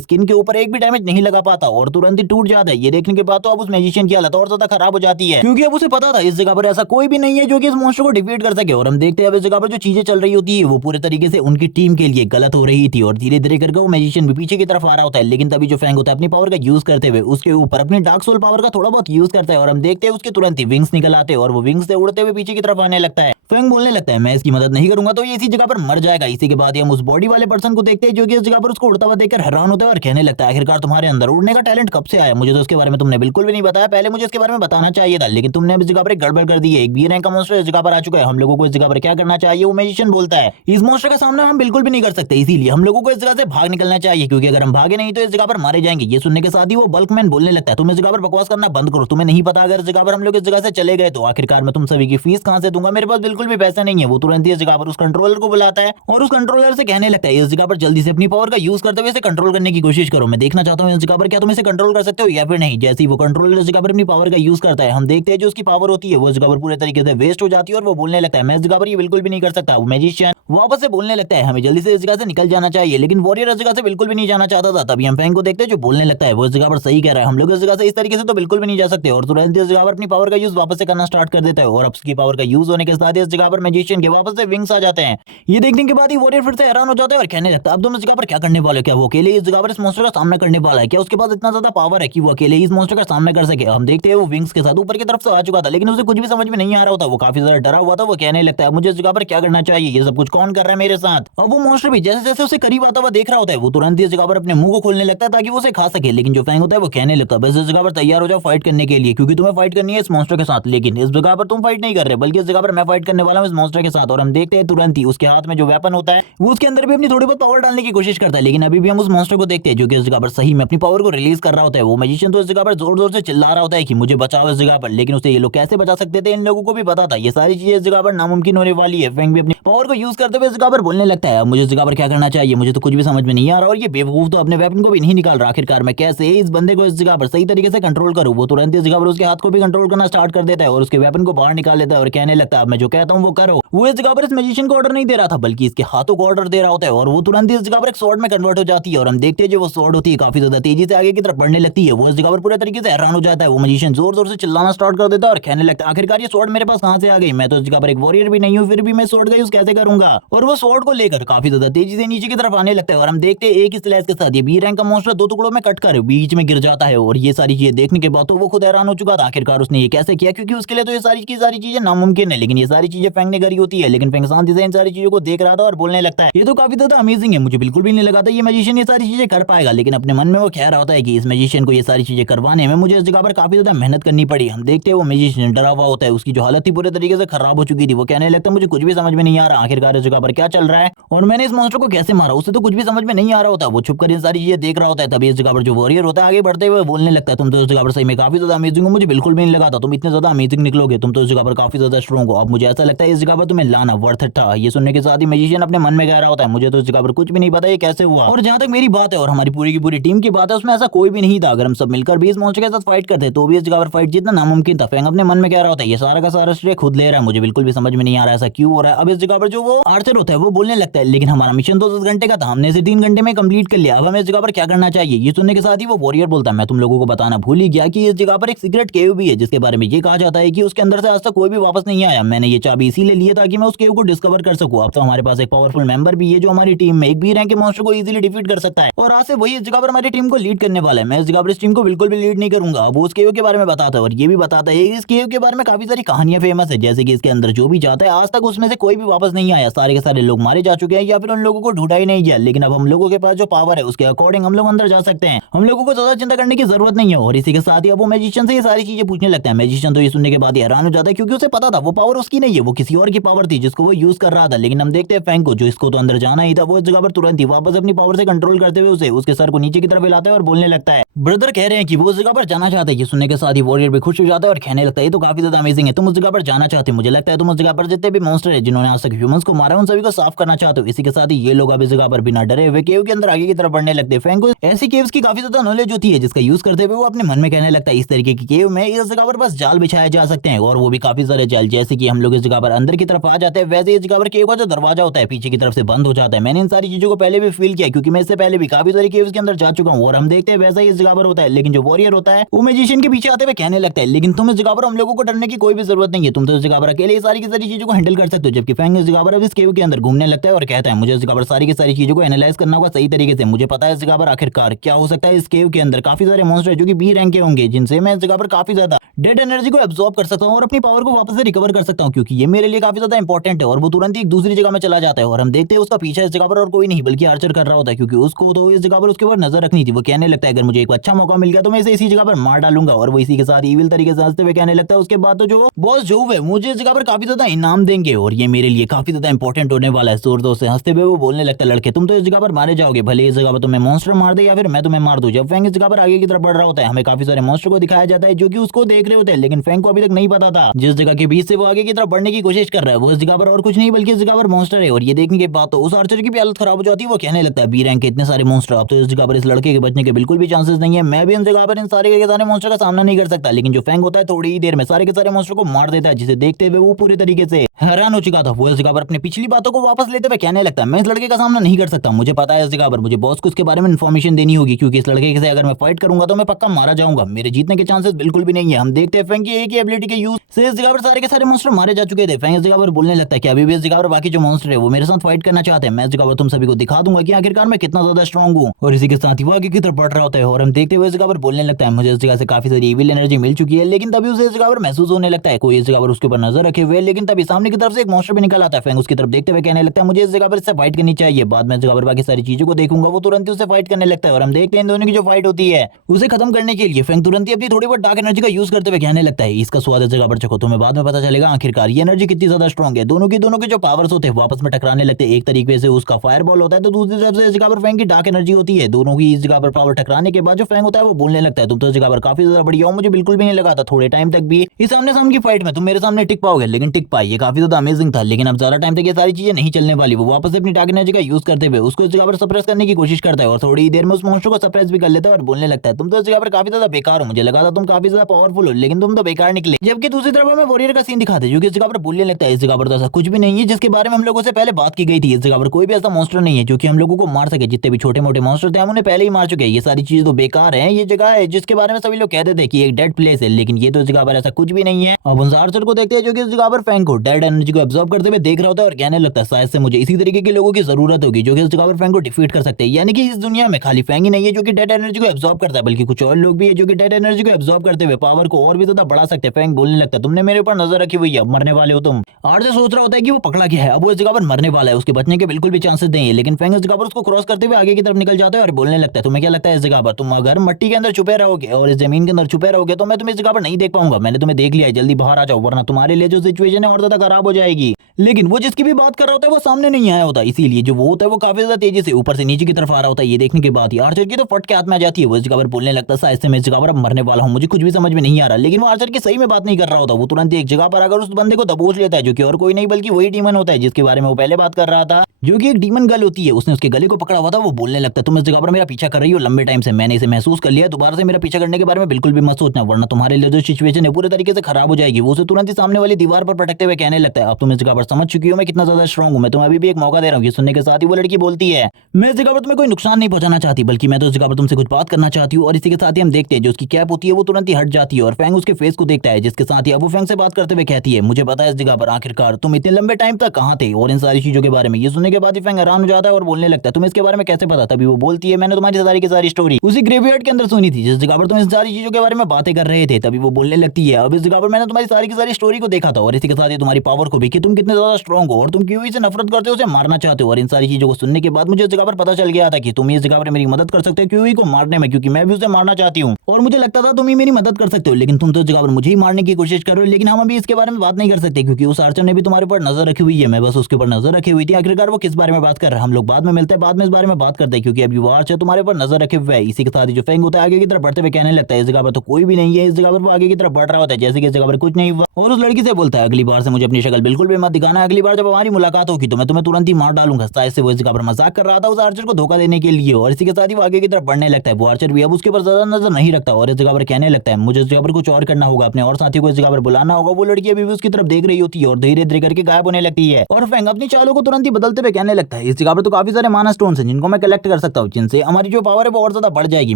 स्किन के ऊपर एक भी डैमेज नहीं लगा पाता और तुरंत ही टूट जाता है। ये देखने के बाद तो अब उस मैजिशियन की हालत और ज्यादा खराब हो जाती है, क्योंकि अब उसे पता था इस जगह पर ऐसा कोई भी नहीं है जो कि इस मॉन्स्टर को डिफीट कर सके। और हम देखते हैं अब इस जगह पर जो चीजें चल रही होती है वो पूरे तरीके से उनकी टीम के लिए गलत हो रही थी और धीरे धीरे करके वो मैजिशियन भी पीछे की तरफ आ रहा होता है। लेकिन तभी जो फैंग होता है अपनी पावर का यूज करते हुए उसके ऊपर अपनी डार्क सोल पावर का थोड़ा बहुत यूज करता है और हम देखते हैं उसके तुरंत ही विंग्स निकल आते हैं और वो विंग्स से उड़ते हुए पीछे की तरफ आने लगता है। फैंग बोलने लगता है मैं इसकी मदद नहीं करूंगा तो ये इसी जगह पर मर जाएगा। इसी के बाद हम उस बॉडी वाले पर्सन को देखते हैं जो कि इस जगह पर उसको उड़ता हुआ देखकर हैरान होता है और कहने लगता है आखिरकार तुम्हारे अंदर उड़ने का टैलेंट कब से आया, मुझे तो इसके बारे में तुमने बिल्कुल भी नहीं बताया, पहले मुझे इसके बारे में बताना चाहिए था, लेकिन तुमने अब इस जगह पर एक गड़बड़ कर दी है। एक बी रैंक का मॉन्स्टर इस जगह पर आ चुका है, हम लोगों को इस जगह पर क्या करना चाहिए, वो मैजिशियन बोलता है इस मॉन्स्टर का सामना हम बिल्कुल भी नहीं कर सकते, इसीलिए हम लोगों को इस जगह से भाग निकलना चाहिए, क्योंकि अगर हम भागे नहीं तो इस जगह पर मारे जाएंगे। ये सुनने के साथ ही वो बल्कमैन बोलने लगता है तुम इस जगह पर बकवास करना बंद करो, तुम्हें नहीं पता अगर इस जगह पर हम लोग इस जगह से चले गए तो आखिरकार मैं तुम सभी की फीस कहां से दूंगा, मेरे पास बिल्कुल भी पैसा नहीं है। वो तुरंत ही इस जगह पर उस कंट्रोलर को बुलाता है और उस कंट्रोलर से कहने लगता है इस जगह पर जल्दी से अपनी पावर का यूज करते हुए इसे कंट्रोल करने की कोशिश करो, मैं देखना चाहता हूं इस जगह पर क्या तुम इसे कंट्रोल कर सकते हो या फिर नहीं। जैसे ही वो कंट्रोलर इस जगह पर अपनी पावर का यूज करता है हम देखते हैं जो उसकी पावर होती है वो इस जगह पर पूरे तरीके से वेस्ट हो जाती है और वो बोलने लगता है मैं इस जगह पर ये बिल्कुल भी नहीं कर सकता। वो मैजिशियन वापस से बोलने लगता है हमें जल्दी से इस जगह से निकल जाना चाहिए, लेकिन वॉरियर इस जगह से बिल्कुल भी नहीं जाना चाहता था। तभी हम फैंग को देखते हैं जो बोलने लगता है वो इस जगह पर सही कह रहा है, हम लोग इस जगह से इस तरीके से तो बिल्कुल भी नहीं जा सकते और तुरंत इस जगह पर अपनी पावर का यूज वापस से करना स्टार्ट कर देता है और अब उसकी पावर का यूज होने के साथ ही इस जगह पर मैजिशियन के वापस से विंग्स आ जाते हैं। ये देखने के बाद ही वॉरियर फिर से हैरान हो जाता है और कहने लगता है अब तुम इस जगह पर क्या करने वाले हो, क्या वो अकेले इस जगह पर इस मॉन्स्टर का सामना करने वाला है, क्या उसके पास इतना ज्यादा पावर है कि वो अकेले इस मॉन्स्टर का सामना कर सके। हम देखते हैं वो विंग्स के साथ ऊपर की तरफ से आ चुका था, लेकिन उसे कुछ भी समझ में नहीं आ रहा होता, वो काफी ज्यादा डरा हुआ था। वो कहने लगता है मुझे इस जगह पर क्या करना चाहिए, ये सब कुछ कौन कर रहा है मेरे साथ। अब वो मॉन्स्टर भी जैसे जैसे उसे करीब आता हुआ देख रहा होता है वो तुरंत इस जगह पर अपने मुंह को खोलने लगता है ताकि वो उसे खा सके। लेकिन जो फैंग होता है वो कहने लगता है बस इस जगह पर तैयार हो जाओ फाइट करने के लिए, क्योंकि तुम्हें फाइट करनी है इस मॉन्स्टर के साथ, लेकिन इस जगह पर तुम फाइट नहीं कर रहे बल्कि इस जगह पर मैं फाइट करने वाला हूं इस मॉन्स्टर के साथ। और हम देखते हैं तुरंत ही उसके हाथ में जो वेपन होता है वो उसके अंदर भी अपनी थोड़ी बहुत पावर डालने की कोशिश करता है, लेकिन अभी भी हम उस मॉन्स्टर को देखते हैं जो कि इस जगह पर सही में अपनी पावर को रिलीज कर रहा होता है। वो मैजिशियन तो इस जगह पर जोर जोर से चिल्ला रहा होता है कि मुझे बचाओ इस जगह पर, लेकिन उसे ये लोग कैसे बचा सकते थे, इन लोगों को भी पता था ये सारी चीजें इस जगह पर नामुमकिन होने वाली है। फैंग भी अपनी पावर को यूज करते हुए इस जगह पर बोलने लगता है मुझे इस जगह पर क्या करना चाहिए, मुझे तो कुछ भी समझ में नहीं आ रहा और ये बेवकूफ तो अपने वेपन को भी नहीं निकाल रहा, आखिरकार मैं कैसे इस बंदे को इस जगह पर सही तरीके से कंट्रोल करूं। वो तुरंत इस जगह पर उसके हाथ को भी कंट्रोल करना स्टार्ट कर देता है और उसके वेपन को बाहर निकाल लेता है और कहने लगता है मैं जो कहता हूं वो करो। वो इस जगह पर इस मैजिशियन को ऑर्डर नहीं दे रहा था बल्कि इसके हाथों को ऑर्डर दे रहा होता है और वो तुरंत इस जगह पर एक स्वॉर्ड में कन्वर्ट हो जाती है। और हम देखते हैं जो वो स्वॉर्ड होती है काफी ज्यादा तेजी से आगे की तरफ बढ़ने लगती है। वो इस जगह पर पूरे तरीके से हैरान हो जाता है। वो मैजिशियन जोर जोर से चिल्लाना स्टार्ट कर देता है और कहने लगता है आखिरकार ये स्वॉर्ड मेरे पास कहां से आ गई, मैं तो इस जगह पर एक वॉरियर भी नहीं हूं, फिर भी मैं स्वॉर्ड का यूज कैसे करूंगा। और वो स्वॉर्ड को लेकर काफी ज्यादा तेजी से नीचे की तरफ आने लगता है और हम देखते हैं एक ही स्लैश के साथ ये बी रैंक का मॉन्स्टर दो टुकड़ों में कट कर बीच में गिर जाता है। और ये सारी चीजें देखने के बाद तो वो खुद हैरान हो चुका था आखिरकार उसने ये कैसे किया, क्योंकि उसके लिए तो ये सारी की सारी चीजें नामुमकिन है, लेकिन ये सारी चीजें फैंग ने करी होती है। लेकिन फैंग शांति से इन सारी चीजों को देख रहा था और बोलने लगता है ये तो काफी ज्यादा अमेजिंग है, मुझे बिल्कुल भी नहीं लगा था ये मैजिशियन ये सारी चीजें कर पाएगा। लेकिन अपने मन में वो कह रहा होता है कि इस मैजिशियन को ये सारी चीजें करवाने में मुझे इस जगह पर काफी ज्यादा मेहनत करनी पड़ी। हम देखते हैं वो मैजिशियन डरा हुआ होता है, उसकी जो हालत थी पूरे तरीके से खराब हो चुकी थी। वो कहने लगता है मुझे कुछ भी समझ में नहीं आ रहा आखिरकार इस जगह पर क्या चल रहा है और मैंने इस मॉन्स्टर को कैसे मारा, उसे तो कुछ भी समझ में नहीं आ रहा होता। वो छुप कर इन सारी चीजें देख रहा होता है। तभी इस जगह पर जो वॉरियर होता है आगे बढ़ते हुए बोलने लगता है तुम तो इस जगह पर सही में काफी ज्यादा अमेजिंग हो, मुझे बिल्कुल भी नहीं लगा था तुम इतने ज्यादा अमेजिंग निकलोगे, तुम तो इस जगह पर काफी ज्यादा स्ट्रॉन्ग हो, अब मुझे ऐसा लगता है इस जगह पर तुम्हें लाना वर्थ इट था। ये सुनने के साथ ही मैजिशियन अपने मन में कह रहा होता है मुझे तो इस जगह पर कुछ भी नहीं पता ये कैसे हुआ, और जहां तक मेरी बात है और हमारी पूरी की पूरी टीम की बात है उसमें ऐसा कोई भी नहीं था। अगर हम सब मिलकर भी इस मॉन्स्टर के साथ फाइट करते तो भी इस जगह पर फाइट जीतना नामुमकिन था। फैंग अपने मन में कह रहा होता है ये सारा का सारा श्रेय खुद ले रहा है, मुझे बिल्कुल भी समझ में नहीं आ रहा ऐसा क्यों हो रहा है। अब इस जगह पर जो वो आर्चर होता है वो बोलने लगता है लेकिन हमारा मिशन तो 10 घंटे का था, हमने इसे 3 घंटे में कंप्लीट कर लिया, अब हमें इस जगह पर क्या करना चाहिए। ये सुनने के साथ ही वो वॉरियर बोलता है मैं तुम लोगों को बताना भूल ही गया कि इस जगह पर एक सीक्रेट केव भी है जिसके बारे में ये कहा जाता है कि उसके अंदर से आज तक कोई भी वापस नहीं आया, मैंने ये चाबी इसीलिए लिया ताकि मैं उस केव को डिस्कवर कर सकूं। अब तो हमारे पास एक पावरफुल मेंबर भी है जो हमारी टीम में एक बी रैंक के मॉन्स्टर को इजीली डिफीट कर सकता है और आज से वही इस जगह पर हमारी टीम को लीड करने वाला है। मैं इस जगह पर इस टीम को बिल्कुल भी लीड नहीं करूंगा। अब उस केव के बारे में बताता है और ये भी बताता है इस केव के बारे में काफी सारी कहानियां फेमस है, जैसे कि इसके अंदर जो भी जाता है आज तक उसमें से कोई भी वापस नहीं आया। सारे के सारे लोग मारे जा चुके हैं या फिर उन लोगों को ढूंढा ही नहीं गया। लेकिन अब हम लोगों के पास जो पावर है उसके अकॉर्डिंग हम लोग अंदर जा सकते हैं। हम लोगों को ज्यादा चिंता करने की जरूरत नहीं है। और इसी के साथ ही अब वो मैजिशियन से ये सारी चीजें पूछने लगता है। मैजिशियन तो ये सुनने के बाद ही हैरान हो जाता है क्योंकि उसे पता था वो पावर उसकी नहीं है, वो किसी और की पावर थी जिसको वो यूज कर रहा था। लेकिन हम देखते हैं फैंग को, जो इसको तो अंदर जाना ही था, वो इस जगह पर तुरंत ही वापस अपनी पावर से कंट्रोल करते हुए उसे उसके सर को नीचे की तरफ हिलाता है और बोलने लगता है। ब्रदर कह रहे हैं कि वो उस जगह पर जाना चाहते हैं। ये सुनने के साथ ही वॉरियर भी खुश हो जाता है और कहने लगता है तो काफी ज्यादा अमेजिंग है, तुम उस जगह पर जाना चाहते हो। मुझे लगता है तुम उस जगह पर जितने भी मॉन्स्टर है जिन्होंने आज तक ह्यूमंस को मारा उन सभी को साफ करना चाहते हो। इसी के साथ ही ये लोग अब इस जगह पर बिना डरे हुए केव के अंदर आगे की तरफ बढ़ने लगते हैं। फैंग को ऐसी केव्स की काफी ज्यादा नॉलेज होती है जिसका यूज करते हुए वो अपने मन में कहने लगता है इस तरीके की केव में इस जगह पर बस जाल बिछाए जा सकते हैं और वो भी काफी सारे जाल। जैसे कि हम लोग इस जगह पर अंदर की तरफ आ जाते हैं वैसे इस जगह पर केव का जो दरवाजा होता है पीछे की तरफ से बंद हो जाता है। मैंने इन सारी चीजों को पहले भी फील किया क्योंकि मैं इससे पहले भी काफी सारी केव्स के अंदर जा चुका हूं और हम देखते हैं वैसा ही इस जगह पर होता है। लेकिन जो वॉरियर होता है वो मैजिशियन के पीछे आते हुए कहने लगता है लेकिन तुम इस जगह पर हम लोगों को डरने की कोई भी जरूरत नहीं है, तुम तो इस जगह पर अकेले ही सारी की सारी चीजों को हैंडल कर सकते हो। जबकि फैंग इस जगह पर अब इस केव के अंदर घूमने लगता है और कहता है मुझे इस जगह पर सारी की सारी चीजों को एनालाइज करना होगा सही तरीके से। मुझे पता है इस जगह पर आखिरकार क्या हो सकता है। इस केव के अंदर काफी सारे मॉन्स्टर जो कि बी रैंक के होंगे जिनसे मैं इस जगह पर काफी ज्यादा डेड एनर्जी को एब्जॉर्ब कर सकता हूं और अपनी पावर को वापस से रिकवर कर सकता हूं क्योंकि ये मेरे लिए काफी ज्यादा इंपॉर्टेंट है। और वो तुरंत ही एक दूसरी जगह में चला जाता है और हम देखते हैं उसका पीछा इस जगह पर और कोई नहीं बल्कि आर्चर कर रहा होता है क्योंकि उसको तो इस जगह पर उसके ऊपर नजर रखनी थी। वो कहने लगता है अगर मुझे एक अच्छा मौका मिल गया तो मैं इसे इसी जगह पर मार डालूंगा और वो इसी के साथ इविल तरीके से हंसते हुए कहने लगता है उसके बाद तो जो बॉस जो है मुझे इस जगह पर काफी ज्यादा इनाम देंगे और ये मेरे लिए काफी ज्यादा इंपॉर्टेंट होने वाला है। जोर जोर से हंसते हुए वो बोलने लगता है लड़के तुम तो इस जगह पर मारे जाओगे, भले इस जगह पर तुम्हें मॉन्स्टर मार दे या फिर मैं तुम्हें मार दूं। जब फैंग इस जगह पर आगे की तरफ बढ़ रहा होता है हमें काफी सारे मॉन्स्टर को दिखाया जाता है जो कि उसको देख रहे होते हैं। लेकिन फैंग को अभी तक नहीं पता था जिस जगह के बीच से वो आगे की तरफ बढ़ने की कोशिश कर रहा है वो इस जगह पर और कुछ नहीं बल्कि इस जगह पर मॉन्स्टर है। और ये देखने के बाद तो उस आर्चर की भी हालत खराब हो जाती है। वो कहने लगता है बी रैंक के इतने सारे मॉन्स्टर, अब तो इस जगह पर इस लड़के के बचने के बिल्कुल भी चांसेस नहीं है। मैं भी इन जगह पर इन सारे के सारे मॉन्स्टर का सामना नहीं कर सकता। लेकिन जो फैंग होता है थोड़ी ही देर में सारे के सारे मॉन्स्टर को मार देता है जिसे देखते हुए वो पूरी तरीके से हैरान हो चुका था। वो इस जगह पर अपनी पिछली बातों को वापस लेते हुए कहने लगता है मैं इस लड़के का सामना नहीं कर सकता। मुझे पता है इस जगह पर मुझे बॉस को इसके बारे में इन्फॉर्मेशन देनी होगी क्योंकि इस लड़के से अगर मैं फाइट करूंगा तो मैं पक्का मारा जाऊंगा, मेरे जीतने के चांसेस बिल्कुल भी नहीं है। हम देखते हैं फैंग की एक ही एबिलिटी के यूज से इस जगह पर सारे के सारे मॉन्स्टर मारे जा चुके थे। फैंग इस जगह पर बोलने लगता है कि अभी भी इस जगह पर बाकी जो मॉन्स्टर है वो मेरे साथ फाइट करना चाहते हैं। मैं इस जगह पर तुम सभी को दिखा दूंगा कि आखिरकार मैं कितना ज्यादा स्ट्रांग हूं। और इसी के साथ ही वो आगे की तरफ बढ़ रहा होता है और हम देखते हुए इस जगह पर बोलने लगता है मुझे इस जगह से काफी सारी इविल एनर्जी मिल चुकी है। लेकिन तभी उसे इस जगह पर महसूस होने लगता है कोई इस जगह पर उसके ऊपर नजर रखे हुए। लेकिन तभी सामने की तरफ से एक मॉन्स्टर भी निकल आता है। फैंग उसकी तरफ देखते हुए कहने लगता है मुझे इस जगह पर इससे फाइट करनी चाहिए, बाद में इस जगह पर बाकी सारी चीजों को देखूंगा। वो तुरंत ही उससे फाइट करने लगता है और हम देखते हैं इन दोनों की जो फाइट होती है उसे खत्म करने के लिए फैंग तुरंत ही अपनी थोड़ी बहुत डार्क एनर्जी का यूज करते हुए कहने लगता है इसका स्वाद इस जगह पर चखो, तुम्हें बाद में पता चलेगा आखिरकार ये एनर्जी कितनी ज्यादा स्ट्रांग है। दोनों के जो पावर्स होते हैं वो आपस में टकराने लगते हैं। एक तरीके से उसका फायर बॉल होता है तो दूसरी तरफ से इस जगह पर फैंग की डार्क एनर्जी होती है। दोनों की इस जगह पर पावर टकराने के बाद जो फैंग होता है वो बोलने लगता है तुम तो इस जगह पर काफी ज्यादा बढ़िया हो, मुझे बिल्कुल भी नहीं लगा था थोड़े टाइम तक भी इस सामने सामने की फाइट में तुम मेरे सामने टिक पाओगे। लेकिन टिक पाई, ये काफी ज्यादा अमेजिंग था। लेकिन अब ज्यादा टाइम तक ये सारी चीजें नहीं चलने वाली। वो वापस अपनी डार्क एनर्जी का यूज करते हुए उसको इस जगह पर सप्रेस करने की कोशिश करता है और थोड़ी ही देर में उस मॉन्स्टर को सप्रेस भी कर लेता है और बोलने लगता है तुम तो इस जगह पर काफी ज्यादा बेकार हो, मुझे लगा था तुम काफी ज्यादा पावरफुल हो लेकिन तुम तो बेकार निकले। जबकि दूसरी तरफ हमें वॉरियर का सीन दिखाते हैं जो कि इस जगह पर बोलने लगता है इस जगह पर तो ऐसा कुछ भी नहीं है जिसके बारे में हम लोगों से पहले बात की गई थी। इस जगह पर कोई भी ऐसा मॉन्स्टर नहीं है जो कि हम लोगों को मार सके। जितने भी छोटे मोटे मॉन्स्टर थे हम उन्हें पहले ही मार चुके हैं। ये सारी चीजें तो बेकार है। ये जगह है जिसके बारे में सभी लोग कहते थे कि एक डेड प्लेस है, लेकिन ये तो इस जगह पर ऐसा कुछ भी नहीं है। अब उन आर्चर को देखते हैं जो कि इस जगह पर फैंग को डेड एनर्जी को एब्जॉर्ब करते हुए देख रहा होता है और कहने लगता है शायद से मुझे इसी तरीके के लोगों की जरूरत होगी जो कि इस जगह पर फैंग को डिफीट कर सकते हैं। यानी कि इस दुनिया में खाली फैंग ही नहीं है जो कि डेड एनर्जी को एब्जॉर्ब करता है बल्कि कुछ और लोग भी है जो कि डेड एनर्जी को एब्जॉर्ब करते हुए पावर को और भी ज्यादा बढ़ा सकते हैं। फैंग बोलने लगता है तुमने मेरे ऊपर नजर रखी हुई है, अब मरने वाले हो तुम। आर्चर सोच रहा होता है कि वो पकड़ा गया है, अब वो इस जगह पर मरने वाला है, उसके बचने के बिल्कुल भी चांसेस नहीं है। लेकिन फैंग इस जगह पर उसको क्रॉस करते हुए आगे की तरफ निकल जाता है और बोलने लगता है तुम्हें क्या लगता है इस जगह पर तुम अगर मिट्टी के अंदर छुपे रहोगे और इस जमीन के अंदर छुपे रहोगे तो मैं तुम्हें इस जगह पर नहीं देख पाऊंगा। मैंने तुम्हें देख लिया है, जल्दी बाहर आ जाओ वरना तुम्हारे लिए जो सिचुएशन है और ज्यादा खराब हो जाएगी। लेकिन वो जिसकी भी बात कर रहा होता है वो सामने नहीं आया होता, इसीलिए जो वो होता है वो काफी ज्यादा तेजी से ऊपर से नीचे की तरफ आ रहा होता है। ये देखने के बाद आर्चर की तो फट के हाथ में आ जाती है। वो इस जगह पर बोलने लगता है शायद से मैं इस जगह पर अब मरने वाला हूं, मुझे कुछ भी समझ में नहीं आ रहा। लेकिन वो आर्चर की सही में बात नहीं कर रहा होता। वो तुरंत एक जगह पर अगर उस बंदे को दबोच लेता है जो कि और कोई नहीं बल्कि वही डीमन होता है जिसके बारे में वो पहले बात कर रहा था, जो कि एक डीमन गर्ल होती है। उसने उसके गले को पकड़ा हुआ था। वो बोलने लगता है तुम इस जगह पर मेरा पीछा कर रही हो लंबे टाइम से, मैंने इसे महसूस कर लिया, दोबारा से मेरा पीछा करने के बारे में बिल्कुल भी मत सोचना वरना तुम्हारे लिए जो सिचुएशन है पूरे तरीके से खराब हो जाएगी। वो उसे तुरंत ही सामने वाली दीवार पर पटकते हुए कहने लगता है अब तुम इस जगह पर समझ चुकी हो मैं कितना ज्यादा स्ट्रांग हूं, मैं तुम्हें अभी भी एक मौका दे रहा हूं। ये सुनने के साथ ही वो लड़की बोलती है मैं इस जगह पर तुम्हें कोई नुकसान नहीं पहुंचाना चाहती बल्कि मैं तो इस जगह पर तुमसे कुछ बात करना चाहती हूँ। और इसी के साथ ही हम देखते हैं जो उसकी कैप होती है वो तुरंत ही हट जाती है और फैंग उसके फेस को देखता है, जिसके साथ ही अब वो फैंग से बात करते हुए कहती है, मुझे पता है इस जगह पर आखिरकार तुम इतने लंबे टाइम तक कहाँ थे और इन सारी चीजों के बारे में। ये सुनने के बाद ही फैंग हैरान हो जाता है और बोलने लगता है, तुम्हें इसके बारे में कैसे पता? तभी वो बोलती है, मैंने तुम्हारी सारी की सारी स्टोरी उसी ग्रेवयार्ड के अंदर सुनी थी जिस जगह पर तुम इन सारी चीजों के बारे में बातें कर रहे थे। तभी वो बोलने लगती है, अब इस जगह पर मैंने तुम्हारी सारी की सारी स्टोरी को देखा था और इसी के साथ ही तुम्हारी पावर को भी कि तुम कितने ज्यादा स्ट्रांग हो और तुम क्यों से नफरत करते हो, उसे मारना चाहते हो। और इन सारी चीजों को सुनने के बाद मुझे इस जगह पर पता चल गया था कि तुम इस जगह पर मेरी मदद कर सकते हो क्यूई को मारने में, क्योंकि मैं भी उसे मारना चाहती हूँ और मुझे लगता था तुम ही मेरी मदद कर सकते हो, लेकिन तुम तो इस जगह पर मुझे ही मारने की कोशिश कर रहे हो। लेकिन हम अभी इसके बारे में बात नहीं कर सकते क्योंकि उस आर्चर ने भी तुम्हारे ऊपर नजर रखी हुई है। मैं बस उसके ऊपर नजर रखी हुई थी, आखिरकार वो किस बारे में बात कर रहा है हम लोग बाद में मिलते हैं, बाद में इस बारे में बात करते हैं, क्योंकि अभी वो आर्चर तुम्हारे ऊपर नजर रखे हुए है। इसी के साथ ही जो फैंग होता है आगे की तरफ बढ़ते हुए कहने लगता है, इस जगह पर तो कोई भी नहीं है। इस जगह पर वो आगे की तरफ बढ़ रहा होता है जैसे कि इस जगह पर कुछ नहीं हुआ और उस लड़की से बोलता है, अगली बार से मुझे अपनी शक्ल बिल्कुल भी मत दिखाना, अगली बार जब हमारी मुलाकात होगी तो मैं तुम्हें तुरंत ही मार डालूंगा। शायद से वो इस जगह पर मजाक कर रहा था उस आर्चर को धोखा देने के लिए और इसी के साथ ही वो आगे की तरफ बढ़ने लगता है। वो आर्चर भी अब उसके ऊपर ज्यादा नजर नहीं रखता और इस जगह पर कहने लगता है, मुझे इस जगह पर कुछ और करना होगा, अपने और साथियों को इस जगह पर बुलाना होगा। वो लड़की अभी भी उसकी तरफ देख रही होती है और धीरे धीरे करके गायब होने लगती है और फैंग अपनी चालों को तुरंत ही बदलते हुए कहने लगता है, इस जगह पर तो काफी सारे माना स्टोन्स हैं जिनको मैं कलेक्ट कर सकता हूँ, जिनसे हमारी जो पावर है वो और ज्यादा बढ़ जाएगी।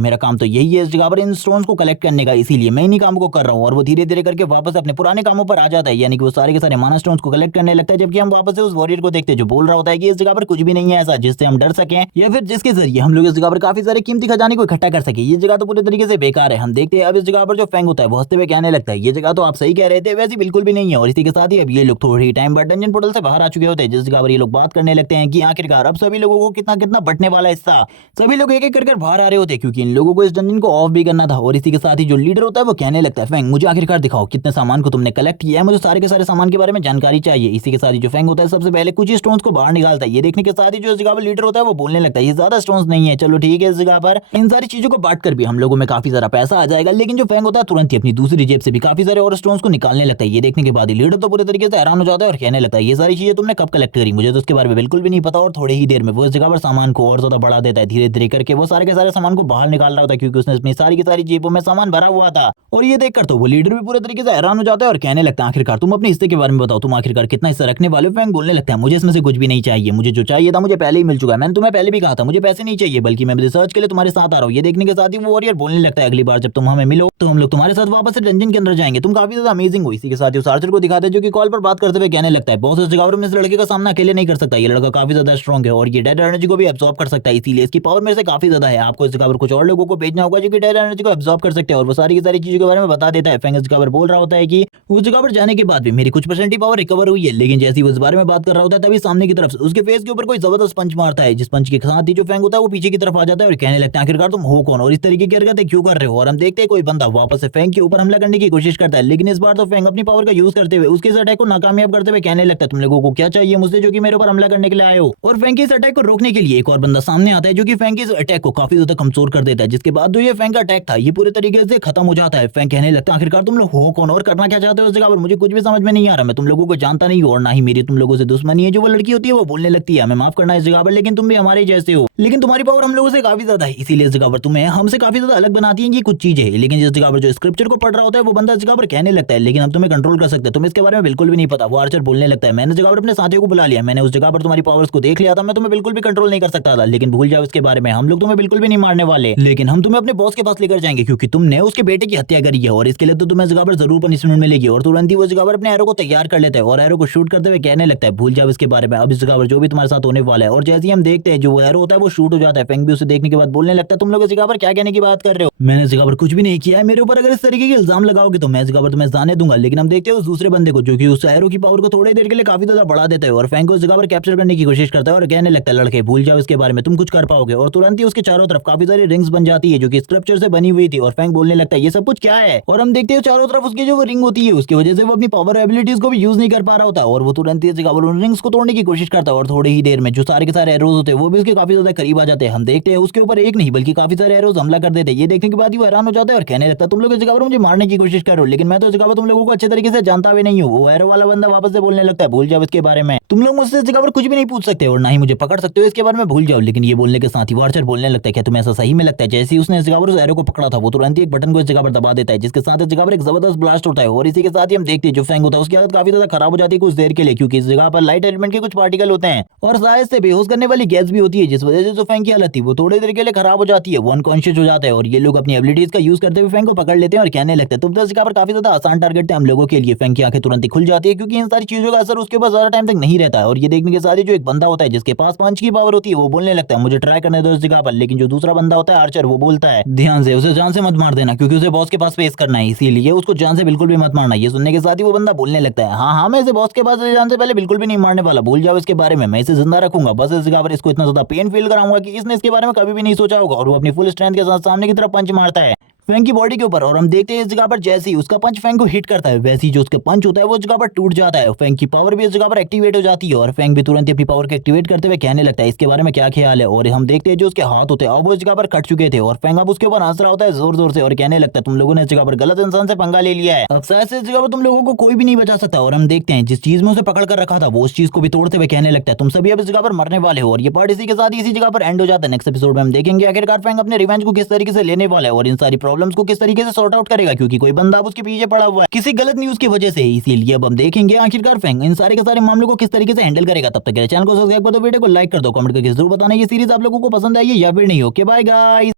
मेरा काम तो यही है इस जगह पर इन स्टोन्स को कलेक्ट करने का, इसीलिए मैं इन्हीं काम को कर रहा हूँ। और वो धीरे धीरे करके वापस अपने पुराने कामों पर आ जाता है, यानी कि वो सारे के सारे माना स्टोन्स को कलेक्ट करने लगता है। जबकि हम वापस से उस वॉरियर को देखते हैं जो बोल रहा होता है कि इस जगह पर कुछ भी नहीं है ऐसा जिससे हम डर सकें या फिर जिसके जरिए हम लोग इस जगह पर काफी सारे कीमती खजाने को इकट्ठा कर सके। ये जगह तो पूरे तरीके से बेकार है। हम देखते हैं अब इस जगह पर जो फैंग होता है वो हंसते हुए कहने लगता है, ये जगह तो आप सही कह रहे थे, वैसी बिल्कुल भी नहीं है। और इसी के साथ ही अब ये लोग थोड़ी टाइम बाद डंजन पोर्टल से बाहर आ चुके होते हैं, जिस जगह पर ये लोग बात करने लगते हैं कि आखिरकार अब सभी लोगों को कितना कितना बटने वाला हिस्सा। सभी लोग एक एक कर बाहर आ रहे होते हैं क्योंकि इन लोगों को इस डंजन को ऑफ भी करना था। और इसी के साथ ही जो लीडर होता है वो कहने लगता है, फैंग मुझे आखिरकार दिखाओ कितने सामान को तुमने कलेक्ट किया है, मुझे सारे के सारे सामान के बारे में जानकारी चाहिए। इसी के साथ ही जो फैंग होता है सबसे पहले कुछ स्टोन्स को बाहर निकालता है। ये देखने के साथ ही जो इस जगह पर लीडर होता है वो बोलने लगता है, ये ज्यादा स्टोन्स नहीं है, चलो ठीक है इस जगह पर इन सारी चीजों को बांट कर भी हम लोगों में काफी सारा पैसा आ जाएगा। लेकिन जो फैंग होता है तुरंत ही अपनी दूसरी जेब से भी काफी सारे और स्टोन्स को निकालने लगता है। ये देखने के बाद ही लीडर तो पूरे तरीके से हैरान हो जाता है और कहने लगता है, ये सारी चीजें तुमने कब कलेक्ट करी, मुझे तो उसके बारे में बिल्कुल भी नहीं पता। और थोड़ी ही देर में वो इस जगह पर सामान को और ज्यादा बढ़ा देता है, धीरे धीरे करके वो सारे के सारे सामान को बाहर निकाल रहा होता है क्योंकि उसने अपनी सारी की सारी जेबों में सामान भरा हुआ था। और ये देखकर तो वो लीडर भी पूरे तरीके से हैरान हो जाता है और कहने लगता है, आखिरकार तुम अपने हिस्से के बारे में बताओ, तुम आखिरकार कितना हिस्सा रखने वाले हो। फैंग बोलने लगता है, मुझे इसमें से कुछ भी नहीं चाहिए, मुझे जो चाहिए था मुझे पहले ही मिल चुका है, मैंने तुम्हें पहले भी कहा था मुझे पैसे नहीं चाहिए, बल्कि मैं रिसर्च के लिए तुम्हारे साथ आ रहा हूँ। ये देखने के साथ ही वो वॉरियर बोलने लगता है, अगली बार जब तुम हमें मिलो तो हम लोग तुम्हारे साथ वापस से डंजन के अंदर जाएंगे, तुम काफी ज्यादा अमेजिंग हो। इसी के साथ ही उस आर्चर को दिखाते हैं जो कि कॉल पर बात करते हुए कहने लगता है, बॉस इस जगह पर मैं इस लड़के का सामना अकेले नहीं कर सकता, ये लड़का काफी ज्यादा स्ट्रॉन्ग है और ये डेड एनर्जी को भी एब्जॉर्ब कर सकता है, इसीलिए इसकी पावर मेरे से काफी ज्यादा है। आपको इस जगह पर कुछ और लोगों को भेजना होगा जो कि डेड एनर्जी को एब्जॉर्ब कर सकते हैं और वो सारी की सारी चीजों के बारे में बता देता है। फैंग इस जगह पर बोल रहा होता है कि उस जगह पर जाने के बाद भी मेरी कुछ परसेंट ही पावर रिकवर हुई है, लेकिन जैसे ही वो इस बारे में बात कर रहा होता है तभी सामने की तरफ से उसके फेस के ऊपर कोई जबरदस्त पंच मारता है, जिस पंच के साथ ही जो फैंग होता है वो पीछे की तरफ आ जाता है और कहने लगता है, आखिरकार तुम हो कौन और इस तरीके की हरकतें क्यों कर रहे हो। और हम देखते हैं कोई बंदा वापस से फैंग के ऊपर हमला करने की कोशिश करता है, लेकिन इस बार तो फैंग अपनी पावर का यूज करते हुए उसके इस अटैक को नाकामयाब करते हुए कहने लगता है, तुम लोगों को क्या चाहिए मुझसे जो कि मेरे ऊपर हमला करने के लिए आए हो। और फैंग के इस अटैक को रोकने के लिए एक और बंदा सामने आता है जो कि फैंग के इस अटैक को काफी ज्यादा कमजोर कर देता है, जिसके बाद जो ये फैंग का अटैक था ये पूरे तरीके से खत्म हो जाता है। फैंग कहने लगता है, आखिरकार तुम लोग हो कौन और करना क्या चाहते हो इस जगह पर, मुझे कुछ भी समझ में नहीं आ रहा, मैं तुम लोगों को जानता नहीं हूँ और ना ही मेरी तुम लोगों से दुश्मनी है। जो वो लड़की होती है वो बोलने लगती है, हमें माफ करना इस जगह पर, लेकिन तुम भी हमारे जैसे हो, लेकिन तुम्हारी पावर हम लोगों से काफी ज्यादा है, इसीलिए इस जगह पर तुम्हें हमसे काफी ज्यादा अलग बनाती है ये कुछ चीजें। लेकिन जिस जगह पर जो स्क्रिप्चर को पढ़ रहा होता है वो बंदा इस जगह पर कहने लगता है, लेकिन हम तुम्हें कंट्रोल कर सकते हैं, तुम्हें इसके बारे में बिल्कुल भी नहीं पता। वो आर्चर बोलने लगता है, मैंने जगह पर अपने साथियों को बुला लिया, मैंने उस जगह पर तुम्हारी पावर्स को देख लिया था, मैं तुम्हें बिल्कुल भी कंट्रोल नहीं कर सकता था, लेकिन भूल जाओ इसके बारे में, हम लोग तुम्हें बिल्कुल भी नहीं मारने वाले, लेकिन हम तुम्हें अपने बॉस के पास लेकर जाएंगे क्योंकि तुमने उसके बेटे की हत्या करी है और इसके लिए तो तुम्हें जगह पर जरूर पनिशमेंट मिलेगी। और तुरंत ही वो जगह पर अपने एरो को तैयार कर लेता है और एरो को शूट करते हुए कहने लगता है, भूल जाओ इसके बारे में, अब इस जगह पर जो भी तुम्हारे साथ होने वाला है। और जैसे ही हम देखते हैं जो वो एरो होता है वो शूट हो जाता है। फैंग भी उसे देखने के बाद बोलने लगता है, तुम लोग इस जगह पर क्या कहने की बात कर रहे हो, मैंने इस जगह पर कुछ भी नहीं किया है, मेरे ऊपर अगर इस तरीके के इल्जाम लगाओगे तो मैं इस जगह पर तुम्हें जाने दूंगा। लेकिन हम देखते हैं उस दूसरे बंदे को जो कि उस एरो की पावर को थोड़ी देर के लिए काफी ज्यादा बढ़ा देता है और फैंग को इस जगह पर कैप्चर करने की कोशिश करता है और कहने लगता है, लड़के भूल जाओ इसके बारे में, तुम कुछ कर पाओगे। और तुरंत ही उसके चारों तरफ काफी सारी रिंग्स बन जाती है जो कि स्क्रप्चर से बनी हुई थी और फैंग बोलने लगता है, ये सब कुछ क्या है। और हम देखते हैं चारों तरफ उसकी जो रिंग होती है उसकी वजह से वो अपनी पावर एबिलिटीज को भी यूज नहीं कर पा रहा होता और वो तुरंत ही इस जगह पर उन रिंग्स को तोड़ने की कोशिश करता है और थोड़ी ही देर में जो सारे के सारे एरोज होते हैं वो भी उसके काफी ज्यादा करीब आ जाते हैं। हम देखते हैं उसके ऊपर एक नहीं बल्कि काफी सारे एरोज हमला कर देते हैं। ये देखने के बाद ही वो हैरान हो जाता है और कहने लगता है, तुम लोग इस जगह पर मुझे मारने की कोशिश कर रहे हो, लेकिन मैं तो इस जगह पर तुम लोगों को अच्छे तरीके से जानता भी नहीं हूँ। वो एरो वाला बंदा वापस से बोलने लगता है, भूल जाओ इसके बारे में, तुम लोग मुझसे इस जगह पर कुछ भी नहीं पूछ सकते और ना ही मुझे पकड़ सकते हो, इसके बारे में भूल जाओ। लेकिन ये बोलने के साथ ही वार्चर बोलने लगता है, क्या तुम्हें ऐसा सही में लगता है। जैसे ही उसने इस जगह पर उस एरो को पकड़ा था वो तुरंत ही एक बटन को इस जगह पर दबा देता है, जिसके साथ इस जगह पर एक जबरदस्त ब्लास्ट होता है। और इसी के साथ ही हम देखते हैं जो फैंग होता है उसकी हालत काफी ज्यादा खराब हो जाती है कुछ देर के लिए, क्योंकि इस जगह पर लाइट एलिमेंट के कुछ पार्टिकल होते हैं और शायद से बेहोश करने वाली गैस भी होती है, जिस वजह से जो फैंग की हालत थी वो थोड़ी देर के लिए खराब हो जाती है, वो अनकॉन्शियस हो जाता है। और ये लोग अपनी एबिलिटीज का यूज करते हुए फैंग को पकड़ लेते हैं और कहने लगता है तुम तो इस जगह पर काफी ज्यादा आसान टारगेट थे हम लोगों के लिए। फैंग की आंखें तुरंत ही खुल जाती है क्योंकि इन सारी चीजों का असर उसके ऊपर ज्यादा टाइम तक नहीं रहता है। और ये देखने के साथ ही जो एक बंदा होता है जिसके पास पंच की पावर होती है वो बोलने लगता है मुझे ट्राई करने दो इस जगह पर। लेकिन जो दूसरा बंदा होता है आर्चर वो बोलता है ध्यान से उसे जान से मत मार देना क्योंकि उसे बॉस के पास फेस करना है, इसीलिए उसको जान से बिल्कुल भी मत मारना। ये सुनने के साथ ही वो बंदा बोलने लगता है हाँ हाँ मैं इसे बॉस के पास ले जाने से पहले बिल्कुल भी नहीं मारने वाला, भूल जाओ इसके बारे में, मैं इसे जिंदा रखूंगा। बस इस जगह पर इसको इतना ज्यादा पेन फील कराऊंगा कि इसने इसके बारे में कभी भी नहीं सोचा होगा। और वो अपनी फुल स्ट्रेंथ के साथ सामने की तरफ पंच मारता है फैंग की बॉडी के ऊपर। और हम देखते हैं इस जगह पर जैसे ही उसका पंच फैंग को हिट करता है वैसे ही जो उसका पंच होता है वो इस जगह पर टूट जाता है। फैंग की पावर भी इस जगह पर एक्टिवेट हो जाती है और फैंग भी तुरंत ही अपनी पावर को एक्टिवेट करते हुए कहने लगता है इसके बारे में क्या ख्याल है। और हम देखते हैं जो उसके हाथ होते हैं अब वो इस जगह पर कट चुके थे और फैंग अब उसके ऊपर हंस रहा होता है जोर जोर से और कहने लगता है तुम लोगों ने इस जगह पर गलत इंसान से पंगा ले लिया है, अब शायद से इस जगह पर तुम लोगों को कोई भी नहीं बचा सकता। और हम देखते हैं जिस चीज में उसे पकड़ कर रखा था वो उस चीज को भी तोड़ते हुए कहने लगता है तुम सभी अब इस जगह पर मरने वाले हो। और ये पार्ट इसी के साथ ही इसी जगह पर एंड हो जाता है। नेक्स्ट एपिसोड में हम देखेंगे आखिरकार फैंग अपने रिवेंज को किस तरीके से लेने वाला है और इन सारी प्रॉब्लम्स को किस तरीके से सॉर्ट आउट करेगा क्योंकि कोई बंदा अब उसके पीछे पड़ा हुआ है किसी गलत न्यूज की वजह से। इसीलिए अब हम देखेंगे आखिरकार फैंग इन सारे के सारे मामलों को किस तरीके से हैंडल करेगा। तब तक चैनल को सब्सक्राइब कर दो, वीडियो को लाइक कर दो, कमेंट करके जरूर बताना ये सीरीज आप लोगों को पसंद आई है या फिर नहीं। Okay bye guys.